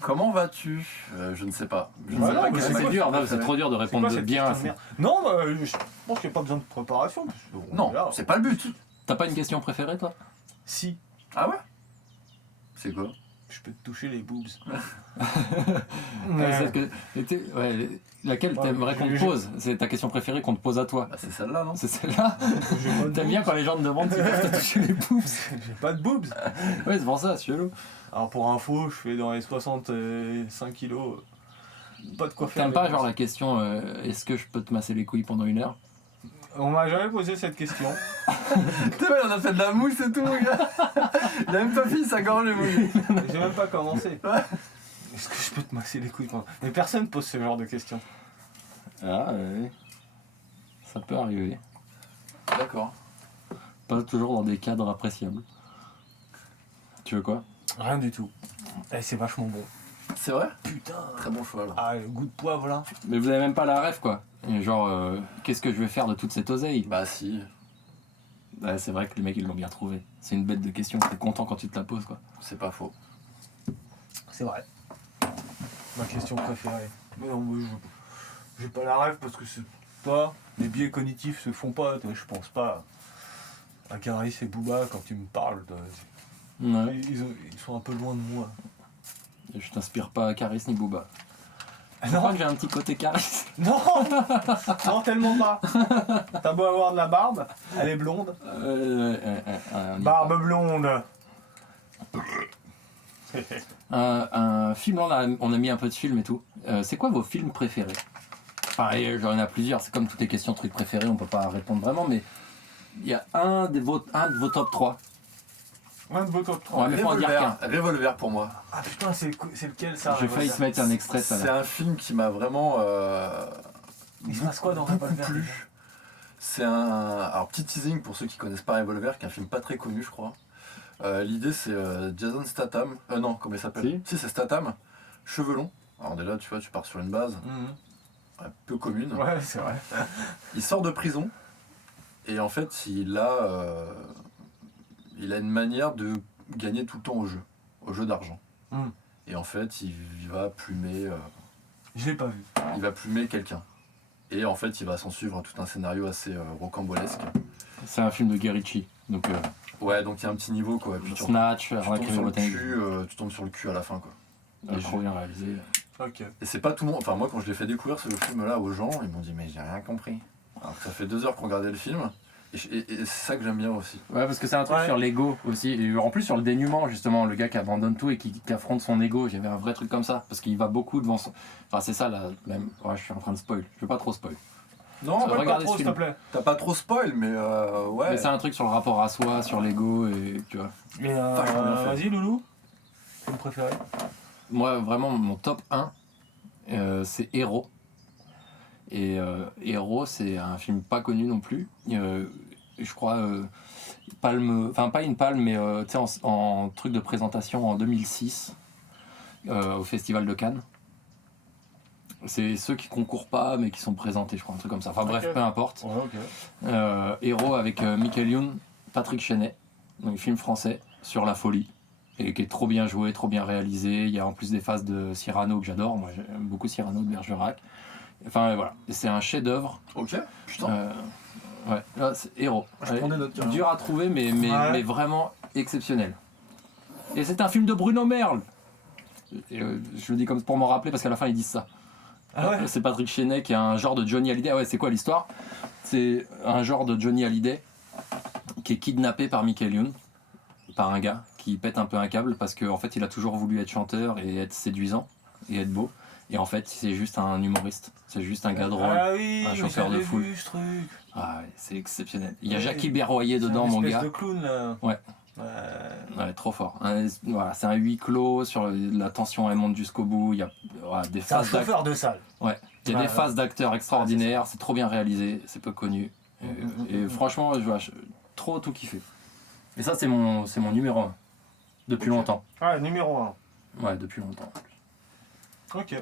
Comment vas-tu? Je ne sais pas. Je ne Ouais, sais non, pas mais quelle est C'est ma dur, question non, c'est préférée. trop dur de C'est répondre quoi cette bien. question de merde? Non, je pense qu'il n'y a pas besoin de préparation. parce que on Non, est là. c'est pas le but. T'as pas une question préférée, toi? Si, Ah ouais? C'est quoi? je peux te toucher les boobs. Ouais, celle ouais, laquelle Ouais, t'aimerais qu'on te j'ai- pose? C'est ta question préférée qu'on te pose à toi. Bah c'est celle-là, non? C'est celle-là? J'ai pas de T'aimes bien boobs. quand les gens te demandent si peuvent te toucher les boobs? J'ai pas de boobs. Ouais, c'est pour ça, c'est chelou. Alors pour info, je fais dans les 65 kilos. Pas de quoi faire. T'aimes les pas boobs. genre la question est-ce que je peux te masser les couilles pendant 1 heure? On m'a jamais posé cette question. Putain, mais on a fait de la mousse et tout, gars. Il a même pas fini sa gorge, le mouille. J'ai même pas commencé. Est-ce que je peux te masser les couilles pendant... Mais personne pose ce genre de questions. Ah ouais. Ça peut arriver. D'accord. Pas toujours dans des cadres appréciables. Tu veux quoi? Rien du tout. Eh, c'est vachement bon. C'est vrai? Putain. Très bon choix, là. Ah, le goût de poivre là. Mais vous avez même pas la ref quoi. Et genre, qu'est-ce que je vais faire de toute cette oseille? Bah si, Bah, c'est vrai que les mecs ils l'ont bien trouvé. C'est une bête de question, t'es content quand tu te la poses quoi. c'est pas faux. C'est vrai. Ma question préférée. Mais non, moi, j'ai pas la rêve parce que c'est pas. Les biais cognitifs se font pas. Je pense pas à Caris et Booba quand tu me parles. Ouais. Ils sont un peu loin de moi. Et je t'inspire pas à Caris ni Booba. Ah Je crois non, que j'ai un petit côté Caris. non, non, tellement pas. T'as beau avoir de la barbe, elle est blonde. On y Barbe blonde. un film, on a mis un peu de films et tout. C'est quoi vos films préférés? Pareil, j'en ai plusieurs, c'est comme toutes les questions trucs préférés, on peut pas répondre vraiment, mais il y a un de vos top 3. Un de vos top 3. Ouais, mais faut en dire Revolver, Revolver pour moi. Ah putain, c'est lequel ça? J'ai failli se mettre un extrait ça C'est là. un film qui m'a vraiment Il se passe quoi dans beaucoup Revolver? plu. C'est un... Alors petit teasing pour ceux qui connaissent pas Revolver, qui est un film pas très connu je crois. L'idée c'est Jason Statham, non comment il s'appelle? Si c'est Statham, cheveux longs. Alors déjà tu vois tu pars sur une base peu commune. Ouais, c'est vrai. Il sort de prison et en fait il a une manière de gagner tout le temps au jeu d'argent. Et en fait il va plumer Je l'ai pas vu. quelqu'un. Et en fait il va s'en suivre tout un scénario assez rocambolesque. C'est un film de Guy Ritchie, donc Ouais donc il y a un petit niveau quoi. Et puis Snatch, tu tombes sur le cul, tu tombes sur le cul à la fin quoi. trop bien réalisé. Ok. Et c'est pas tout le monde. Enfin moi quand je l'ai fait découvrir ce film là aux gens, ils m'ont dit mais j'ai rien compris. Alors que ça fait 2 heures qu'on regardait le film. Et c'est ça que j'aime bien aussi. Ouais, parce que c'est un truc Ouais. sur l'ego aussi. Et en plus sur le dénuement, justement, le gars qui abandonne tout et qui affronte son ego. J'avais un vrai truc comme ça. Parce qu'il va beaucoup devant son. Enfin, c'est ça là. Même... Ouais, je suis en train de spoil. Je veux pas trop spoil. Non, Ouais, Pas regardez trop, ce s'il te film. plaît. t'as pas trop spoil, mais ouais. Mais c'est un truc sur le rapport à soi, sur l'ego et tu vois. Et Vachement bien fait. vas-y, Loulou. Film préféré? Moi, vraiment, mon top 1, c'est Héros. Et Héros, c'est un film pas connu non plus. Je crois, palme, enfin pas une palme, mais tu sais, en truc de présentation en 2006 au Festival de Cannes. C'est ceux qui concourent pas mais qui sont présentés, je crois, un truc comme ça. Enfin bref, Ok. peu importe. Ouais, ok. Héros avec Michael Youn, Patrick Chenet, donc film français sur la folie. Et qui est trop bien joué, trop bien réalisé. Il y a en plus des phases de Cyrano que j'adore. Moi, j'aime beaucoup Cyrano de Bergerac. Enfin, voilà. Et c'est un chef-d'œuvre. Ok, putain. Ouais, là, c'est Héros. Je prends des notes, carrément. Dur à trouver, mais Ouais. mais vraiment exceptionnel. Et c'est un film de Bruno Merle. Et, je le dis comme pour m'en rappeler parce qu'à la fin ils disent ça. Ah ouais. C'est Patrick Chenet qui est un genre de Johnny Hallyday. Ah ouais, c'est quoi l'histoire? C'est un genre de Johnny Hallyday qui est kidnappé par Michael Youn, par un gars qui pète un peu un câble parce qu'en fait il a toujours voulu être chanteur et être séduisant et être beau. Et en fait c'est juste un humoriste, c'est juste un gars drôle. Ah oui, un mais chauffeur de j'avais foule. vu ce truc. Ah ouais, c'est exceptionnel. Il y a Ouais. Jackie Berroyer dedans, C'est mon une espèce gars. de clown là. Ouais. Ouais, trop fort. Voilà, c'est un huis clos, sur la tension elle monte jusqu'au bout. Il y a voilà, des C'est un phases chauffeur de salle. il y a Ouais, des phases d'acteurs extraordinaires, c'est trop bien réalisé, c'est peu connu. Et franchement, je trop tout kiffé. Et ça, c'est mon numéro 1. Depuis longtemps. Ouais, numéro 1. Ouais, depuis longtemps. Ok.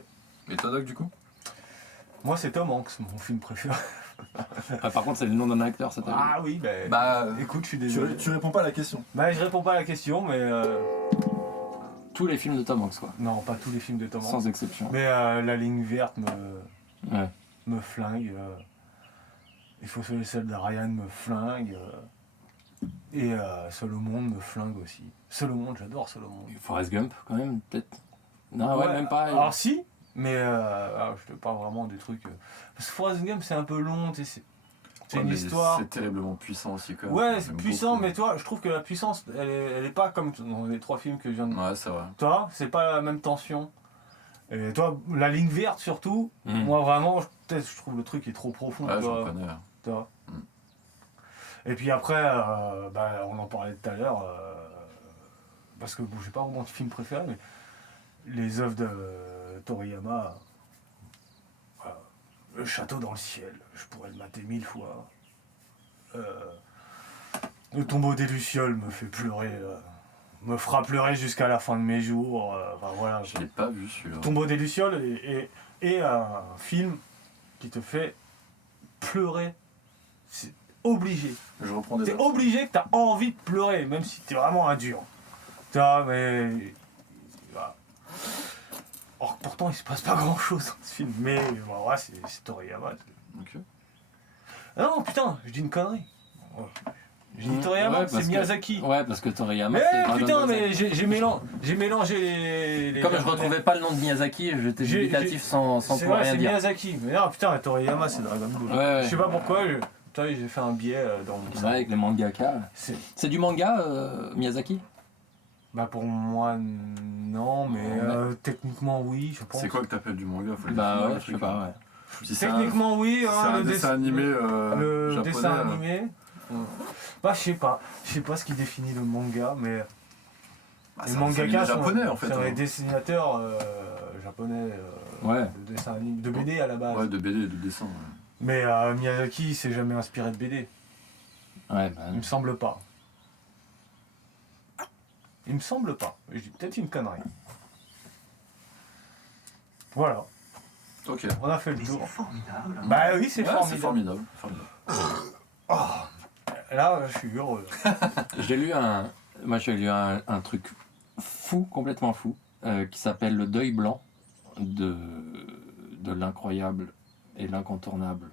Et ta doc du coup? Moi, c'est Tom Hanks, mon film préféré. Ah, par contre, c'est le nom d'un acteur, ça t'a dit. Ah oui, Bah, écoute, je suis désolé. tu réponds pas à la question. Bah, je réponds pas à la question, mais Tous les films de Tom Hanks, quoi. non, pas tous les films de Tom Hanks. Sans exception. Mais La ligne verte Ouais. me flingue. Il faut sauver celle de Ryan me flingue. Et Seul au monde me flingue aussi. Seul au monde, j'adore Seul au monde. Forrest Gump, quand même, peut-être. Non, ouais, même pas. Alors si, mais je te parle vraiment des trucs. Parce que Forrest Gump, c'est un peu long, tu sais, c'est une histoire. C'est terriblement puissant aussi quand même. Ouais, c'est J'aime puissant, beaucoup. mais toi, je trouve que la puissance, elle est pas comme dans les 3 films que je viens de. Ouais, c'est vrai. Toi, c'est pas la même tension. Et toi, la ligne verte surtout, Mm. moi vraiment, peut-être je trouve le truc est trop profond. Ouais, toi. je connais. Toi. Mm. Et puis après, on en parlait tout à l'heure, parce que bon, j'ai pas vraiment de film préféré, mais les œuvres de Toriyama, Le château dans le ciel, je pourrais le mater 1000 fois. Le tombeau des Lucioles me fait pleurer, me fera pleurer jusqu'à la fin de mes jours. Enfin, voilà. Je l'ai pas vu celui-là. Tombeau des Lucioles est un film qui te fait pleurer. C'est obligé. Je reprends des T'es notes. obligé que t'as envie de pleurer, même si t'es vraiment un dur. Tu vois, mais. Voilà. Or, pourtant, il se passe pas grand chose dans ce film, mais voilà, c'est Toriyama. Ok. Ah non, putain, je dis une connerie. J'ai dit Toriyama, Ouais, c'est parce que- Miyazaki. Ouais, parce que Toriyama, Mais c'est Dragon putain, Ball Z. mais j'ai mélangé les Comme je japonais. retrouvais pas le nom de Miyazaki, j'étais J'ai- dubitatif sans C'est pouvoir vrai, rien c'est dire. Miyazaki. Mais non, putain, Toriyama, c'est Dragon Ball. Ouais. Je sais pas pourquoi, j'ai fait un biais dans mon C'est vrai, avec les mangaka. C'est- C'est du manga, Miyazaki? Bah pour moi, non, mais techniquement, oui, je pense. C'est quoi que t'appelles du manga? Faut le Bah définir, ouais, le je sais truc. pas, ouais. Si c'est un- Techniquement, oui. c'est un le dessin animé le japonais. dessin animé. Bah, je sais pas ce qui définit le manga, mais Bah, les c'est un dessin animé mangakas sont japonais en fait. sont les hein. dessinateurs japonais Ouais. de dessin animé, de BD à la base. Ouais, de BD, de dessin. ouais. Mais Miyazaki s'est jamais inspiré de BD. Ouais, bah, Il me semble pas. Il me semble pas. Je dis peut-être une connerie. Voilà, Ok. on a fait le Mais tour. c'est formidable. Bah oui, c'est Ouais, formidable. c'est formidable. Là, je suis heureux. j'ai lu un truc fou, complètement fou, qui s'appelle Le Deuil Blanc de l'incroyable et l'incontournable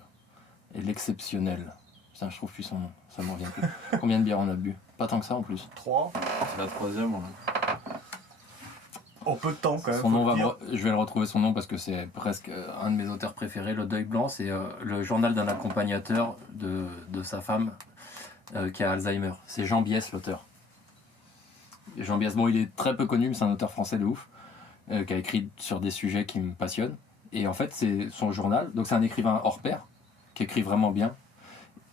et l'exceptionnel. Putain, je trouve plus son nom, ça me revient plus. Combien de bières on a bu? Pas tant que ça en plus. 3. C'est la troisième. ouais. En peu de temps quand même. Son nom faut le va dire. je vais le retrouver son nom parce que c'est presque un de mes auteurs préférés. Le Deuil Blanc, c'est le journal d'un accompagnateur de sa femme qui a Alzheimer. C'est Jean Biès, l'auteur. Et Jean Biès, bon, il est très peu connu, mais c'est un auteur français de ouf, qui a écrit sur des sujets qui me passionnent. Et en fait, c'est son journal. Donc, c'est un écrivain hors pair, qui écrit vraiment bien.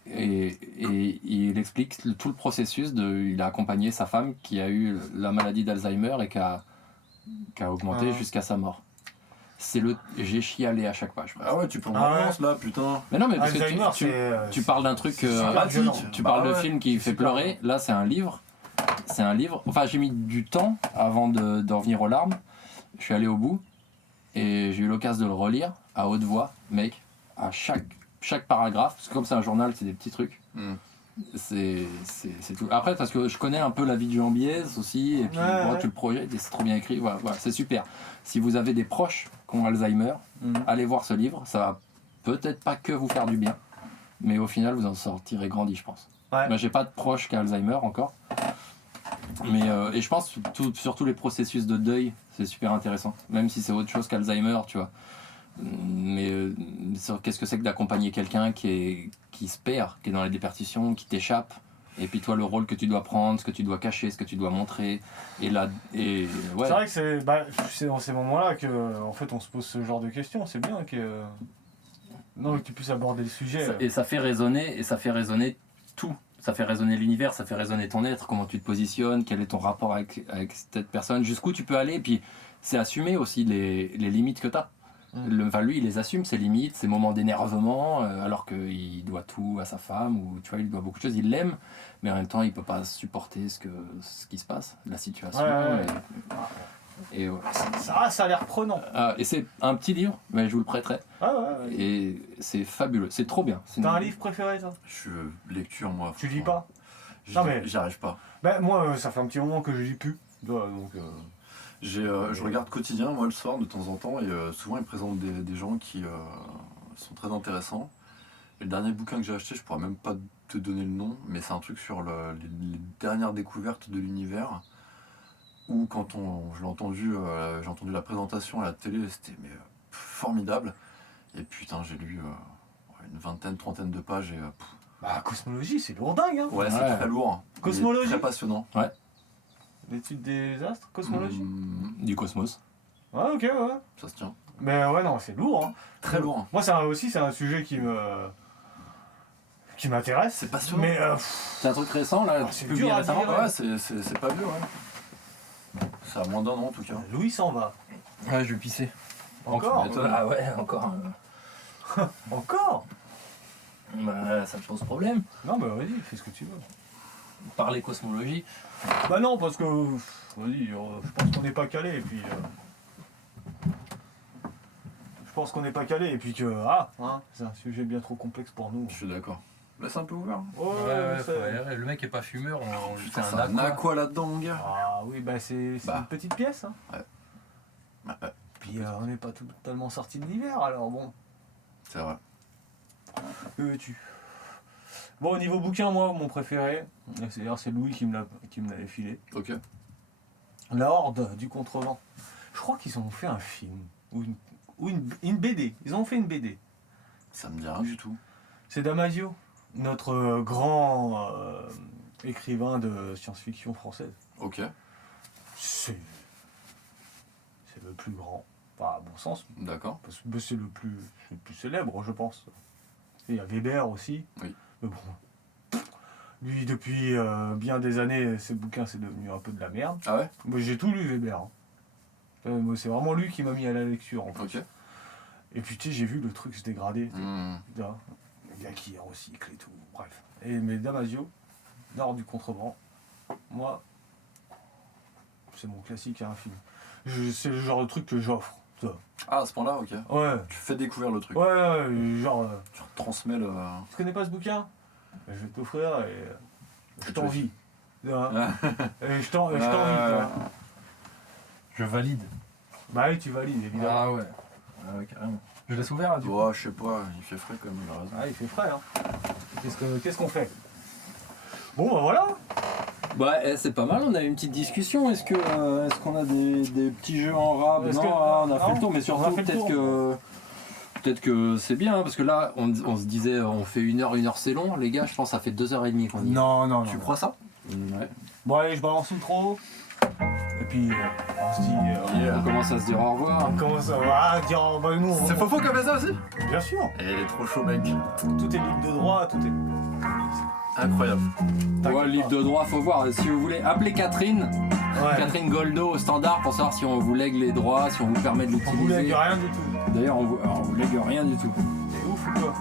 Et il explique tout le processus. Il a accompagné sa femme qui a eu la maladie d'Alzheimer et qui a augmenté Ah. jusqu'à sa mort. J'ai chialé à chaque page. presque. Ah ouais, tu prends Ah ma ouais. lance là, putain. Mais non, mais parce que Alzheimer, tu parles d'un truc. c'est super violent. Tu Bah parles de ouais, film qui c'est fait super pleurer. Là, c'est un livre. Enfin, j'ai mis du temps avant d'en venir aux larmes. Je suis allé au bout. Et j'ai eu l'occasion de le relire à haute voix, mec, à chaque paragraphe, parce que comme c'est un journal, c'est des petits trucs. C'est tout. Après, parce que je connais un peu la vie de Jean Biès aussi, et puis bon, tu le projettes et c'est trop bien écrit. Voilà, c'est super. Si vous avez des proches qui ont Alzheimer, allez voir ce livre. Ça va peut-être pas que vous faire du bien, mais au final, vous en sortirez grandi, je pense. Ouais. Moi, j'ai pas de proche qui a Alzheimer encore. Mais, et je pense surtout les processus de deuil, c'est super intéressant. Même si c'est autre chose qu'Alzheimer, tu vois. Mais qu'est-ce que c'est que d'accompagner quelqu'un qui se perd, qui est dans la déperdition, qui t'échappe, et puis toi le rôle que tu dois prendre, ce que tu dois cacher, ce que tu dois montrer, et là, et ouais. C'est vrai que c'est dans ces moments-là que en fait on se pose ce genre de questions. C'est bien que tu puisses aborder le sujet. Et ça fait résonner tout. Ça fait résonner l'univers, ça fait résonner ton être, comment tu te positionnes, quel est ton rapport avec cette personne, jusqu'où tu peux aller, et puis c'est assumer aussi les limites que tu as. Lui, il les assume, ses limites, ses moments d'énervement, alors qu'il doit tout à sa femme, ou tu vois, il doit beaucoup de choses, il l'aime, mais en même temps, il peut pas supporter ce qui se passe, la situation. Ouais. Et ouais. Ça a l'air prenant. Et c'est un petit livre, mais je vous le prêterai. Ouais. Et c'est fabuleux, c'est trop bien. T'as un livre préféré, toi? Je suis lecture, moi. Tu lis pas? Non, mais j'y arrive pas. Moi, ça fait un petit moment que je lis plus. Donc, je regarde Quotidien, moi, le soir, de temps en temps, et souvent, ils présentent des gens qui sont très intéressants. Et le dernier bouquin que j'ai acheté, je pourrais même pas te donner le nom, mais c'est un truc sur les dernières découvertes de l'univers. Où quand j'ai entendu la présentation à la télé, c'était formidable. Et putain, j'ai lu une vingtaine, trentaine de pages et... cosmologie, c'est lourdingue, hein. Ouais, c'est très lourd. Cosmologie. Très passionnant. Ouais. L'étude des astres, cosmologie. Du cosmos. Ouais, ok, ouais. Ça se tient. Mais ouais, non, c'est lourd, hein. Très lourd. Moi, c'est un sujet qui m'intéresse. C'est passionnant. Mais C'est un truc récent, là, c'est publié dur à récemment. dire. Ouais, c'est pas vieux, ouais. Ça a moins d'un an, en tout cas. Louis s'en va. Ouais, je vais pisser. Encore. Ah ouais, encore. Encore. Bah, ça me pose problème. Non, mais vas-y, fais ce que tu veux. Parler cosmologie. Bah non, parce que vas-y, je pense qu'on n'est pas calé et puis. Je pense qu'on n'est pas calé et puis que c'est un sujet bien trop complexe pour nous. Je suis d'accord. Laisse un peu ouvert. Le mec est pas fumeur, on lui fait Putain, ça a quoi là-dedans, mon gars? Ah oui, c'est une petite pièce. Hein. Ouais. Puis on n'est pas totalement sorti de l'hiver, alors bon. C'est vrai. Que veux-tu? Bon, au niveau bouquin, moi, mon préféré, c'est Louis qui me l'avait filé. Ok. La Horde du Contrevent. Je crois qu'ils ont fait un film ou une BD. Ils ont fait une BD. Ça me dit rien du tout. C'est Damasio, notre grand écrivain de science-fiction française. Ok. C'est le plus grand, pas à bon sens, D'accord. parce que c'est le plus célèbre, je pense. Et il y a Weber aussi. Oui. Mais bon, lui, depuis bien des années, ses bouquins, c'est devenu un peu de la merde. Ah ouais? Moi, j'ai tout lu Weber. Hein. Moi, c'est vraiment lui qui m'a mis à la lecture, en fait. Ok. Et puis, tu sais, j'ai vu le truc se dégrader. Mmh. Là, le gars qui recycle et tout, bref. Mais Damasio, L'Horde du Contrevent, moi, c'est mon classique à un film. C'est le genre de truc que j'offre. Tu vois. Ah, à ce point-là, ok. Ouais. Tu fais découvrir le truc. Ouais, genre... Tu transmets le... tu connais pas ce bouquin? Je vais t'offrir et... je t'envie. Hein. Et je t'envie, toi. Je valide. Bah oui, tu valides, évidemment. Ah ouais, carrément. Je laisse ouvert, là, du coup. Ouais, je sais pas, il fait frais quand même, il a raison. Ah, il fait frais, hein. Qu'est-ce qu'on fait? Bon, bah voilà. Bah, c'est pas mal, on a eu une petite discussion. Est-ce qu'on a des petits jeux en rab? Est-ce Non, que- on a fait non, le tour, mais on a surtout fait le peut-être que c'est bien, hein, parce que là, on se disait, on fait 1 heure c'est long. Les gars, je pense que ça fait 2h30 qu'on dit. Non. Tu crois ça? Ouais. Bon, allez, je balance l'intro. Et puis, on se dit... On commence à se dire au revoir. Comment ça va? Dire, bah nous... C'est Fofo qui a fait ça aussi? Bien sûr. Et il est trop chaud, mec. Tout est libre de droit, tout est... Incroyable. Ouais, livre de droit, faut voir. Si vous voulez, appelez Catherine. Ouais. Catherine Goldo au standard pour savoir si on vous lègue les droits, si on vous permet de On vous l'utiliser. lègue rien du tout. D'ailleurs, on vous lègue rien du tout. C'est ouf ou quoi?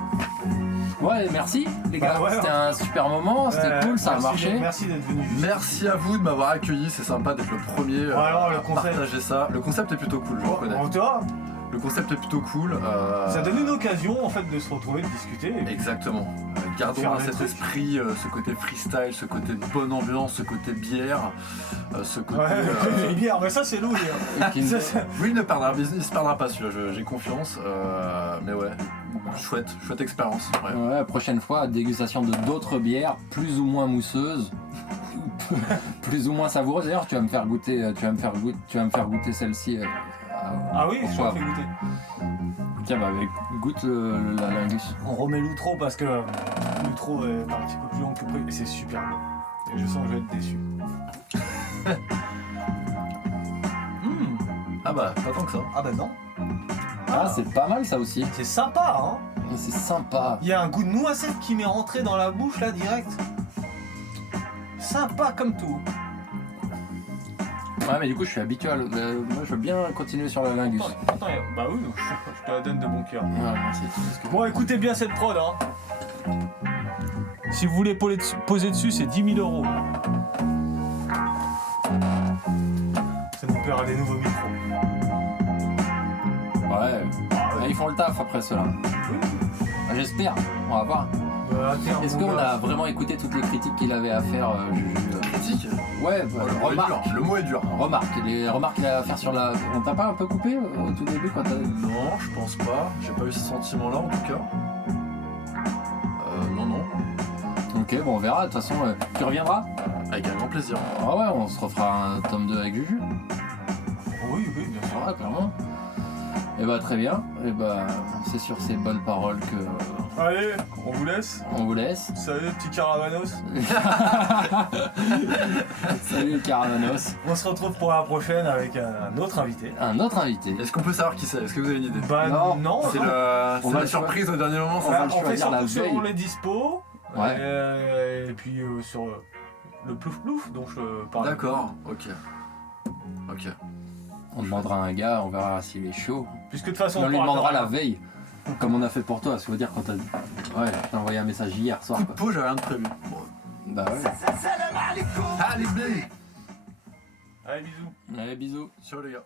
Ouais, merci les gars. Bah ouais, c'était un super moment, c'était cool, ça a merci, marché. Merci d'être venu. Merci à vous de m'avoir accueilli, c'est sympa d'être le premier alors, le à concept. partager ça. Le concept est plutôt cool, je reconnais. Bon, toi, Le concept est plutôt cool. Ça donne une occasion en fait de se retrouver, de discuter. Exactement. Gardons Faire des cet trucs. esprit, ce côté freestyle, ce côté bonne ambiance, ce côté bière, ce côté. Ouais, les bières, mais ça c'est Louis. Hein. Qui Ça, me- ça- Oui, il ne se perdra pas celui-là, j'ai confiance. Mais ouais, chouette expérience. Ouais. Ouais, la prochaine fois, dégustation de d'autres bières, plus ou moins mousseuses, plus ou moins savoureuses. D'ailleurs, tu vas me faire goûter, celle-ci. Ah oui, au je t'en poivre. fais goûter. Tiens, bah, goûte la lingus. On remet l'outro parce que l'outro est un petit peu plus long que prévu et c'est super bon. Et je sens que je vais être déçu. Ah bah, pas tant que ça. Ah bah non. Ah, c'est pas mal ça aussi. C'est sympa, hein. C'est sympa. Il y a un goût de noisette qui m'est rentré dans la bouche là direct. Sympa comme tout. Ouais, mais du coup, je suis habitué à moi, je veux bien continuer sur la lingus. Attends, bah oui, je te la donne de bon cœur. Ouais, merci. Parce que- Bon, écoutez bien cette prod, hein. Si vous voulez poser dessus, c'est 10 000 €. Ça nous paiera des nouveaux micros. Ouais. Ils font le taf après cela. J'espère. On va voir. Est-ce qu'on a vraiment écouté toutes les critiques qu'il avait à faire, Juju Critique. Ouais, bah, Le mot est remarque. dur. Le mot est dur. Les remarques qu'il a à faire sur la. On t'a pas un peu coupé au tout début quand t'as. Non, je pense pas. J'ai pas eu ce sentiment-là en tout cas. Non. Ok, bon, on verra. De toute façon, tu reviendras. Avec un grand plaisir. Ah ouais, on se refera un tome 2 avec Juju. Oui, bien sûr. Ouais, clairement. Et bah, très bien. Et bah, c'est sur ces bonnes paroles que Allez, on vous laisse. on vous laisse. Salut, petit Caravanos. Salut Caravanos. On se retrouve pour la prochaine avec un autre invité. Un autre invité. Est-ce qu'on peut savoir qui c'est? Est-ce que vous avez une idée? Bah non, C'est non. c'est va la le surprise au dernier moment. on ça va Voilà, le on fait choisir la surtout veille. sur les dispos. Ouais. Et puis sur le plouf-plouf dont je parle. D'accord, ok. On demandera à un gars, on verra s'il est chaud. Puisque de toute façon, On lui parle de demandera rien. la veille. Comme on a fait pour toi, ça veut dire quand t'as. Ouais, je t'ai envoyé un message hier soir. Coup de Quoi. peau, j'avais rien de prévu. Bon. Bah ouais. Allez, blé. Allez, bisous. Allez, bisous. Ciao les gars.